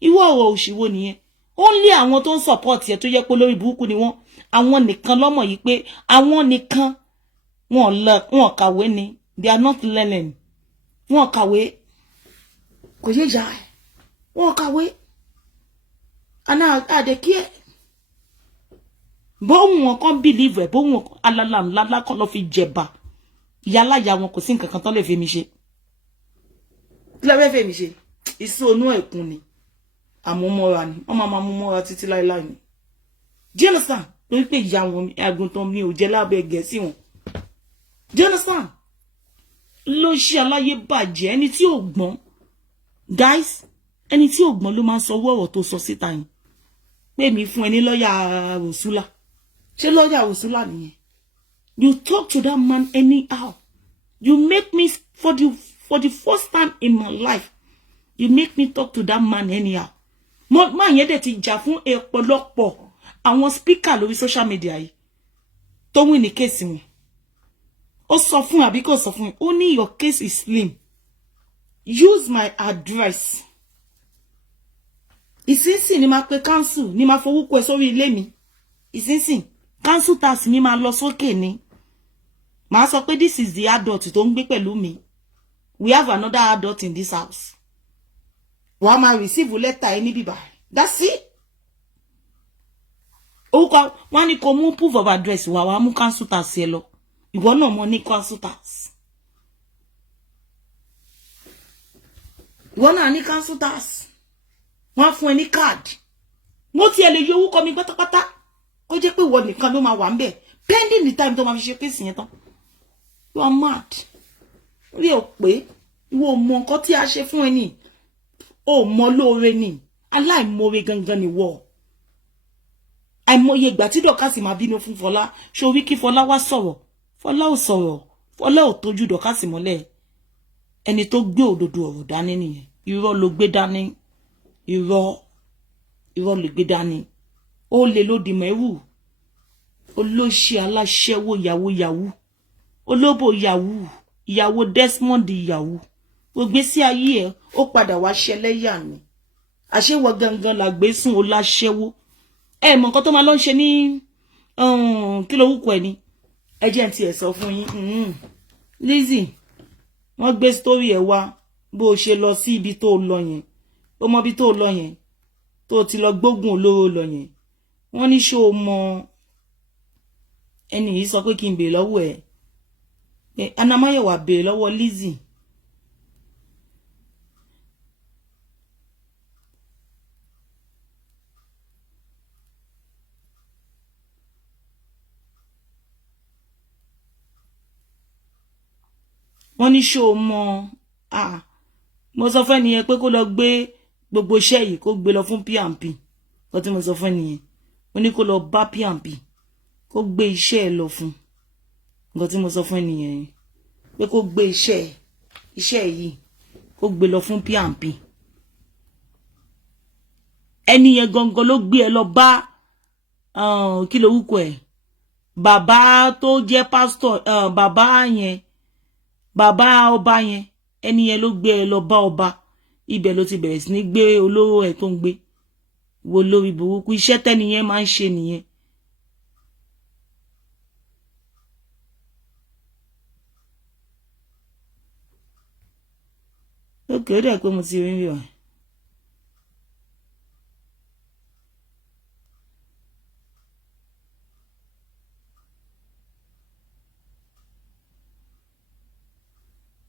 Irú ọ̀rọ̀ òṣìwò nìyẹn. Only àwọn tó ń support ẹ tó yẹ pé lórí burúkú ni wọ́n. Àwọn nìkan lọ́mọ yìí pé àwọn nìkan wọ́n kàwé ni. They are not learning. Wọ́n kàwé. Kò yé jà ẹ̀. Wọ́n kàwé. Àdèkíẹ̀. Bóhun wọn kan believe ẹ̀, bóhun wọn alalam lala kan lọ fi jẹba. Ìyáláyà wọn kò sí nǹkan kan tán lè fi mi ṣe. Kí ló fẹ́ fẹ́ mi ṣe? Ìsonú ẹ̀kún ni. Àmúmọ́ra ni. Wọ́n máa mú mọ́ra títí láíláí ni. Do you understand? Torí pé ìyá wọn àgùntàn mi ò jẹ́ lábẹ́ Gẹ̀ẹ́sì wọn. Do you understand? Ló ṣe aláyé bàjẹ́ ẹni tí ò gbọ́n. Guys, ẹni tí ò gbọ́n ló máa ń sọ ọ̀rọ̀ tó sọ síta yẹn. Pé mi fún ẹni lọ́yà Rosula. Ṣé lọ́yà Rosula nìyẹn? You talk to that man anyhow. You make me for the first time in my life. You make me talk to that man anyhow. Man yẹn dẹ̀ ti jà fún ọ̀pọ̀lọpọ̀ àwọn speaker lórí social media yìí tó win ní case wọn. Ó sọ fún àbí kò sọ fún ó ní your case is slim. Use my address. Ìsinsìn ni máa pe council ni máa fowókọ ẹ sórí ilé mi. Ìsinsìn council tax mi máa lọ sókè ni. Màá sọ pé this is the adult tó ń gbé pẹ̀lú mi. We have another adult in this house. Wàá máa receive letter ẹ níbí báyìí. That's it. Orúkọ wọn ní kó mú proof of address wàá mú council tax ẹ lọ. Ìwọ náà mọ ní council tax. Ìwọ náà ní council tax. Wọ́n fún ẹ ní card. Mo ti ẹ lè yọ orúkọ mi pátápátá. Kó jẹ́ pé ìwọ nìkan ló máa wà ńbẹ̀. Pending the time tó máa fi ṣe case yẹn tán. You are mad. Rí o pé ìwọ mọ nǹkan tí a ṣe fún ẹ ní. O mọ lóore ni. Aláìmoore gangan ni wọ. Àìmọye ìgbà tí Dorcas máa bínú fún Fọlá. Ṣó wí kí Fọlá wá sọ̀rọ̀. Fọlá ò sọ̀rọ̀. Fọlá ò tójú Dorcas mọ́lẹ̀. Ẹni tó gbé òdodo ọ̀rọ̀ dání nìyẹn. Irọ́ ló gbé dání. Irọ́ ló gbé dání. Ó lè ló di mẹ́rù. Olóṣì aláṣẹ́wó yahoo. Olóbò yahoo. Ìyàwó Desmond yahoo. Gbogbo sí ayé ẹ ó padà wá ṣẹlẹ́yà ni. Àṣewọ gangan la gbé sùn ó láṣẹ́wó. Ẹ mọ̀ nǹkan tó máa lọ ṣe ní kí ló wúkọ ẹ ní. Ẹ jẹ́ n ti ẹ sọ fún yín. Lizzy wọ́n gbé story ẹ wá bó ṣe lọ sí ibi tó lọ yẹn. Ó mọ ibi tó lọ yẹn. Tó ti lọ gbógun olóró lọ yẹn. Wọ́n ní ṣó mọ ẹni yìí sọ pé kí n bèèrè lọ́wọ́ ẹ. Anamáyọ̀wá bèèrè lọ́wọ́ Lizzy. Wọ́n ní ṣó mọ mo sọ fẹ́ nìyẹn pé kó lọ gbé gbogbo iṣẹ́ yìí kó gbé lọ fún PNP. Kó tí mo sọ fẹ́ nìyẹn. Mo ní kó lọ bá PNP kó gbé iṣẹ́ ẹ lọ fún. Nǹkan tí mo sọ fún nìyẹn pé kó gbé iṣẹ́ yìí kó gbé lọ fún PNP. Ẹni yẹn gangan ló gbé ẹ lọ bá kí ló wúkọ ẹ bàbá tó jẹ́ pastor bàbá ọba yẹn. Ẹni yẹn ló gbé ẹ lọ bá ọba. Ibẹ̀ ló ti bẹ̀rẹ̀ sí ní gbé olówó ẹ tó ń gbé. Wo lórí burúkú iṣẹ́ tẹ́ni yẹn máa ń ṣe nìyẹn. Okay, ó dẹ̀ pé mo ti rí rí ọ.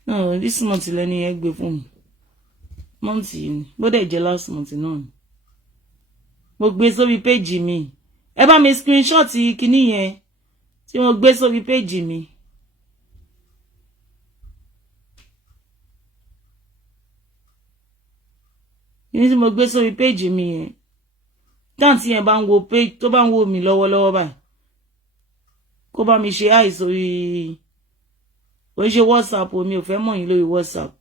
No, this month lẹ́ni yẹn gbé fún mi. Month yìí ni. Bó dẹ̀ jẹ́ last month náà ni. Mo gbé sórí page mi. Ẹ bá mi screenshot kíní yẹn tí mo gbé sórí page mi. Kíní tí mo gbé sórí page mi yẹn. Táǹtì yẹn bá ń wo page tó bá ń wo mi lọ́wọ́lọ́wọ́ báyìí. Kó bá mi ṣe hi sórí ó ṣe WhatsApp mi ò fẹ́ mọ̀ yín lórí WhatsApp.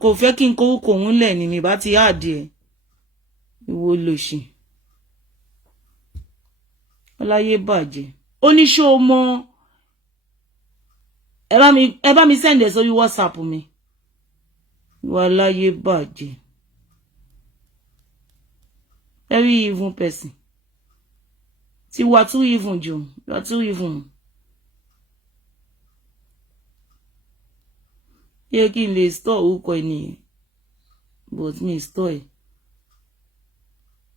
Kò fẹ́ kí n kórúkọ òun lẹ̀ ni mi bá ti àdì ẹ̀. Ìwọ lòṣì. Ọláyé bàjẹ́. Ó ní ṣó mọ ẹ bá mi send ẹ sórí WhatsApp mi. Ìwọ Ọláyé bàjẹ́. Very evil person. Ti wà too evil jù. You are too evil. Yẹ kí n lè store orúkọ ènìyàn. But mi store ẹ̀.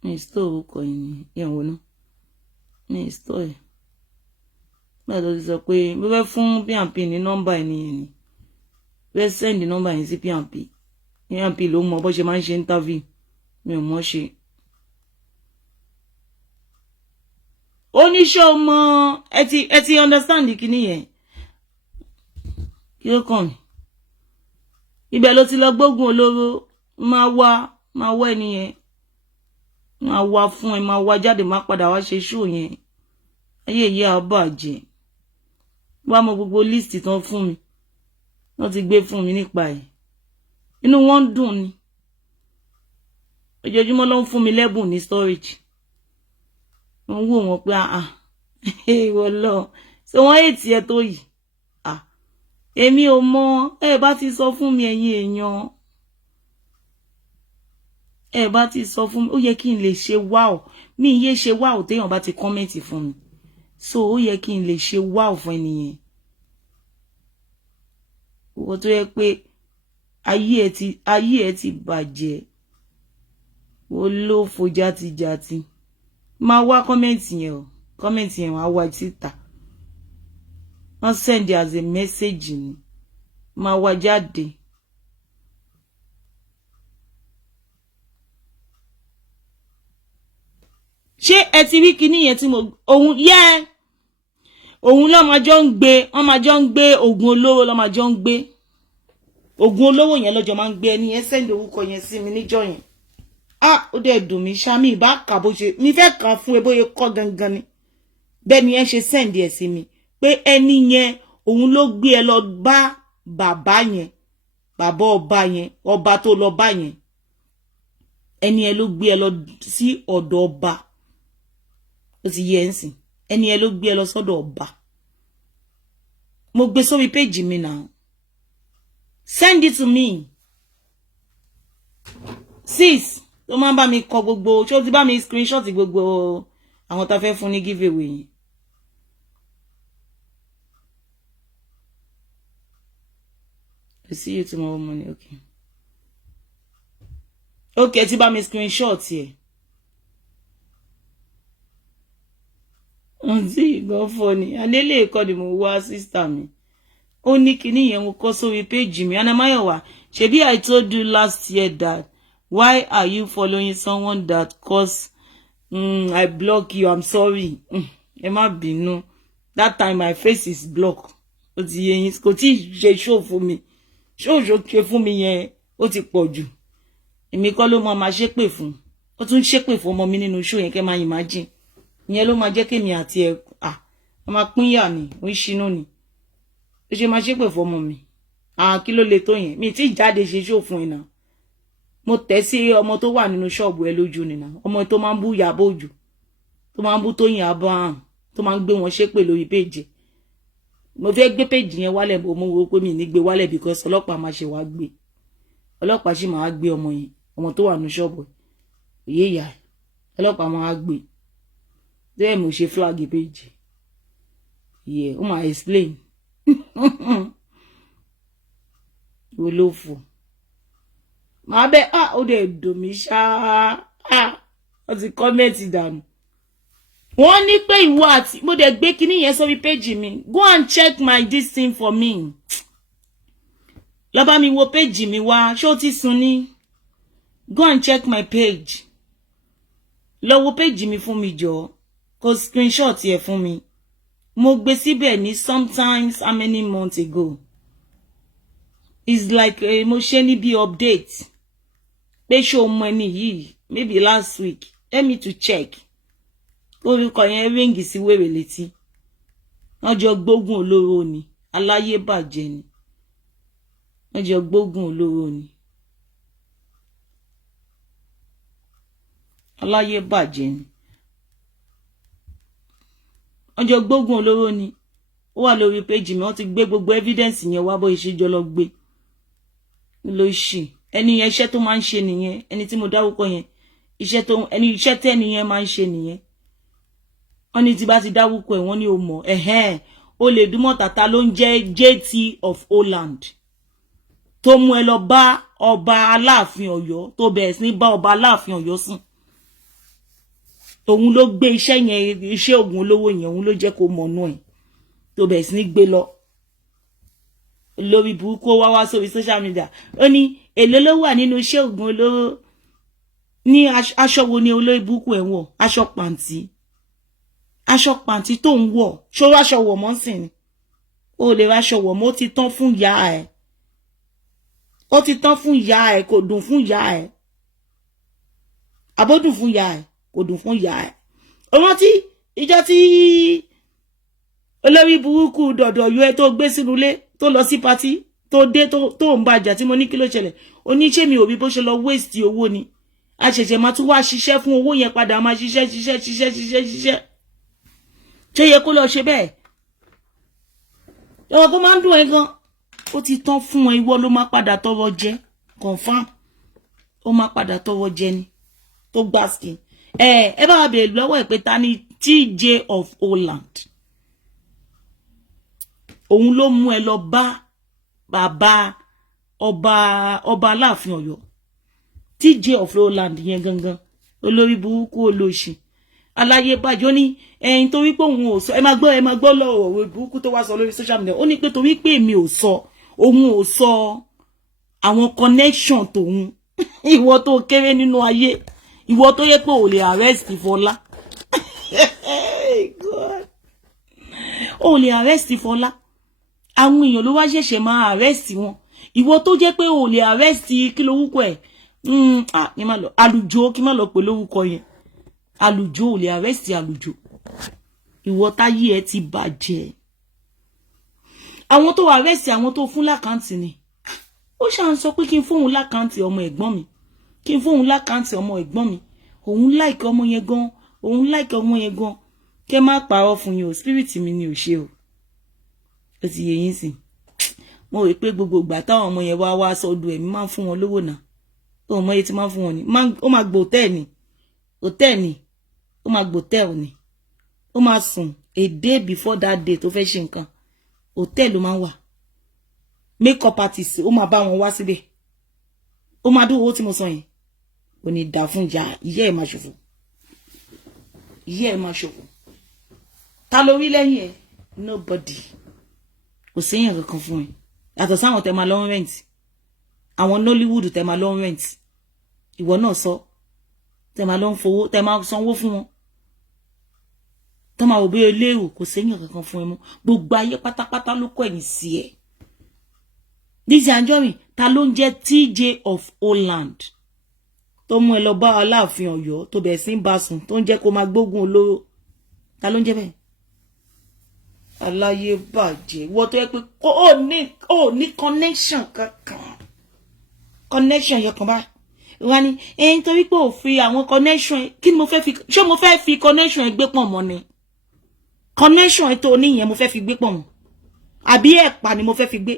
Mi store orúkọ ènìyàn. Ìyàwó náà. Mi store ẹ̀. Báyìí ló ti sọ pé mo fẹ́ fún PNP ní nọ́mbà ènìyàn ni. Fẹ́ send nọ́mbà yẹn sí PNP. PNP ló mọ bó ṣe máa ń ṣe interview. Mi ò mọ̀ ṣe. Oníṣẹ́ ọmọ ẹ ti understand kíní yẹn. Kí ló kàn mí? Ibẹ̀ ló ti lọ gbógun olóró. Máa wá ẹni yẹn. Máa wá fún ẹ, máa wá jáde, máa padà wá ṣe show yẹn. Ayé ìyá bàjẹ́. Wá mọ gbogbo list tán fún mi. wọ́n ti gbé fún mi nípa ẹ̀ inú wọn ń dùn ni ojoojúmọ́ ló ń fún mi lẹ́bùn ní storage wọ́n wò wọ́n pé ìwọ lọ ṣé wọ́n ètì ẹ tó yìí èmi ò mọ̀ ẹ bá ti sọ fún mi ẹ̀yin èèyàn ẹ bá ti sọ fún mi ó yẹ kí n lè ṣe wow mi yé ṣe wow téèyàn bá ti kọ́mẹ́ǹtì fún mi so ó yẹ kí n lè ṣe wow fún ẹnìyẹn owó tó yẹ pé ayé ẹ ti bàjẹ́ ó ló fo játijàti máa wá kọ́mẹ́ǹtì yẹn o kọ́mẹ́ǹtì yẹn wá wá síta wọ́n send as a message ni máa wá jáde. ṣé ẹ ti rí kinní yẹn tí mo òun yẹ òun ló máa jọ ń gbé wọ́n máa jọ ń gbé oògùn olówó ló máa jọ ń gbé oògùn olówó yẹn lọ́jọ́ máa ń gbé ẹni yẹn send orúkọ yẹn sí mi níjọ́ yẹn ó dẹ̀ dùn mí ṣá mi ìbá kà bó ṣe mi fẹ́ kà fún ẹ bóyá kọ́ gangan ni bẹ́ẹ̀ ni ẹ ṣe send ẹ̀ sí mi pé ẹni yẹn òun ló gbé ẹ lọ bá bàbá yẹn bàbá ọba yẹn ọba tó lọ bá yẹn ẹni yẹn ló gbé ẹ lọ sí ọ̀dọ̀ ọba ó ti yẹ ń sìn ẹni yẹn ló gbé ẹ lọ sọ́dọ̀ ọba mo gbé sórí péjì mi náà send it to me sis tó máa ń bá mi kọ gbogbo tí ó ti bá mi screenshot gbogbo àwọn tá fẹ́ fún ní giveaway yẹn. I see you tomorrow morning. Okay. Okay, tí bá mi screenshot here. See, go funny. Alele kọ́ ni mo wá sister mi. Ó ní kíní yẹn mo kọ sórí page mi. Anamayowa, ṣebí I told you last year that why are you following someone that cause I block you? I'm sorry. Ẹ má bínú. That time my face is blocked. Ó ti yé yín kò tí ṣe show fún mi. Show ṣe fún mi yẹn ó ti pọ̀ jù. Èmi kọ́ ló máa ṣépè fún. Ó tún ṣépè fún ọmọ mi nínú show yẹn kẹ́ máa imagine. Ìyẹn ló máa jẹ́ kémi àti ẹ máa pínyà ni ó ń ṣínú ni. Ó ṣe máa ṣépè fún ọmọ mi. Kí ló le tó yẹn? Mi ti jáde ṣe show fún ẹ náà. Mo tẹ̀ sí ọmọ tó wà nínú ṣọ́ọ̀bù ẹ lójú nìna ọmọ tó máa ń bú Ìyábọ̀ Òjó tó máa ń bú Tóyìn Abraham tó máa ń gbé wọn ṣépè lórí péjì mo fẹ́ gbé péjì yẹn wálẹ̀ bó mo wò pé mi ní gbé wálẹ̀ because ọlọ́pàá máa ṣe wá gbé ọlọ́pàá sì máa gbé ọmọ yẹn ọmọ tó wà nínú ṣọ́ọ̀bù òye ìyá ọlọ́pàá máa gbé bẹ́ẹ̀ mo ṣe flag péjì yẹ ó máa explain wo ló fò màá bẹ ó dẹ̀ dùn mí ṣá ó ti kọ́mẹ́ǹtì dànù wọ́n ní pé ìwọ àti mo dẹ̀ gbé kinní yẹn sórí péjì mi go and check my this thing for me lọ bá mi wo péjì mi wá ṣé ó ti sùn ní go and check my page lọ wo péjì mi fún mi jọ kó screenshot yẹ fún mi mo gbé síbẹ̀ ní sometimes how many months ago it's like mo ṣe ní bí update pé ṣé o mọ ẹni yìí maybe last week let me to check orúkọ yẹn ríǹgì sí wèrè létí wọ́n jọ gbógun olóró ni aláyé bàjẹ́ ni wọ́n jọ gbógun olóró ni aláyé bàjẹ́ ni wọ́n jọ gbógun olóró ni ó wà lórí péjì mi wọ́n ti gbé gbogbo evidence yẹn wá bó ìṣèjọ lọ gbé ló ṣì ẹni yẹn iṣẹ́ tó máa ń ṣe nìyẹn ẹni tí mo dárúkọ yẹn iṣẹ́ tẹ́ni yẹn máa ń ṣe nìyẹn wọ́n ní tí bá ti dárúkọ ẹ̀ wọ́n ní o mọ̀ o lè dúmọ̀ tàtà ló ń jẹ́ JT of Holland tó mú ẹ lọ bá ọba Aláàfin Ọ̀yọ́ tó bẹ̀rẹ̀ sí ní bá ọba Aláàfin Ọ̀yọ́ sùn òun ló gbé iṣẹ́ yẹn iṣẹ́ ògùn olówó yẹn òun ló jẹ́ kó mọ̀nú ẹ̀ tó bẹ̀rẹ̀ sí ní gbé lọ lórí burúkú wá sórí social media ó ní èlò ló wà nínú iṣẹ́ ògùn olówó ní aṣọ wo ni olórí burúkú ẹ̀ wọ̀ aṣọ pàǹtí tó ń wọ̀ ṣó aṣọ wọ̀ mọ́ sí ni ó lè raṣọ wọ̀ mọ́ ó ti tán fún ìyá ẹ̀ ó ti tán fún ìyá ẹ̀ kò dùn fún ìyá ẹ̀ àbódùn fún ìyá ẹ̀ kò dùn fún ìyá ẹ̀ ọmọ tí ìjọ tí olórí burúkú dọ̀dọ̀ yọ ẹ tó gbé sínú ilé tó lọ sí patí tó dé tó ń bàjà tí mo ní kí ló ṣẹlẹ̀ ó ní ṣé mi ò rí bó ṣe lọ waste owó ni a ṣẹ̀ṣẹ̀ máa tún wá ṣiṣẹ́ fún owó yẹn padà máa ṣiṣẹ́ ṣé yẹ kó lọ ṣe bẹ́ẹ̀ ọ̀rọ̀ kó máa ń dùn ẹ́ gan ó ti tán fún ẹ ìwọ ló máa padà tọrọ jẹ confam ó máa padà tọrọ jẹ ni tó gbá skin ẹ bá wa bèèrè lọ́wọ́ ẹ̀ pé ta ni TJ of Holland òun ló mú ẹ lọ bá bàbá ọba Aláàfin Ọ̀yọ́ TJ of Holland yẹn gangan olórí burúkú olóṣì aláyé bàjọ́ ní ẹ̀yin torí pé òun ò sọ ẹ máa gbọ́ lọ́wọ́ burúkú tó wá sọ lórí social media ó ní pé torí pé èmi ò sọ òun ò sọ àwọn connection tòun ìwọ tó kéré nínú ayé ìwọ tó yẹ pé ò lè arrest Fọlá ò lè arrest Fọlá àwọn èèyàn ló wá ṣẹ̀ṣẹ̀ máa arrest wọn ìwọ tó jẹ́ pé ò lè arrest kí lórúkọ ẹ̀ kí má lọ Àlùjọ kí má lọ pè lórúkọ yẹn Àlùjọ ò lè arrest Àlùjọ ìwọ táyé ẹ ti bàjẹ́ àwọn tó arrest àwọn tó fún lákàntì ni ó ṣàn sọ pé kí n fóun lákàntì ọmọ ẹ̀gbọ́n mi kí n fóun lákàntì ọmọ ẹ̀gbọ́n mi òun like ọmọ yẹn gan òun like ọmọ yẹn gan kẹ́ má parọ́ fún yín o spirit mi ni ò ṣe o ó ti yé yín sìn mo rò pé gbogbo ìgbà táwọn ọmọ yẹn wá sọ́dọ̀ ẹ̀mí máa ń fún wọn lówó náà ó mọ iye tí máa ń fún wọn ni ó máa gbọ́ hòtẹ́ẹ̀lì ó máa gbọ́ hòtẹ́ẹ̀lì ni ó máa sùn a day before that day tó fẹ́ ṣe nǹkan hòtẹ́ẹ̀lì ló máa wà makeup artist ó máa bá wọn wá síbẹ̀ ó máa dún owó tí mo sọ yẹn ò ní dà fún ìyá ẹ̀ máa ṣòfò ìyá ẹ̀ máa ṣòfò ta lórí lẹ́yìn ẹ̀ nobody kò séyàn kankan fún ẹ yàtọ̀ sáwọn tẹ máa lọ rent àwọn Nollywood tẹ máa lọ rent ìwọ náà sọ tẹ máa lọ fowó tẹ máa sanwó fún wọn tọ́ máa wò bí eléèrò kò séyàn kankan fún ẹ mọ́ gbogbo ayé pátápátá ló kọ̀ ẹ̀yìn sí ẹ Lizzy Anjorin ta ló ń jẹ́ TJ of Holland tó mú ẹ lọ bá Aláàfin Ọ̀yọ́ tó bẹ̀ sí ń bá sùn tó ń jẹ́ kó máa gbógun olóró ta ló ń jẹ́ bẹ́ẹ̀ aláyé bàjẹ́ wọ́n tó yẹ pé ó ní connection kankan connection yẹn kan bá wá ní ẹ̀yìn torí pé ò fi àwọn connection kí ni mo fẹ́ fi ṣé mo fẹ́ fi connection ẹ gbé pọ̀ mọ́ ni connection ẹ tó níyẹn mo fẹ́ fi gbé pọ̀ mọ́ àbí ẹ̀pà ni mo fẹ́ fi gbé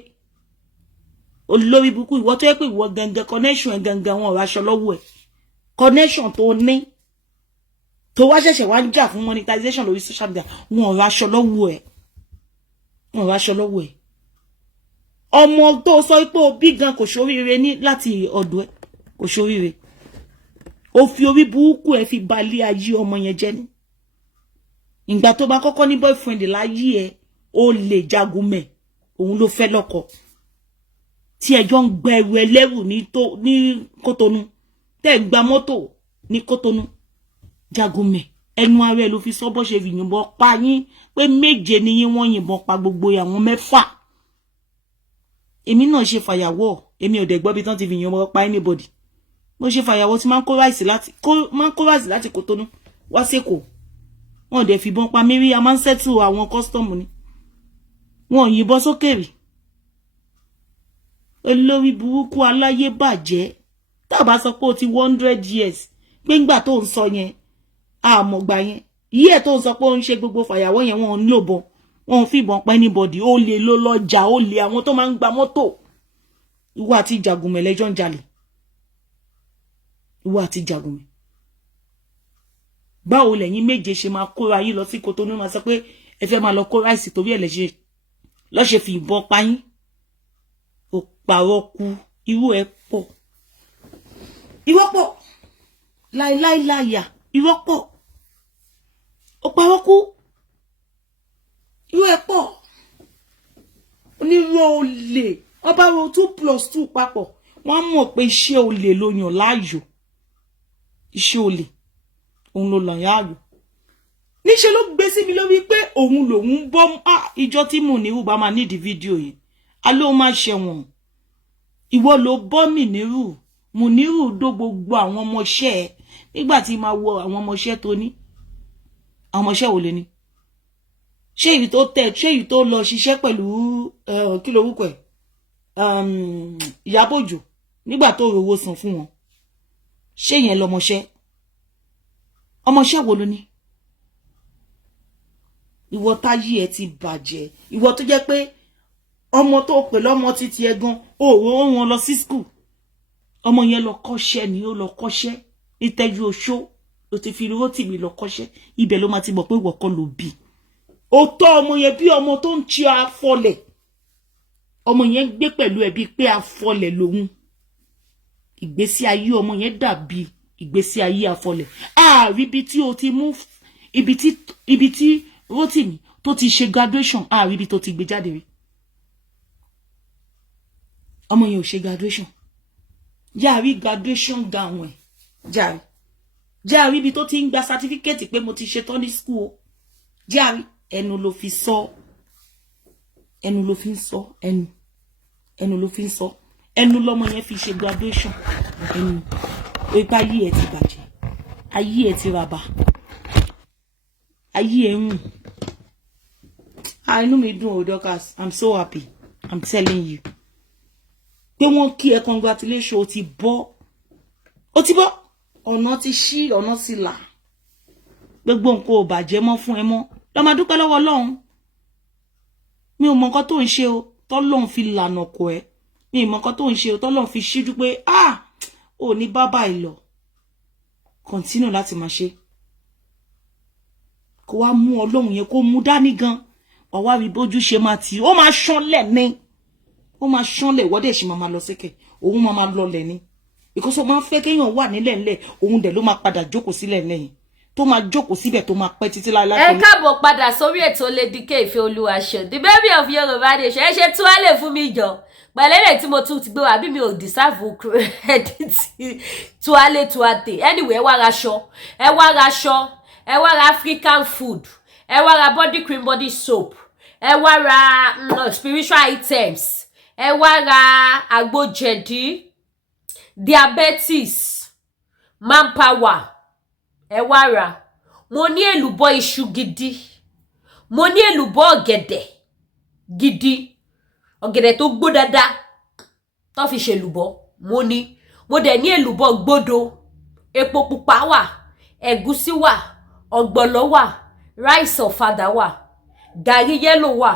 olórí burúkú ìwọ tó yẹ pé ìwọ gangan connection ẹ gangan wọn ò raṣọ lọ́wọ́ ẹ connection tó ní tó wá ṣẹ̀ṣẹ̀ wá ń jà fún monetization lórí social media wọn ò raṣọ lọ́wọ́ ẹ wọn ò raṣọ lọ́wọ́ ẹ ọmọ tó sọ pé o bí gan kò ṣoríire ní láti ọ̀dọ̀ ẹ kò ṣoríire ó fi orí burúkú ẹ fi balẹ̀ ayé ọmọ yẹn jẹ́ ní ìgbà tó bá kọ́kọ́ ní boyfriend láyé ẹ ó lè jagun mẹ́ òun ló fẹ́ lọ́kọ tí ẹjọ́ ń gba ẹrù ẹlẹ́rù ní Kótónú tẹ́ ń gba mọ́tò ní Kótónú jagun mẹ́ ẹnu ara ẹ ló fi sọ bó ṣe fi yìnbọn pa yín pé méje ni yín wọ́n yìnbọn pa gbogbo àwọn mẹ́fà èmi náà ṣe fàyàwọ́ èmi ò dẹ̀ gbọ́ bí tán ti fi yìnbọn pa anybody mo ṣe fàyàwọ́ tí máa ń kó ráìsì láti Kótónú wá sẹ́kọ̀ọ́ wọn dẹ̀ fìbọn pa mí rí a máa ń sẹ́tù àwọn kọ́sítọ́mù ni wọn yìnbọn sókèrè olórí burúkú aláyé bàjẹ́ tàbá sọ pé ó ti 100 years pé ńgbà tó ń sọ yẹn àmọ̀gbà yẹn yí ẹ̀ tó ń sọ pé ó ń ṣe gbogbo fàyàwọ́ yẹn wọn ń lòbọn wọn ń fìbọn pa anybody ó lè ló lọ́jà ó lè àwọn tó máa ń gba mọ́tò ìwọ àti Jàgùnmẹ̀ lẹ́jọ́ ń jalè ìwọ àti Jàgùnmẹ̀ báwo lẹ́yìn méje ṣe máa kóra yín lọ sí Kótónú máa sọ pé ẹ fẹ́ máa lọ kó ráìsì torí ẹ̀ lọ́ṣẹ̀ fi ìbọn pa yín ó pààrọ̀ ku irú ẹ̀ pọ̀ irọ́ pọ̀ láìláìláyà irọ́ pọ̀ ó pààrọ̀ ku irú ẹ̀ pọ̀ onírú olè wọ́n bá ro 2+2 papọ̀ wọ́n mọ̀ pé iṣẹ́ olè ló yàn láàyò iṣẹ́ olè òun ló lọ yáàlú níṣẹ́ ló gbé sí mi lórí pé òun lòun bọ́ ìjọ tí Mùnírù bá máa nídìí fídíò yìí aló máa ṣẹ̀wọ̀n ìwọ ló bọ́ Mùnírù dó gbogbo àwọn ọmọọṣẹ́ ẹ nígbà tí máa wọ àwọn ọmọọṣẹ́ tó ní àwọn ọmọọṣẹ́ wo lè ní ṣé èyí tó lọ ṣiṣẹ́ pẹ̀lú kí lorúkọ ẹ̀ Ìyábọ̀ Òjó nígbà tó rówó san fún wọn ṣé yẹn lọmọṣẹ́ wo ló ní ìwọ táyé ẹ ti bàjẹ́ ìwọ tó jẹ́ pé ọmọ tó pè lọ́mọ títí ẹ gan òwò wọn lọ sí school ọmọ yẹn lọ kọ́ṣẹ́ ni ó lọ kọ́ṣẹ́ ìtẹ́jú oṣó ló ti fi Rótìmí lọ kọ́ṣẹ́ ibẹ̀ ló máa ti mọ̀ pé ìwọ kọ́ ló bí ó tọ́ ọmọ yẹn bí ọmọ tó ń ti afọlẹ̀ ọmọ yẹn gbé pẹ̀lú ẹbí pé afọlẹ̀ lòun ìgbésí ayé ọmọ yẹn dàbí ìgbésí ayé afọlẹ̀ ààrí ibi tí o ti mú ibi tí Rótìmí tó ti ṣe graduation ààrí ibi tó ti gbé jáde rí ọmọ yẹn ò ṣe graduation jáàrí graduation gown ẹ̀ jáàrí ibi tó ti ń gba certificate pé mo ti ṣe tán ní school jáàrí ẹnu ló fi sọ ẹnu ló fi ń sọ ẹnu ló fi ń sọ ẹnu lọmọ yẹn fi ṣe graduation ẹnu ipa ayé ẹ ti bàjẹ́ ayé ẹ ti raba ayé ẹ ń inú mi dùn o Dorcas I'm so happy I'm telling you pé wọ́n kí ẹ congratulation ó ti bọ́ ọ̀nà ti ṣí ọ̀nà sì là gbogbo nǹkan ò bàjẹ́ mọ́ fún ẹ mọ́ lọ máa dúpẹ́ lọ́wọ́ Ọlọ́run mi ò mọ nǹkan tó ń ṣe o tọ́lọ́run fi lànà kọ ẹ́ mi ò mọ nǹkan tó ń ṣe o tọ́lọ́run fi ṣíjú pé ò ní bábà ìlọ continue láti máa ṣe kó wá mú Ọlọ́run yẹn kó mú dání gan wà wá rí bójú ṣe máa tì ó máa ṣánlẹ̀ ní ó máa ṣánlẹ̀ wọ́dẹ̀ ṣe máa lọ sẹ́kẹ̀ òun máa lọlẹ̀ ní because ó máa ń fẹ́ kéèyàn wà nílẹ̀ ńlẹ̀ òun dẹ̀ ló máa padà jókòó sílẹ̀ lẹ́yìn tó máa jókòó síbẹ̀ tó máa pẹ́ títí láéláé. Ẹ káàbọ̀ padà sórí ètò Lady K Ìfẹ́ Olúwaṣeun the baby of Yorùbá nation ẹ ṣe tún wá lè fún mi jọ pẹ̀lẹ́lẹ̀ tí mo tún ti gbé wá bí mi ò deserve credit tuale tuate anyway ẹ wá ra African food ẹ wá ra body cream body soap ẹ wá ra spiritual items ẹ wá ra àgbo jẹ̀dí diabetes manpower ẹ wá ra mo ní èlùbọ́ iṣu gidi mo ní èlùbọ́ ọ̀gẹ̀dẹ̀ gidi ọ̀gẹ̀dẹ̀ tó gbó dáadáa tó fi ṣe èlùbọ́ mo dẹ̀ ní èlùbọ́ gbódo epo pupa wà ẹ̀gúsí wà ọ̀gbọ̀nọ̀ wà rice ọ̀fadà wà gàrí yẹ́lò wà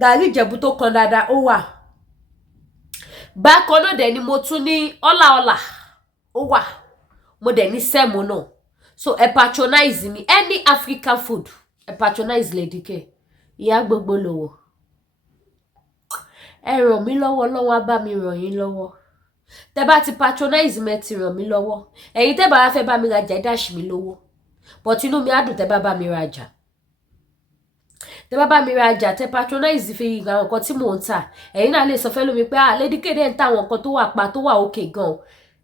gàrí ìjẹ̀bú tó kan dáadáa ó wà bákan náà dẹ̀ ni mo tún ní ọ̀là ó wà mo dẹ̀ ní sẹ́mu náà so ẹ patronize me any African food ẹ patronize Lady K ìyá gbogbo lówó ẹ ràn mí lọ́wọ́ á bá mi ràn yín lọ́wọ́ tẹ́ bá ti patronize me ti ràn mí lọ́wọ́ ẹ̀yin tẹ́ bá fẹ́ bá mi rajà ẹ dash mi lówó but inú mi á dùn tẹ́ bá mi rajà tẹ́ bá mi rajà tẹ́ patronize fi àwọn nǹkan tí mò ń tà ẹ̀yin náà lè sọ fẹ́ lómi pé Lady K dẹ̀ ń tà àwọn nǹkan tó wà pa tó wà okay gan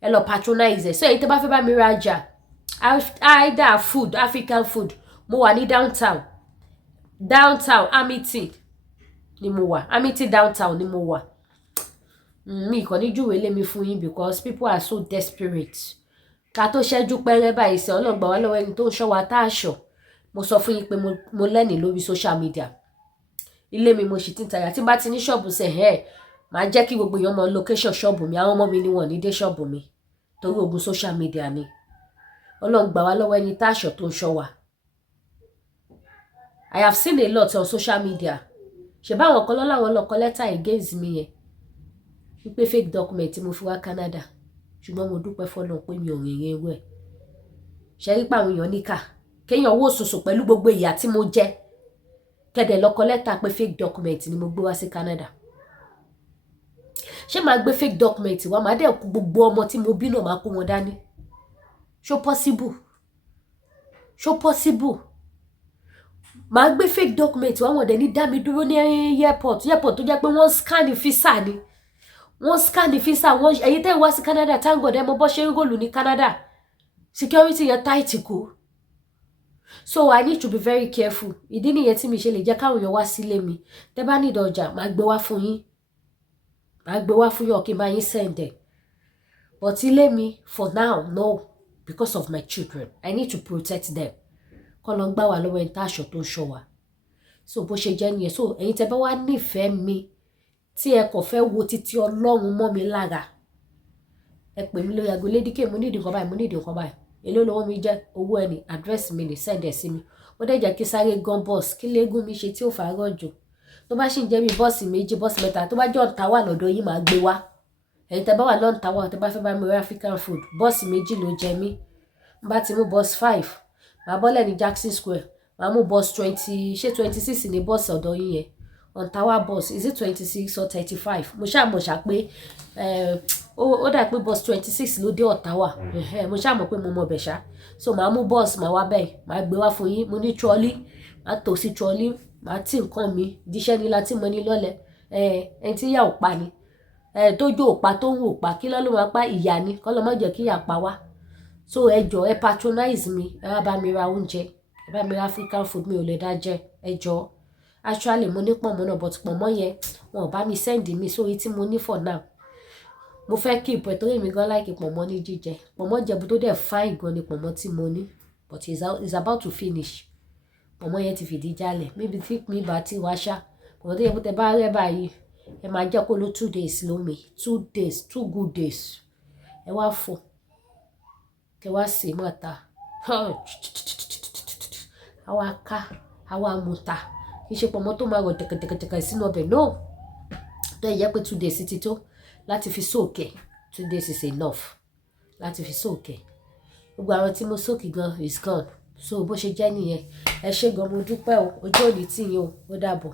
ẹ lọ patronize so ẹ̀yin tẹ́ bá fẹ́ bá mi rajà either food African food mo wà ní downtown Amity ni mo wà Amity downtown ni mo wà mi kàn ní júwe lé mi fún yín because people are so desperate ká tó ṣẹ́jú pẹ́rẹ́ báyìí ṣe ọlọ́gbà wá lọ́wọ́ ẹni tó ń ṣọ́ wa tá àṣọ mo sọ fún yín pé mo lẹ́nìí lórí social media ilé mi mo sì ti ń tajà tí n bá ti ní ṣọ́ọ̀bù ṣe máa jẹ́ kí gbogbo èèyàn mọ location ṣọ́ọ̀bù mi àwọn ọmọ mi ni wọ́n ní dé ṣọ́ọ̀bù mi torí ogun social media ni ọlọ́gbà wá lọ́wọ́ ẹni tá àṣọ tó ń ṣọ́ wa I have seen a lot on social media ṣe báwọn kan lọ́láwọn lọ́kọ lẹ́tà against mi yẹn wípé fake document mo fi wá Canada ṣùgbọ́n mo dúpẹ́ fọ́nà pé mi ò rìnrìn ewu ẹ̀ ṣe rí pàwọn èèyàn níkà kéèyàn wò sùsù pẹ̀lú gbogbo ìyà tí mo jẹ kẹ̀dẹ̀ lọ́kọ lẹ́tà pé fake document ni mo gbé wá sí Canada ṣé máa gbé fake document wá máa dẹ̀ kú gbogbo ọmọ tí mo bí náà máa kó wọn dání ṣó possible máa gbé fake document wá wọn dẹ̀ ní dá mi dúró ní airport tó jẹ́ pé wọ́n scan visa ni wọ́n scan visa wọ́n ẹ̀yin tẹ́ wá sí Canada thank God ẹ mọ bọ́ ṣe ń gòlù ní Canada security yẹn tight kú so I need to be very careful ìdí nìyẹn tí mi ṣe lè jẹ́ káwọn èèyàn wá sílé mi tẹ́ bá need ọjà máa gbé wá fún yín kí n bá yín send ẹ̀ but ilé mi for now no because of my children I need to protect them kọ́ lọ gbá wa lọ́wọ́ ẹni tá aṣọ tó ń ṣọ́ wa so bó ṣe jẹ́ nìyẹn so ẹ̀yin tẹ́ bá wá nífẹ̀ẹ́ mi tí ẹ kò fẹ́ wo títí Ọlọ́run mọ́ mi lára ẹ pè mí lórí aago Lady K mo nídìí nǹkan báyìí mo nídìí nǹkan báyìí èló lọ́wọ́ mi jẹ́ owó ẹni àdírẹ́sì mi ní sẹ́ndẹ̀ sí mi ó dẹ̀ jẹ́ kí sáré gan bọ́ọ̀sì kí léegun mi ṣe tí ò fàárọ̀ jù tó bá sì ń jẹ́ bí bọ́ọ̀sì méjì bọ́ọ̀sì mẹ́ta tó bá jẹ́ ọ̀ǹtà wà lọ́dọ̀ yìí máa gbé wá ẹ̀yin tẹ́ bá wà lọ́ǹtà wà tẹ́ bá fẹ́ bá mi rí African food bọ́ọ̀sì méjì ló jẹ mí n bá ti mú bọ́ọ̀sì 5 màá bọ́lẹ̀ ní Jackson Square màá mú bọ́ọ̀sì 20 ṣé 26 ní bọ́ọ̀sì ọ̀dọ̀ yìí yẹn ọ̀ǹtà wà bọ́ọ̀sì is it 26 or 35 mo ṣá pé ó dà pé bọ́ọ̀sì 26 ló dé Ọ̀tàwà mo ṣá mọ̀ pé mo mọ̀ bẹ̀ ṣá so màá mú bọ́ọ̀sì màá wá bẹ́ẹ̀ màá gbé wá fún yín mo ní trọ́lí màá tò sí trọ́lí màá tí nǹkan mi díṣẹ́ ní láti mọ ní lọ́lẹ̀ ẹni tí ìyá ò pa ni tójú ò pa tó ń wò pa kí ló máa pa ìyá ni kọ́ ló má jẹ́ kí ìyá pa wá so ẹ jọ̀ọ́ ẹ patronize mi ẹ wá bá mi ra oúnjẹ ẹ bá mi ra African food mi ò lè dá jẹ ẹ jọ̀ọ́ actually mo ní pọ̀nmọ́ náà but pọ̀nmọ́ yẹn wọn ò bá mi send mi sórí tí mo ní for now mo fẹ́ kí ìpẹ́ torí mi gan láìkí pọ̀nmọ́ ní jíjẹ pọ̀nmọ́ jẹ̀bú tó dẹ̀ fine gan ni pọ̀nmọ́ tí mo ní but it's about to finish pọ̀nmọ́ yẹn ti fìdí jálẹ̀ maybe tí mi bá ti wá ṣá pọ̀nmọ́ tó yẹ kó tẹ bá rẹ́ báyìí ẹ máa jẹ́ kó ló 2 days lómi 2 days 2 good days ẹ wá fò kẹ wá sè é mọ́ta àwa ká àwa mùta kì í ṣe pọ̀nmọ́ tó máa rọ̀ tẹ̀kẹ̀tẹ̀kẹ̀ sínú ọbẹ̀ no tó yẹ pé 2 days ti tó láti fi sóòkè 2 days is enough láti fi sóòkè gbogbo àwọn tí mo sóòkè gan is gone so bó ṣe jẹ́ nìyẹn ẹ ṣé gan mo dúpẹ́ o ojú òní tì yín o ó dàbọ̀.